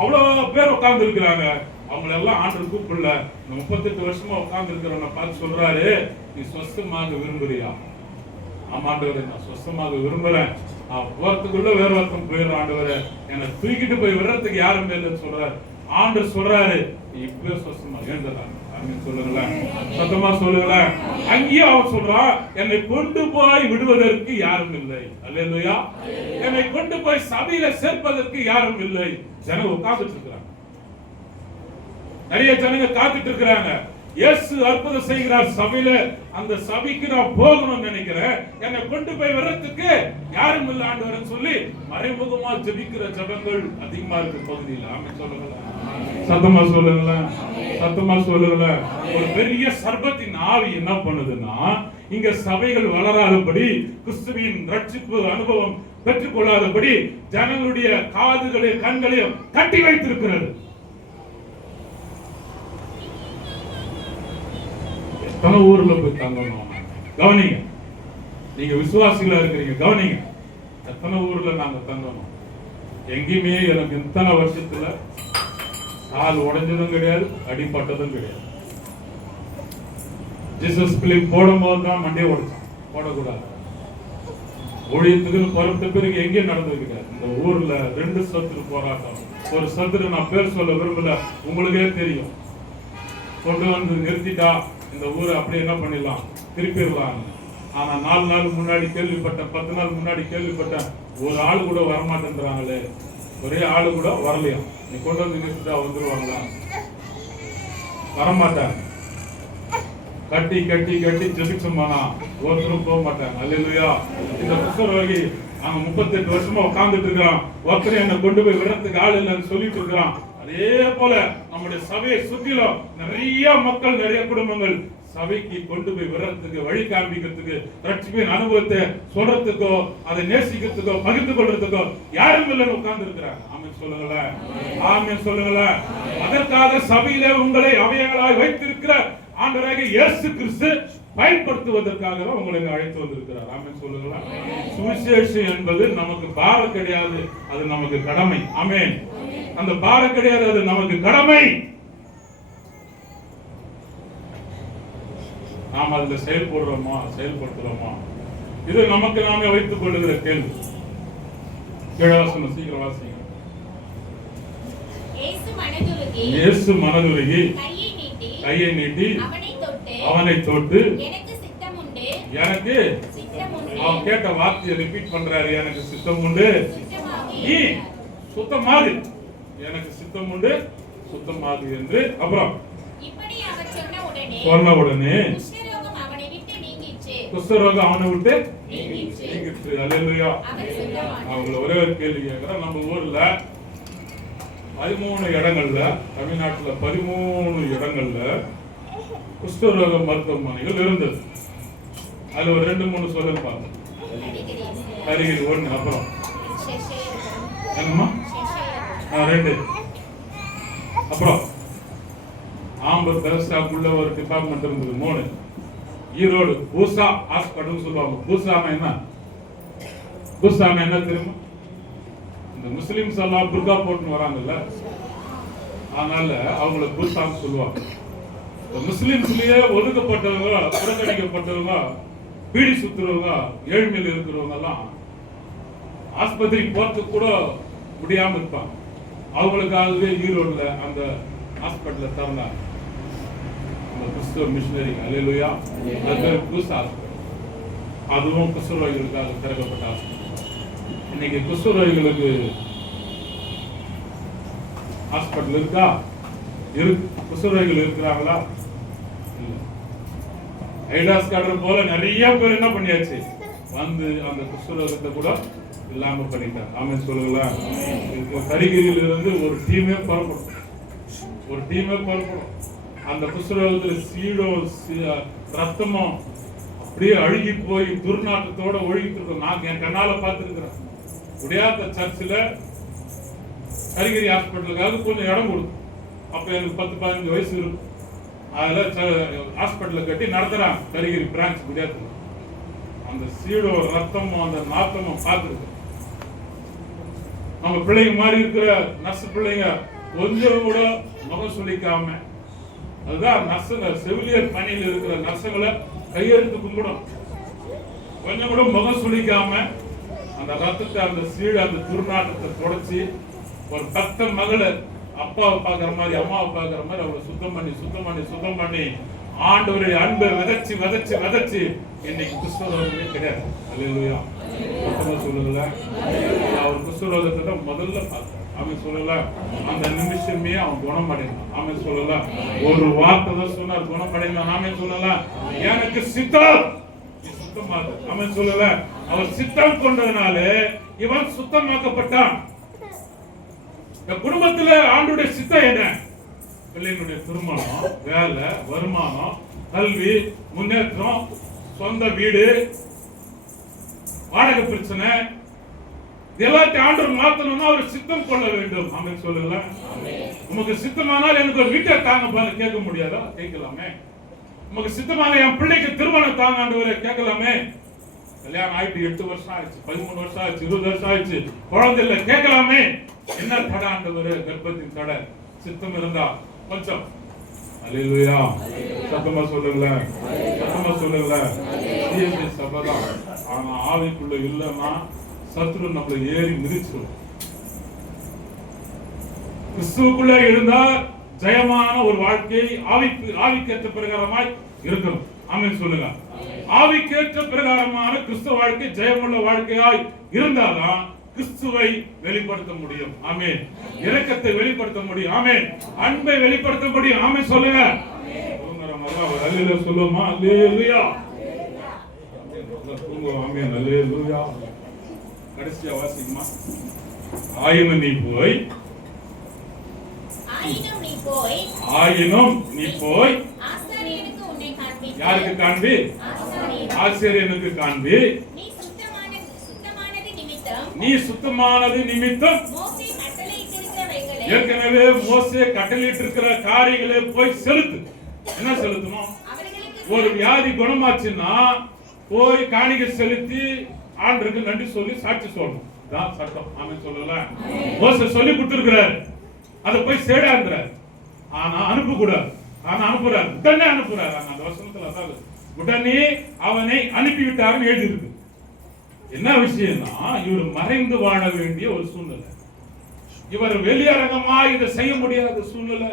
அவ்வளவு பேர் உட்கார்ந்து இருக்கிறாங்க. அவங்கள எல்லாம் ஆண்டவர் கூப்பிடல. 38 வருஷமா உட்கார்ந்து இருக்கிறவனை பார்த்து சொல்றாரு, நீ சொஸ்தமாக விரும்புறியா? ஆமாண்டவரே, நான் சொஸ்தமாக விரும்புறேன். நான் போறதுக்குள்ள வேற ஒருத்தம் போயிடுற ஆண்டவரே, என்னை தூக்கிட்டு போய் விடுறதுக்கு யாரும் இல்லைன்னு சொல்றாரு. ஆண்டவர் சொல்றாரு, நீ இப்பவே சொஸ்தமா எழுந்துறாங்க. அப்படின்னு சொல்லுங்களேன், சத்தமா சொல்லுங்களேன். அங்கேயும் அவன் சொல்றான், என்னை கொண்டு போய் விடுவதற்கு யாரும் இல்லை. அல்லேலூயா. என்னை கொண்டு போய் சபையில சேர்ப்பதற்கு யாரும் இல்லை. ஜனங்க உட்கார்ந்துட்டு இருக்கிறாங்க, நிறைய ஜனங்க காத்துட்டு இருக்கிறாங்க. இயேசு அற்புதம் செய்கிறார் சபையில, அந்த சபைக்கு நான் போகணும்னு நினைக்கிறேன், என்னை கொண்டு போய் வர்றதுக்கு யாரும் இல்லை ஆண்டவர்னு சொல்லி மறைமுகமா ஜெபிக்கிற ஜபங்கள் அதிகமா இருக்கு பகுதியில். ஆமென் சொல்லுங்களேன், சத்தமா சொல்லுங்களேன், சத்தமா சொல்லுங்களேன். ஒரு பெரிய சர்பத்தின் ஆவி என்ன பண்ணுதுன்னா, இங்க சபைகள் வளராதபடி, கிறிஸ்துவின் ரட்சிப்பு அனுபவம் பெற்றுக்கொள்ளாதபடி ஜனங்களுடைய காதுகளையும் கண்களையும் கட்டி வைத்திருக்கிறது. எத்தனை ஊர்ல போய் தங்கணும், கவனிங்க. நீங்க விசுவாசிகளா இருக்கிறீங்க, கவனிங்க. எத்தனை ஊர்ல நாங்க தங்கணும். எங்கேயுமே எனக்கு இத்தனை வருஷத்துல கால் உடைஞ்சதும் கிடையாது, அடிப்பட்டதும் கிடையாது. ஜீசஸ் பிலிம் போடும் போதுதான் மண்டையை உடைச்சான், போடக்கூடாது. ஊழியத்துக்கு பொறுத்த பிறகு எங்கேயும் நடந்திருக்காரு. இந்த ஊர்ல 2 சத்துரு போராட்டம். ஒரு சத்துரு நான் பேர் சொல்ல விரும்பல, உங்களுக்கே தெரியும். கொண்டு வந்து நிறுத்திட்டா இந்த ஊரை அப்படியே என்ன பண்ணிடலாம், திருப்பிடலாம். ஆனா 4 நாள் முன்னாடி கேள்விப்பட்டேன், 10 நாள் முன்னாடி கேள்விப்பட்டேன், ஒரு ஆள் கூட வரமாட்டேன்றாங்களே, ஒரே ஆளு கூட வரலையா. நீ கொண்டு வந்து நிறுத்திட்டா வந்துருவாங்களா? வரமாட்டாங்க. கட்டி கட்டி கட்டி ஜெபிச்சோமானா ஒருத்தரும் போக மாட்டாங்க. அல்லேலூயா. இந்த குஷ்டரோகி அங்க 38 வருஷமா உட்கார்ந்துட்டு இருக்கிறான், ஒருத்தர் என்னை கொண்டு போய் விடறதுக்கு ஆள் இல்லைன்னு சொல்லிட்டு இருக்கிறான். அதே போல நம்முடைய சபையை சுற்றிலும் நிறைய மக்கள், நிறைய குடும்பங்கள் சபைக்கு கொண்டு போய் விடுறதுக்கு, வழி காண்பிக்கிறதுக்கு, ரட்சிப்பின் அனுபவத்தை சொல்றதுக்கோ, அதை நேசிக்கிறதுக்கோ, பகிர்ந்து கொள்றதுக்கோ யாரும் இல்லைன்னு உட்கார்ந்து இருக்கிறாங்க. ஆமென் சொல்லுங்களேன், ஆமென் சொல்லுங்களேன். அதற்காக சபையிலே உங்களை அவயங்களாய் வைத்திருக்கிற ஆண்டவராகிய இயேசு கிறிஸ்து பயன்படுத்துவதற்காக தான் உங்களை அழைத்து வந்திருக்கிறார். ஆமென் சொல்லுங்களேன். சுவிசேஷம் என்பது நமக்கு பாரம் கிடையாது, அது நமக்கு கடமை. ஆமென். அந்த பாரம் கிடையாது, அது நமக்கு கடமை. நாம் அதுல செயல்படுறோமா, செயல்படுத்துறோமா? இது நமக்கு நாமே வைத்துக் கொள்ளுகிற கேள்வி. கீழவாசனம் சீக்கிரம் வாசிங்க. இயேசு மனதுருகி கையை நீட்டி அவனை தொட்டு, எனக்கு அவன் கேட்ட வார்த்தையை ரிப்பீட் பண்றாரு, எனக்கு சித்தம் உண்டு, நீ சுத்தமாகு, எனக்கு சித்தம் உண்டு, சுத்தமாகு என்று. அப்புறம் சொன்ன உடனே குஷ்டரோகம் அவனை விட்டு நீங்கிச்சு. அல்லேலூயா. அவங்கள ஒரே ஒரு கேள்வி கேட்கிறேன். நம்ம ஊர்ல 13 இடங்கள்ல, தமிழ்நாட்டுல 13 இடங்கள்ல குஷ்டரோக மருத்துவமனைகள் இருந்தது. அதுல ஒரு 2-3 சொல்லிருப்பாங்க. கரிகிரி 1, அப்புறம் என்னமா 2, அப்புறம் ஆம்பூர் பெருசாக்குள்ள ஒரு டிபார்ட்மெண்ட் இருந்தது 3. ஈரோடு பூசா ஹாஸ்பிட்டல் சொல்லுவாங்க. பூசானா என்ன? பூசானா என்ன தெரியுமா? இந்த முஸ்லிம்ஸ் எல்லாம் புர்கா போட்டுன்னு வராங்கல்ல, அதனால அவங்கள பூசான்னு சொல்லுவாங்க. முஸ்லிம்ஸ்லயே ஒதுக்கப்பட்டவங்க, புறக்கணிக்கப்பட்டவங்க, பீடி சுத்துறவங்க, ஏழ்மையில் இருக்கிறவங்க எல்லாம் ஆஸ்பத்திரி போறதுக்கு கூட முடியாம இருப்பாங்க. அவங்களுக்காகவே ஈரோடுல அந்த ஹாஸ்பிட்டல திறந்தாங்க அந்த கிறிஸ்துவ மிஷனரி. அல்லேலூயா. அது புதுசு ஹாஸ்பிட்டல், அதுவும் குஷ்டரோகிகளுக்காக திறக்கப்பட்ட ஹாஸ்பிட்டல். இன்னைக்கு குஷ்டரோகிகளுக்கு ஹாஸ்பிட்டல் இருக்கா? குஷ்டரோகிகள் இருக்கிறாங்களா? ஐடாஸ் கார்டர் போல நிறைய பேர் என்ன பண்ணியாச்சு, வந்து அந்த குஷ்டரோகத்தை கூட இல்லாம பண்ணிட்டாங்க. ஆமென் சொல்லுங்களா. கரிகிரியில இருந்து ஒரு டீமே புறப்படும், ஒரு டீமே புறப்படும். அந்த குஷ்டரோகத்துல சீடும் ரத்தமும் அப்படியே அழுகி போய் துர்நாற்றத்தோட ஒழுகிட்டு இருக்கும். நான் என் கண்ணால பார்த்துருக்கிறேன். உடையாத்த சர்ச்சில் கரிகிரி ஹாஸ்பிட்டலுக்காக கொஞ்சம் இடம் கொடுக்கும். அப்ப எனக்கு 10-15 வயசு இருக்கும். அதுல ஹாஸ்பிட்டல கட்டி நடத்துறாங்க கரிகிரி பிரான்ச் உடையாத்துல. அந்த சீடும் ரத்தமும் அந்த நாத்தமும் பார்த்துருக்கு. நம்ம பிள்ளைங்க மாதிரி இருக்கிற நர்ஸ் பிள்ளைங்க கொஞ்சம் கூட முகம் சொல்லிக்காம, அதுதான் நர்ஸுங்க, செவிலியர் பணியில் இருக்கிற நர்ஸுங்களை கையெழுத்து கும்பிடும். கொஞ்சம் கூட முகம் சொல்லிக்காம அந்த ரத்தத்தை, அந்த சீழ, அந்த துர்நாற்றத்தை தொடச்சி ஒரு 10 மகளை அப்பாவை பார்க்குற மாதிரி அம்மாவை பார்க்குற மாதிரி அவரை சுத்தம் பண்ணி ஆண்டவருடைய அன்பை விதைச்சு இன்னைக்கு குஷ்டரோகமே கிடையாது. அல்லேலூயா. சொல்லுங்கள அவர் குஷ்டரோகத்தை முதல்ல பார்த்தார். அவன் சொல்லல அந்த நிமிஷமே அவன் குணமடைந்தான். அவன் சொல்லல ஒரு வார்த்தை தான் சொன்னார், குணமடைந்தான். அவன் சொல்லல எனக்கு சித்தம் சுத்தமாக. அவன் சொல்லல அவர் சித்தம் கொண்டதுனால இவன் சுத்தமாக்கப்பட்டான். இந்த குடும்பத்துல ஆண்டுடைய சித்தம் என்ன? பிள்ளைங்களுடைய திருமணம், வேலை, வருமானம், கல்வி, முன்னேற்றம், சொந்த வீடு, வாடகை பிரச்சனை, எல்லாத்தையும் ஆண்டவர் மாத்தணும்னா அவர் சித்தம் கொள்ள வேண்டும். ஆமென் சொல்லுங்க. உமக்கு சித்தமானால் எனக்கு ஒரு வீட்டை தாங்க பாரு கேட்க முடியாதா? கேட்கலாமே. உமக்கு சித்தமான என் பிள்ளைக்கு திருமணம் தாங்க ஆண்டவரே கேட்கலாமே. கல்யாணம் ஆயிட்டு 8 வருஷம் ஆயிடுச்சு, 13 வருஷம் ஆயிடுச்சு, 20 வருஷம் ஆயிடுச்சு, குழந்தை இல்லை கேட்கலாமே. என்ன தடை ஆண்டவரே? கர்ப்பத்தின் தடை. சித்தம் இருந்தா கொஞ்சம் அல்லேலூயா சத்தமா சொல்லுங்களேன், சத்தமா சொல்லுங்களேன். சிஎஸ்ஐ சபைதான். ஆனா ஆவிக்குள்ள இல்லைன்னா சத்துரு நம்மளை ஏறி மிதிச்சிடும். கிறிஸ்துவுக்குள்ள இருந்தா ஜெயமான ஒரு வாழ்க்கை ஆவிக்கேற்ற பிரகாரமாய் இருக்கணும். ஆமென் சொல்லுங்க. ஆவிக்கேற்ற பிரகாரமான கிறிஸ்துவ வாழ்க்கை ஜெயமுள்ள வாழ்க்கையாய் இருந்தாதான் கிறிஸ்துவை வெளிப்படுத்த முடியும். ஆமென். இரக்கத்தை வெளிப்படுத்த முடியும். ஆமென். அன்பை வெளிப்படுத்த முடியும். ஆமென் சொல்லுங்க. ஒரு அல்லேலூயா சொல்லுமா? அல்லேலூயா. ஆமென். அல்லேலூயா. கடைசியா வாசிக்குமா? ஆயினும் நீ போய் ஆசாரியனுக்கு உன்னை காண்பி. யாருக்கு காண்பி? ஆசாரியனுக்கு காண்பி. நீ சுத்தமானது நிமித்தம் ஏற்கனவே மோசே கட்டளையிட்டு இருக்கிற காரியங்களை போய் செலுத்து. என்ன செலுத்தணும்? ஒரு வியாதி குணமாச்சுன்னா போய் காணிக்கை செலுத்தி ஆண்டவருக்கு நன்றி சொல்லி சாட்சி சொல்லணும். தான் சட்டம். ஆமென் சொல்லல. மோசே சொல்லி கொடுத்திருக்கிறார். அதை போய் சேடாங்கிறார். ஆனா அனுப்பக்கூடாது. ஆனா அனுப்புறாரு. உடனே அனுப்புறாரு. அந்த வசனத்துல அதாவது உடனே அவனை அனுப்பிவிட்டாருன்னு எழுதி இருக்கு. என்ன விஷயம்னா இவர் மறைந்து வாழ வேண்டிய ஒரு சூழ்நிலை. இவர் வெளியரங்கமா இதை செய்ய முடியாத சூழ்நிலை.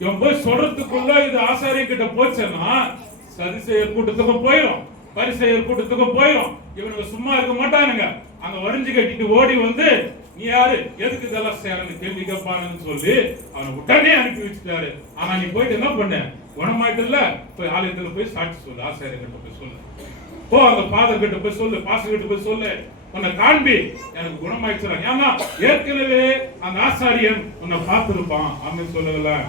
இவன் போய் சொல்றதுக்குள்ள இது ஆசாரிய கிட்ட போச்சுன்னா சதிசெயர் கூட்டத்துக்கும் போயிடும், பரிசெயர் கூட்டத்துக்கும் போயிடும். இவனுக்கு சும்மா இருக்க மாட்டானுங்க. அங்க வரிஞ்சு கட்டிட்டு ஓடி வந்து நீ யாரு, எதுக்கு இதெல்லாம் செய்யறன்னு கேள்வி கேட்பானுன்னு சொல்லி அவனை உடனே அனுப்பி வச்சுட்டாரு. ஆனா நீ போயிட்டு என்ன பண்ண? குணமாயிட்டுல போய் ஆலயத்துல போய் சாட்சி சொல்லு, ஆசாரிய கிட்ட போய் சொல்லு, போ அந்த ஃபாதர் கிட்ட போய் சொல்லு, பாஸ்டர் கிட்ட போய் சொல்லு, உன்னை காண்பி எனக்கு குணமாயிடுச்சுறாங்க. ஏன்னா ஏற்கனவே அந்த ஆசாரியன் உன்னை பார்த்திருப்பான். ஆமென் சொல்லுங்களேன்.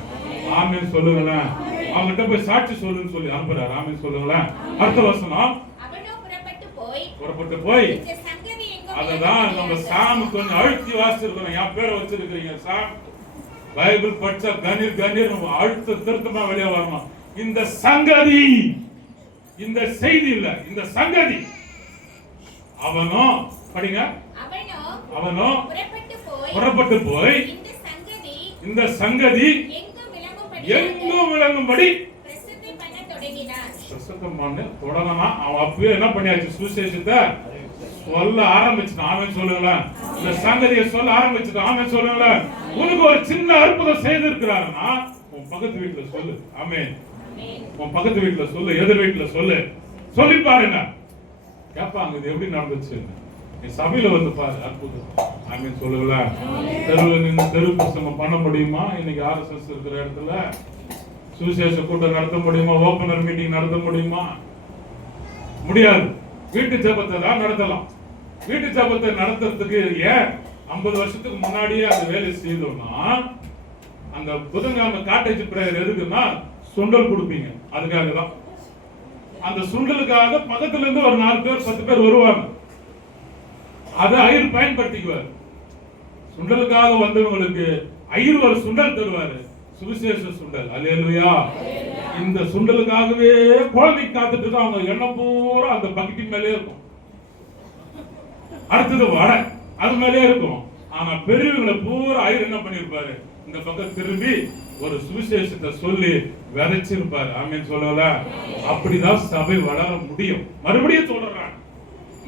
ஆமென் சொல்லுங்களேன். அவங்ககிட்ட போய் சாட்சி சொல்லுன்னு சொல்லி அனுப்புறாரு. ஆமென் சொல்லுங்களேன். அடுத்த வசனம் புறப்பட்டு போய் அததான் நம்ம சாம் கொஞ்சம் அழுத்தி வாசிச்சிருக்கோம். என் பேரை வச்சிருக்கிறீங்க சாம். பைபிள் படிச்சா கணீர் நம்ம அழுத்த திருத்தமா வெளியே வரணும். இந்த சங்கதி, இந்த செய்தி இல்ல, இந்த சங்கதி. அவனும் படிங்க, அவனும் புறப்பட்டு போய் இந்த சங்கதி எங்கும் விளங்கும்படி பிரசித்தம் பண்ண தொடங்கினா. அவன் அப்பவே என்ன பண்ணியாச்சு? சுவிசேஷத்தை சொல்ல ஆரம்பிச்சுட்டான். ஆமென் சொல்லுங்களேன். இந்த சங்கதியை சொல்ல ஆரம்பிச்சுட்டான். ஆமென் சொல்லுங்களேன். உனக்கு ஒரு சின்ன அற்புதம் செய்திருக்கிறாருன்னா உன் பக்கத்து வீட்டுல சொல்லு. ஆமென். உன் பக்கத்து வீட்டுல சொல்லு, எதிர் வீட்டுல சொல்லு, சொல்லி பாருங்க. கேட்பாங்க இது எப்படி நடந்துச்சு. நீ சபையில வந்து பாரு அற்புதம். ஆமென் சொல்லுங்களேன். தெருவில் நின்று தெரு பிரசங்கம் பண்ண முடியுமா? இன்னைக்கு RSS இருக்கிற இடத்துல சுவிசேஷ கூட்டம் நடத்த முடியுமா? ஓபனர் மீட்டிங் நடத்த முடியுமா? முடியாது. வீட்டு ஜெபத்தை தான் நடத்தலாம். வீட்டு ஜெபத்தை நடத்துறதுக்கு ஏன் 50 வருஷத்துக்கு முன்னாடியே அந்த வேலை செய்தோம்னா, அந்த புதன்கிழமை காட்டேஜ் பிரேயர் எதுக்குன்னா சுண்டல் கொடுப்பீங்க. அதுக்காக தான். அந்த சுண்டலுக்காக பக்கத்துல இருந்து ஒரு 4 பேர் 10 பேர் வருவாங்க. அதை ஐயர் பயன்படுத்திக்குவார். சுண்டலுக்காக வந்தவங்களுக்கு ஐயர் ஒரு சுண்டல் தருவாரு, சுவிசேஷ சுண்டல். அல்லேலூயா. இந்த சுண்டலுக்காகவே குழந்தை காத்துட்டு தான் அவங்க எண்ணம் பூரா அந்த பக்கெட்டின் மேலே இருக்கும். அடுத்தது வடை அது மேலே இருக்கும். ஆனா பெரியவங்களை பூரா ஐயர் என்ன பண்ணிருப்பாரு? இந்த பக்கம் திரும்பி ஒரு சுவிசேஷத்தை சொல்லி விதைச்சிருப்பாரு. ஆமென் சொல்லல. அப்படிதான் சபை வளர முடியும். மறுபடியும் சொல்றாங்க,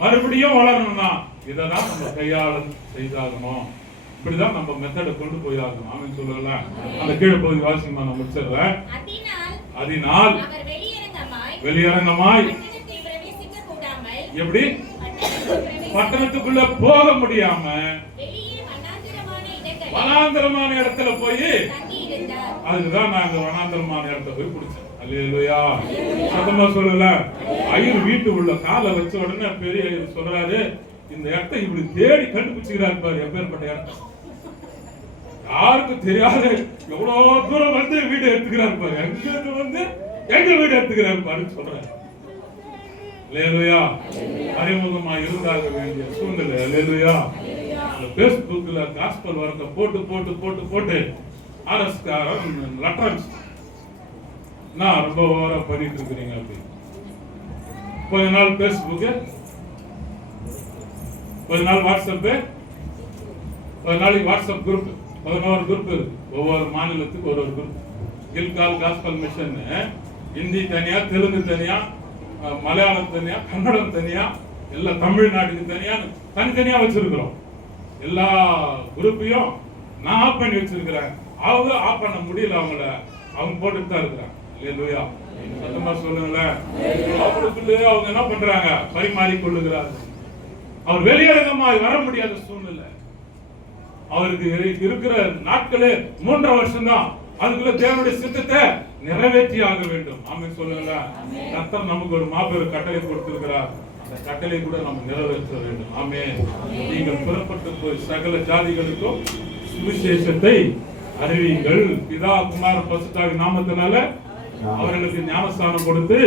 மறுபடியும் வளரணும்னா இததான் நம்ம கையாள செய்தாகணும். இப்படிதான் நம்ம மெத்தடை கொண்டு போய் ஆகணும். ஆமென் சொல்லலாம். அந்த கீழே பகுதி வாசிமா நான் முடிச்சிடுறேன். அதனால் வெளியரங்கமாய் எப்படி பட்டணத்துக்குள்ள போக முடியாம வனாந்தரமான இடத்துல போய், அதுதான் நாங்க வனாந்தரமான இடத்துல போய் பிடிச்சோம். அல்லேலூயா. சத்தமா சொல்லல. ஐயர் வீட்டு உள்ள காலை வச்ச உடனே பெரிய ஐயர் சொல்றாரு, இந்த இடத்தை இப்படி தேடி கண்டுபிடிச்சுக்கிறாரு பாரு, எப்பேற்பட்ட இடத்தை யாருக்கும் தெரியாத எவ்வளவு தூரம் வந்து வீடு எடுத்துக்கிறாரு பாரு, எங்க வந்து எங்க வீடு எடுத்துக்கிறாரு பாருன்னு சொல்றாரு. அல்லேலூயா. அறிமுகமா இருந்தாக வேண்டிய சூழ்நிலை. அல்லேலூயா. பேஸ்புக்ல காஸ்பல் வரத போட்டு போட்டு போட்டு போட்டு ஆர்எஸ்காரன் லெட்டர் நான் ரொம்ப ஓவரா பண்ணிட்டு இருக்கிறீங்க அப்படி. கொஞ்ச நாள் பேஸ்புக், கொஞ்ச நாள் வாட்ஸ்அப், கொஞ்ச நாளைக்கு வாட்ஸ்அப் குரூப், 11 குரூப் இருக்கு. ஒவ்வொரு மாநிலத்துக்கு ஒரு group. Gilgal gospel mission Hindi தனியா, தெலுங்கு தனியா, மலையாளம் தனியா, கன்னடம் தனியா, எல்லா தமிழ்நாட்டுக்கு தனியா தனித்தனியா வச்சிருக்கிறோம். எல்லா குரூப்பையும் நான் ஆஃப் பண்ணி வச்சிருக்கிறேன். அவங்க ஆஃப் பண்ண முடியல, அவங்க போட்டுட்டு தான் இருக்கிறாங்க. அல்லேலூயா. சத்தமா சொல்லுங்களேன். அவங்களுக்குள்ளே அவங்க என்ன பண்றாங்க, பரிமாறி கொள்ளுகிறார்கள். அவர் வெளியரங்கமாய் வர முடியாத சூழ்நிலை. அவருக்கு இருக்கிற நாட்களே 3 வருஷம் தான். அதுக்குள்ள தேவனுடைய சித்தத்தை நிறைவேற்றி ஆக வேண்டும். ஆமென் சொல்லுங்களேன். கர்த்தர் நமக்கு ஒரு மாபெரும் கட்டளை கொடுத்திருக்கிறார். அந்த கட்டளை கூட நம்ம நிறைவேற்ற வேண்டும். ஆமென். நீங்கள் புறப்பட்டு போய் சகல ஜாதிகளுக்கும் சுவிசேஷத்தை அறிவியுங்கள். பிதா குமார பரிசுத்தாவின் நாமத்தினால அவர்களுக்கு ஞானஸ்தானம் கொடுத்து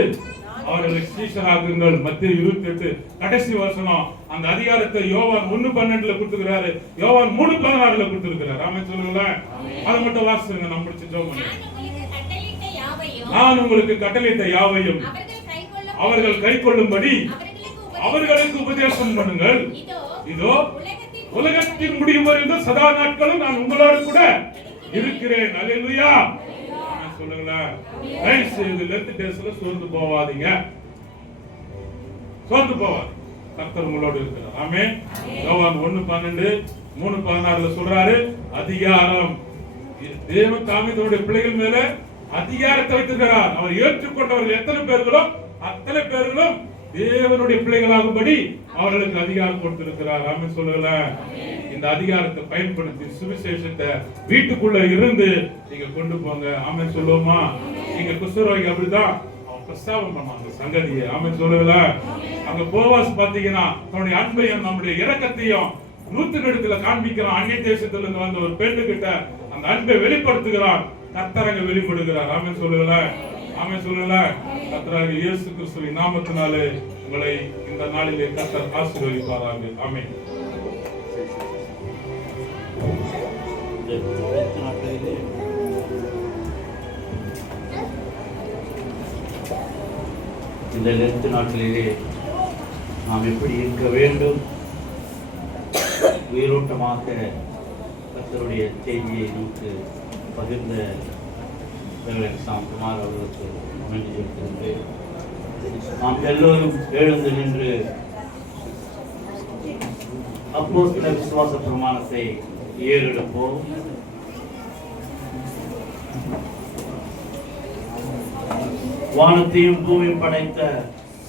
அவர்களை சீஷராகுங்கள். மத்திய 28 கடைசி வசனம். அந்த அதிகாரத்தை யோவான் 1:12 கொடுத்திருக்கிறாரு, யோவான் 3:16 கொடுத்திருக்கிறார். ஆமென் சொல்லுங்களேன். அதை மட்டும் வாசிங்க. நம்ம முடிச்சு ஜெபம் பண்ணுங்க. நான் உங்களுக்கு கட்டளையிட்ட யாவையும் அவர்கள் கைக்கொள்ளும்படி அவர்களுக்கு உபதேசம் பண்ணுங்கள். இதோ உலகத்தின் முடியும் வரை சதா நாட்களும் நான் உங்களோடு கூட இருக்கிறேன். அல்லேலூயா. சொல்லுங்களேன். லென்த் டேஸ்ல சோர்ந்து போவாதீங்க, சோர்ந்து போவாது. கர்த்தர் உங்களோடு இருக்கிறார். ஆமென். யோவான் 1:12 3:16 சொல்றாரு, அதிகாரம் தேவன் தாமே தன்னுடைய பிள்ளைகள் மேல அதிகாரத்தை வைத்திருக்கிறார். அவர் ஏற்றுக்கொண்டவர்கள் எத்தனை பேர்களோ அத்தனை பேர்களும் தேவனுடைய பிள்ளைகளாகும்படி அவர்களுக்கு அதிகாரம் கொடுத்திருக்கிறார். ஆமென் சொல்லுங்களேன். இந்த அதிகாரத்தை பயன்படுத்தி சுவிசேஷத்தை வீட்டுக்குள்ள இருந்து நீங்க கொண்டு போங்க. ஆமென் சொல்லுவோமா? நீங்க குஷ்டரோகி அப்படிதான் அவன் பிரஸ்தாபம் பண்ணாங்க சங்கதியை. ஆமென் சொல்லுங்களேன். அங்க போவாஸ் பாத்தீங்கன்னா தன்னுடைய அன்பையும் நம்முடைய இரக்கத்தையும் 100 காண்பிக்கிறான். அந்நிய தேசத்துல இருந்து வந்த ஒரு பெண்ணு கிட்ட அந்த அன்பை வெளிப்படுத்துகிறான். கர்த்தரங்க வெளிப்படுகிறார். ஆமென் சொல்லுங்களேன். ஆமென் சொல்லுங்களேன். கர்த்தராகிய இயேசு கிறிஸ்துவின் நாமத்தினாலே உங்களை இந்த நாளிலே கர்த்தர் ஆசீர்வதிப்பாராக. ஆமென். இந்த லென்த் நாட்களிலே நாம் எப்படி இருக்க வேண்டும், உயிரோட்டமாக கர்த்தருடைய செய்தியை நமக்கு பகிர்ந்த குமார் அவர்களுக்கு நன்றி செலுத்துகின்றேன். நாம் எல்லோரும் எழுந்து நின்று அப்போஸ்தல விசுவாச பிரமாணத்தை ஏறெடுப்போம். வானத்தையும் பூமியும் படைத்த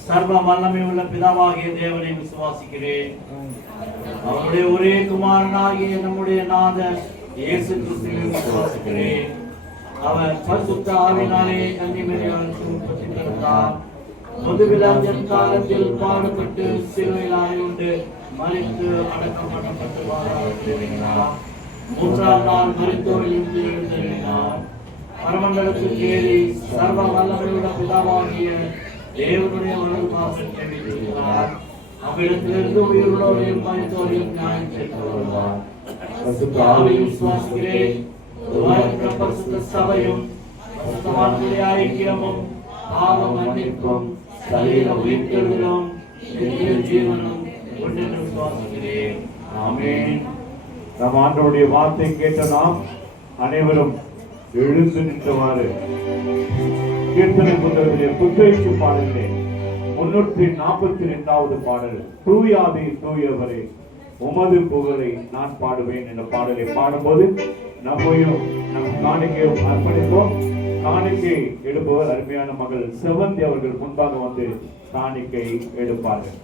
சர்வ வல்லமை உள்ள பிதாவாகிய தேவனை விசுவாசிக்கிறேன். அவருடைய ஒரே குமாரனாகிய நம்முடைய நாதர் இயேசு கிறிஸ்துவை விசுவாசிக்கிறேன். அவர் பரிசுத்த ஆவியினாலே கன்னிமரியால் உற்பத்தி பெற்றார். முதுவிலாஞ்சன் காலத்தில் பாடுபட்டு சிலுவையில் ஆயுண்டு மரித்து அடக்கம் பண்ணப்பட்டு வாழ்ந்தார். 3ஆம் நாள் மரித்தோரிலிருந்து எழுந்தருளினார். பரமண்டலத்துக்கு ஏறி சர்வ வல்லமையுள்ள பிதாவாகிய தேவனுடைய வலது பாசத்தை வைத்திருக்கிறார். அவ்விடத்திலிருந்து உயிருள்ளவரையும் மரித்தோரையும் நியாயம் செய்து வருவார். பரிசுத்த ஆவியை விசுவாசிக்கிறேன். பரிசுத்த சபையும் பரிசுத்தவான்களுடைய ஐக்கியமும் பாவ மன்னிப்பும் சரீர உயிர்த்தெழுதலும் நித்திய ஜீவனும் உண்டு என்று விசுவாசிக்கிறேன். ஆமென். நம் ஆண்டவருடைய வார்த்தை கேட்ட நாம் அனைவரும் எழுந்து நின்றவாறு கீர்த்தனை புத்தகத்திலே புத்தரிச்சு பாடலே 342வது பாடல். தூயாவே தூயவரே உமது புகழை நான் பாடுவேன் என்ற பாடலை பாடும்போது நம்மையும் நம் காணிக்கையும் அர்ப்பணிப்போம். காணிக்கை எடுப்பவர் அருமையான மகள் செவந்தி அவர்கள் முன்பாக வந்து காணிக்கை எடுப்பார்கள்.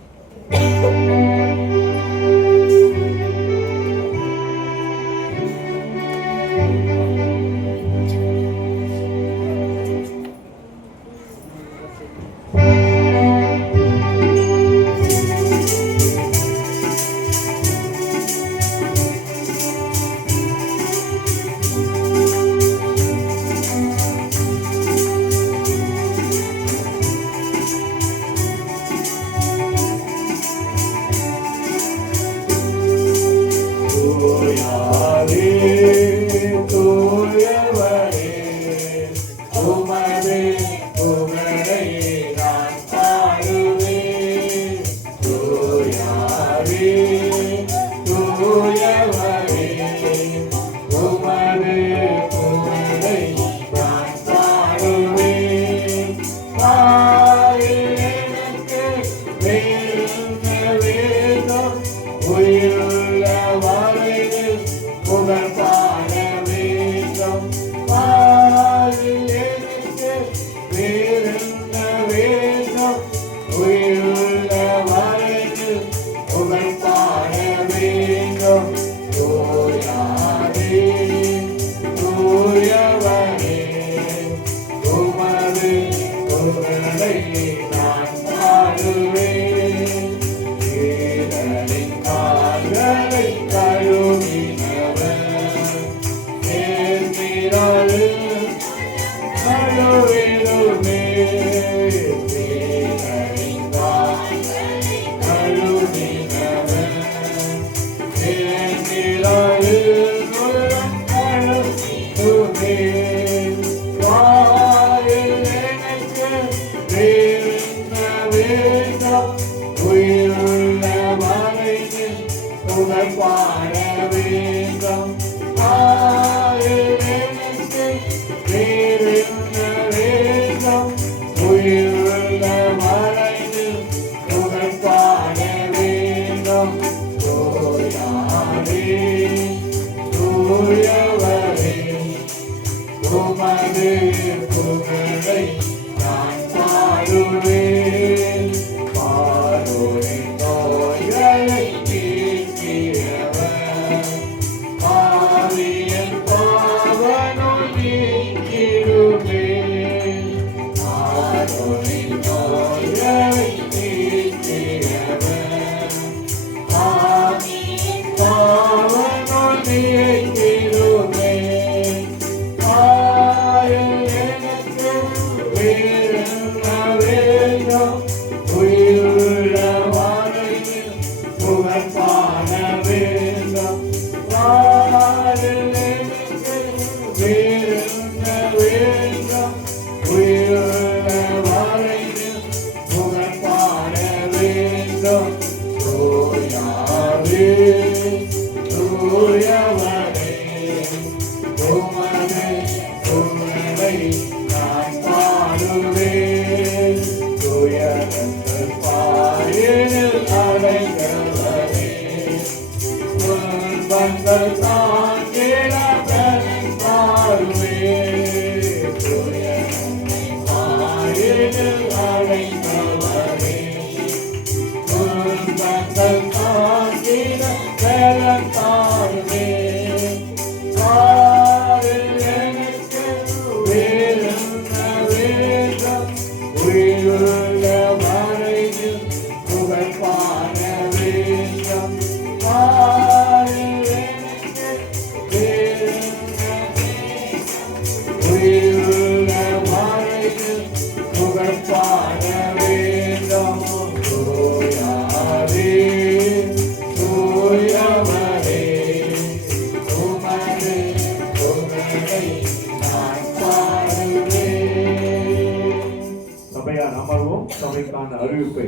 சபைக்கான அறிவிப்பை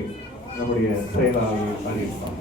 நம்முடைய செயலாளர் அறிவிப்பார்.